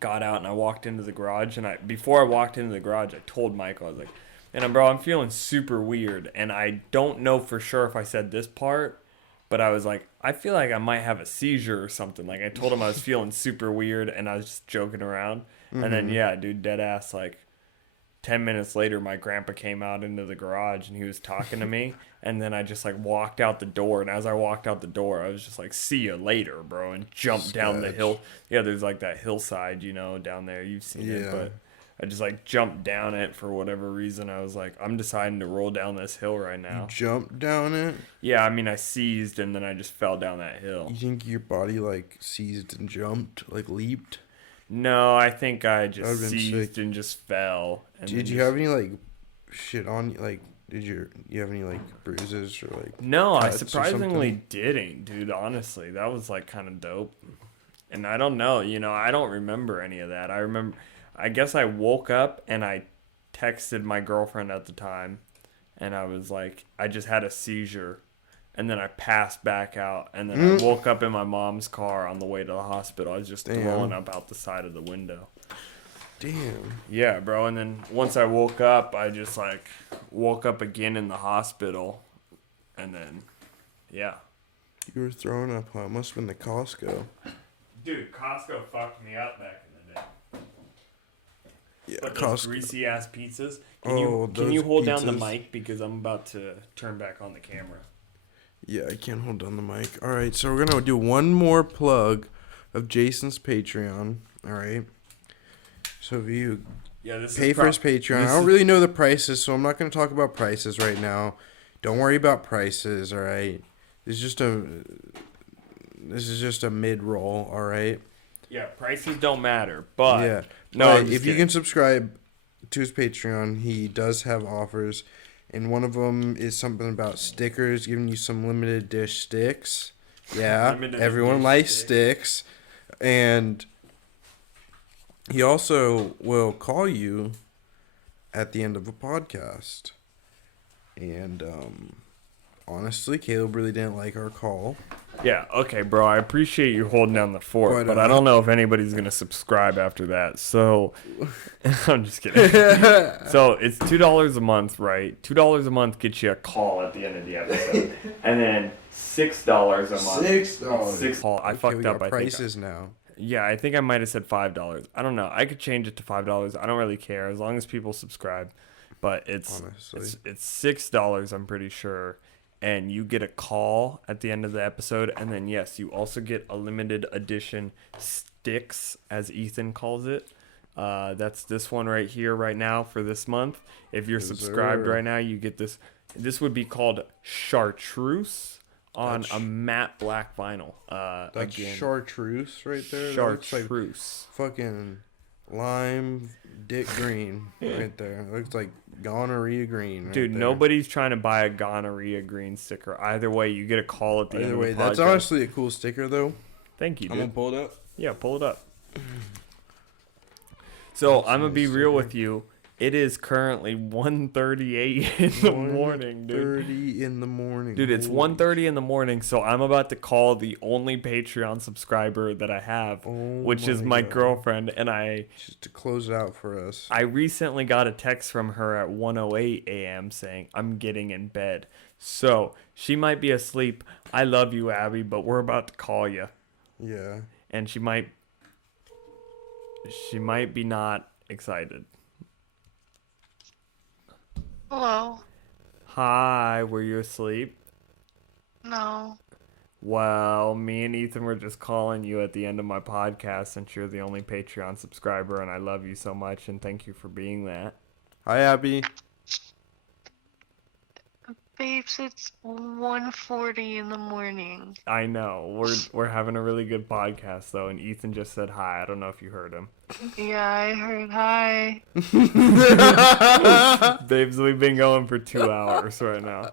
got out and I walked into the garage, and before I walked into the garage, I told Michael, I was like, man, bro, I'm feeling super weird, and I don't know for sure if I said this part, But I was like, I feel like I might have a seizure or something. Like I told him I was feeling super weird and I was just joking around. And then, yeah, dude, dead ass, like 10 minutes later, my grandpa came out into the garage and he was talking to me. And then I just like walked out the door. And as I walked out the door, I was just like, see you later, bro. And jumped down the hill. Yeah, there's like that hillside, you know, down there. You've seen it. But I just like jumped down it for whatever reason. I was like, I'm deciding to roll down this hill right now. You jumped down it? Yeah, I mean, I seized and then I just fell down that hill. You think your body like seized and jumped, like leaped? No, I think I just seized and just fell. And did you have any like shit on you? Like, did you have any like bruises or like? No, I surprisingly didn't, dude. Honestly, that was like kind of dope. And I don't know, you know, I don't remember any of that. I guess I woke up and I texted my girlfriend at the time, and I was like, I just had a seizure. And then I passed back out, and then I woke up in my mom's car on the way to the hospital. I was just throwing up out the side of the window. Damn. Yeah, bro. And then once I woke up, I just like woke up again in the hospital, and then, yeah. You were throwing up, huh? It must have been the Costco. Dude, Costco fucked me up back in the day. Yeah, but those greasy ass pizzas. Can you hold down the mic because I'm about to turn back on the camera. Yeah, I can't hold down the mic. All right, so we're going to do one more plug of Jason's Patreon. All right. So if you pay for his Patreon, I don't really know the prices, so I'm not going to talk about prices right now. Don't worry about prices, all right? This is just a mid-roll, all right? Yeah, prices don't matter, but... Yeah. No, if you can subscribe to his Patreon, he does have offers. And one of them is something about stickers, giving you some limited dish sticks. Yeah, everyone likes sticks. And he also will call you at the end of a podcast. And honestly, Caleb really didn't like our call. Yeah, okay, bro. I appreciate you holding down the fort, but I don't know if anybody's going to subscribe after that. So, I'm just kidding. So, it's $2 a month, right? $2 a month gets you a call at the end of the episode. And then $6 a month. $6. I fucked up. Prices now. Yeah, I think I might have said $5. I don't know. I could change it to $5. I don't really care as long as people subscribe. But it's $6, I'm pretty sure. And you get a call at the end of the episode. And then, yes, you also get a limited edition sticks, as Ethan calls it. That's this one right here right now for this month. If you're subscribed right now, you get this. This would be called chartreuse on a matte black vinyl. That's chartreuse right there. Chartreuse. Like fucking lime dick green right there. It looks like gonorrhea green. Dude, nobody's trying to buy a gonorrhea green sticker. Either way, you get a call at the end of the podcast. That's honestly a cool sticker, though. Thank you, dude. I'm going to pull it up? Yeah, pull it up. So, I'm going to be real with you. It is currently 1:38 in the morning, dude. 1:30 in the morning. Dude, it's 1:30 in the morning, so I'm about to call the only Patreon subscriber that I have, which is my girlfriend, and just to close it out for us. I recently got a text from her at 1:08 a.m. saying, I'm getting in bed. So, she might be asleep. I love you, Abby, but we're about to call you. Yeah. And she might be not excited. Hello. Hi, were you asleep? No. Well, me and Ethan were just calling you at the end of my podcast since you're the only Patreon subscriber, and I love you so much, and thank you for being that. Hi, Abby. Babes, it's 1:40 in the morning. I know. We're having a really good podcast, though, and Ethan just said hi. I don't know if you heard him. Yeah, I heard hi. Babes, we've been going for 2 hours right now.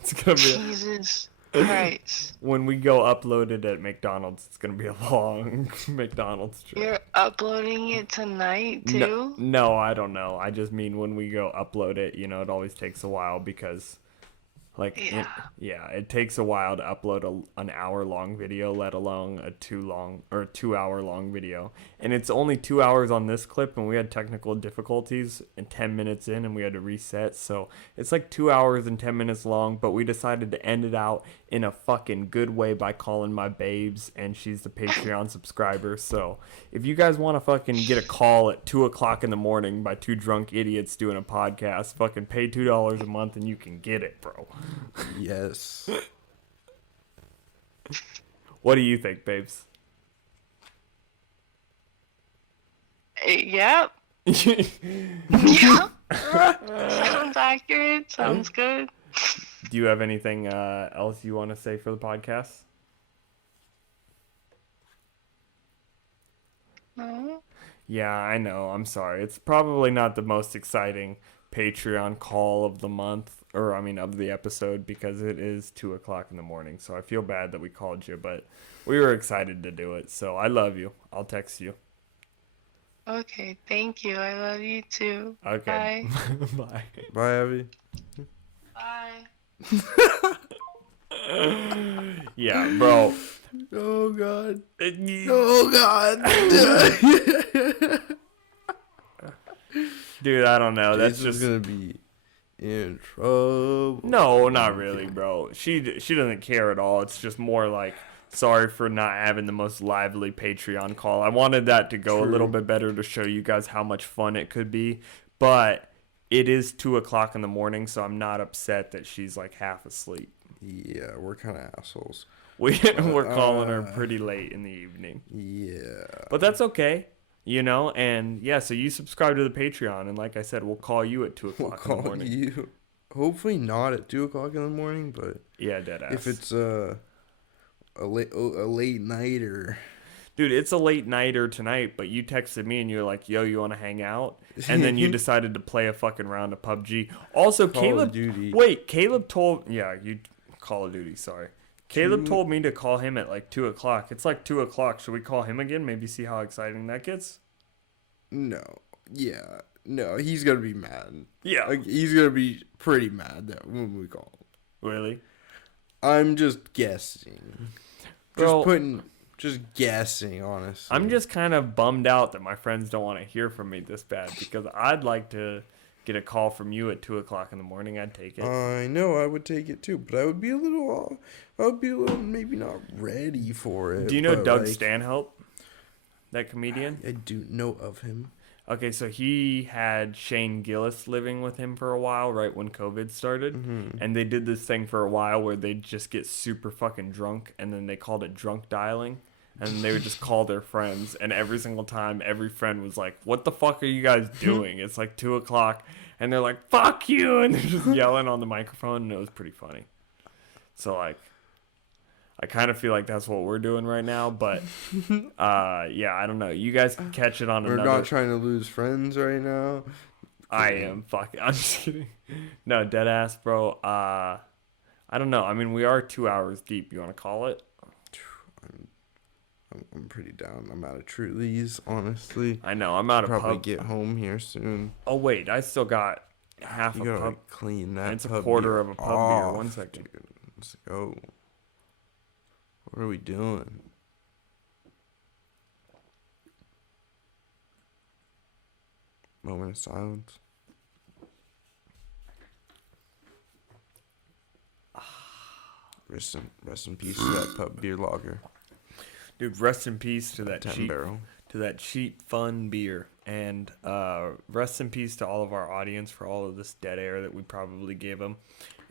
It's gonna be Jesus Christ. When we go upload it at McDonald's, it's gonna be a long McDonald's trip. You're uploading it tonight, too? No, I don't know. I just mean when we go upload it, you know, it always takes a while because Like, it takes a while to upload an hour-long video, let alone a 2-hour-long video. And it's only 2 hours on this clip, and we had technical difficulties and 10 minutes in, and we had to reset. So it's like 2 hours and 10 minutes long, but we decided to end it out in a fucking good way by calling my babes, and she's the Patreon subscriber. So if you guys want to fucking get a call at 2 o'clock in the morning by two drunk idiots doing a podcast, fucking pay $2 a month and you can get it, bro. Yes. What do you think, babes? Yep. Yep. Sounds accurate. Sounds good. Do you have anything else you want to say for the podcast? No. Yeah, I know. I'm sorry. It's probably not the most exciting Patreon call of the month, of the episode, because it is 2 o'clock in the morning. So I feel bad that we called you, but we were excited to do it. So I love you. I'll text you. Okay, thank you. I love you too. Okay. Bye. Bye. Bye, Abby. Bye. Yeah, bro. Oh, God. Oh, God. Dude, I don't know. That's Jason's just gonna be in trouble. No, not really, bro. She doesn't care at all. It's just more like, sorry for not having the most lively Patreon call. I wanted that to go a little bit better to show you guys how much fun it could be, but it is 2 o'clock in the morning, so I'm not upset that she's like half asleep. Yeah, we're kind of assholes. We're calling her pretty late in the evening. Yeah. But that's okay. You know, and yeah, so you subscribe to the Patreon, and like I said, we'll call you at 2 o'clock in the morning. You. Hopefully not at 2 o'clock in the morning, but yeah, deadass. If it's a late night or... Dude, it's a late nighter tonight, but you texted me and you're like, yo, you want to hang out? And then you decided to play a fucking round of PUBG. Also, Call of Duty. Wait, Caleb told... Yeah, you... Call of Duty, sorry. Caleb told me to call him at like 2 o'clock. It's like 2 o'clock. Should we call him again? Maybe see how exciting that gets? No. Yeah. No, he's going to be mad. Yeah. Like, he's going to be pretty mad that when we call him. Really? I'm just guessing. Bro, just guessing, honestly. I'm just kind of bummed out that my friends don't want to hear from me this bad, because I'd like to get a call from you at 2 o'clock in the morning. I'd take it. I know, I would take it too, but I would be a little maybe not ready for it. Do you know Doug Stanhope? That comedian? I do know of him. Okay, so he had Shane Gillis living with him for a while, right when COVID started. Mm-hmm. And they did this thing for a while where they'd just get super fucking drunk, and then they called it drunk dialing. And they would just call their friends, and every single time, every friend was like, what the fuck are you guys doing? It's like 2 o'clock, and they're like, fuck you! And they're just yelling on the microphone, and it was pretty funny. So, like, I kind of feel like that's what we're doing right now, but, yeah, I don't know. You guys can catch it on another... We're not trying to lose friends right now. I am. Fucking... I'm just kidding. No, deadass, bro. I don't know. I mean, we are 2 hours deep. You want to call it? I'm pretty down. I'm out of Trulies, honestly. I know. I'm out of probably pub. Get home here soon. Oh wait, I still got half you a gotta pub. Clean that. It's a quarter of a pub beer. 1 second. Dude. Let's go. What are we doing? Moment of silence. Rest in peace to that pub beer lager. Dude, rest in peace to that 10 barrel. To that cheap, fun beer. And rest in peace to all of our audience for all of this dead air that we probably gave them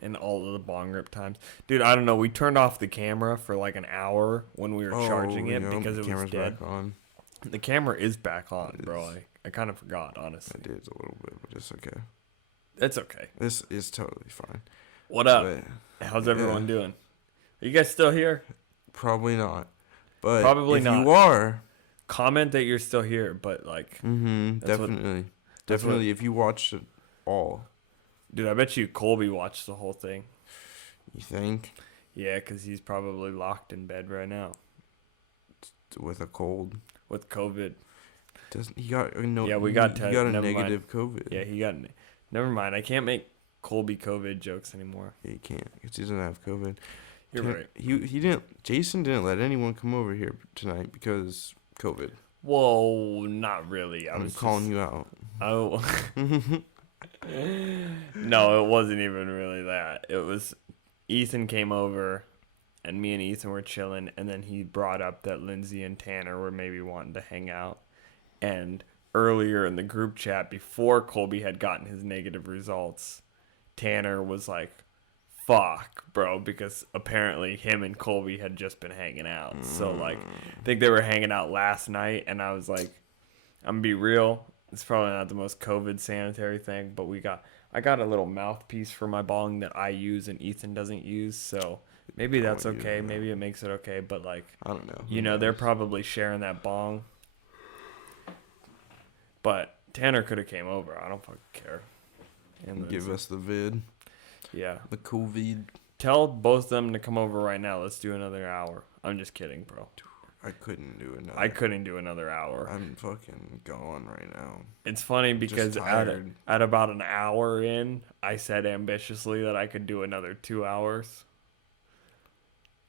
and all of the bong rip times. Dude, I don't know. We turned off the camera for like an hour when we were charging it because it was dead. Back on. The camera is back on, bro. I kind of forgot, honestly. I did a little bit, but it's okay. It's okay. This is totally fine. What up? How's everyone doing? Are you guys still here? Probably not. But probably not. If you are, comment that you're still here. But like, definitely. If you watched it all, dude, I bet you Colby watched the whole thing. You think? Yeah, because he's probably locked in bed right now with a cold, with COVID. Doesn't he got no? Yeah, we got. He got a negative COVID. Yeah, he got. Never mind. I can't make Colby COVID jokes anymore. Yeah, he can't because he doesn't have COVID. You're right. He didn't. Jason didn't let anyone come over here tonight because COVID. Whoa, not really. I'm calling you out. Oh. No, it wasn't even really that. It was Ethan came over, and me and Ethan were chilling, and then he brought up that Lindsay and Tanner were maybe wanting to hang out. And earlier in the group chat, before Colby had gotten his negative results, Tanner was like, fuck, bro, because apparently him and Colby had just been hanging out. So, like, I think they were hanging out last night, and I was like, I'm gonna be real, it's probably not the most COVID sanitary thing, but I got a little mouthpiece for my bong that I use and Ethan doesn't use, so maybe that's okay, maybe it makes it okay, but, like, I don't know. You know, they're probably sharing that bong. But Tanner could have came over, I don't fucking care. And give us the vid. Yeah. The COVID. Tell both of them to come over right now. Let's do another hour. I'm just kidding, bro. I couldn't do another. I couldn't do another hour. I'm fucking gone right now. It's funny because at about an hour in, I said ambitiously that I could do another 2 hours.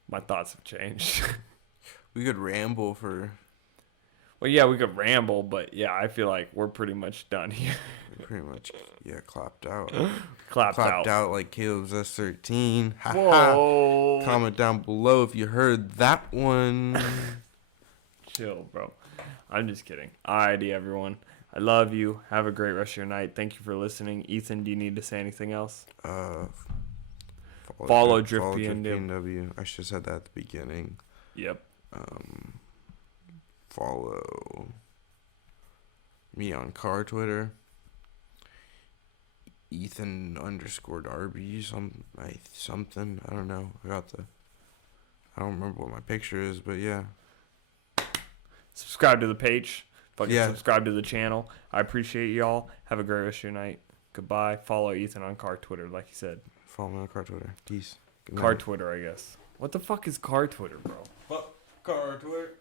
My thoughts have changed. We could ramble for... Well, yeah, we could ramble, but yeah, I feel like we're pretty much done here. Pretty much, yeah, clapped out. Clapped out like Caleb's S13. Whoa. Comment down below if you heard that one. Chill, bro. I'm just kidding. Alrighty, everyone. I love you. Have a great rest of your night. Thank you for listening. Ethan, do you need to say anything else? Follow Drift PNW. I should have said that at the beginning. Yep. Follow me on car Twitter. Ethan_Darby something. I don't know. I don't remember what my picture is, but yeah. Subscribe to the page. Subscribe to the channel. I appreciate y'all. Have a great rest of your night. Goodbye. Follow Ethan on car Twitter, like you said. Follow me on car Twitter. Peace. Car Twitter, I guess. What the fuck is car Twitter, bro? Fuck car Twitter.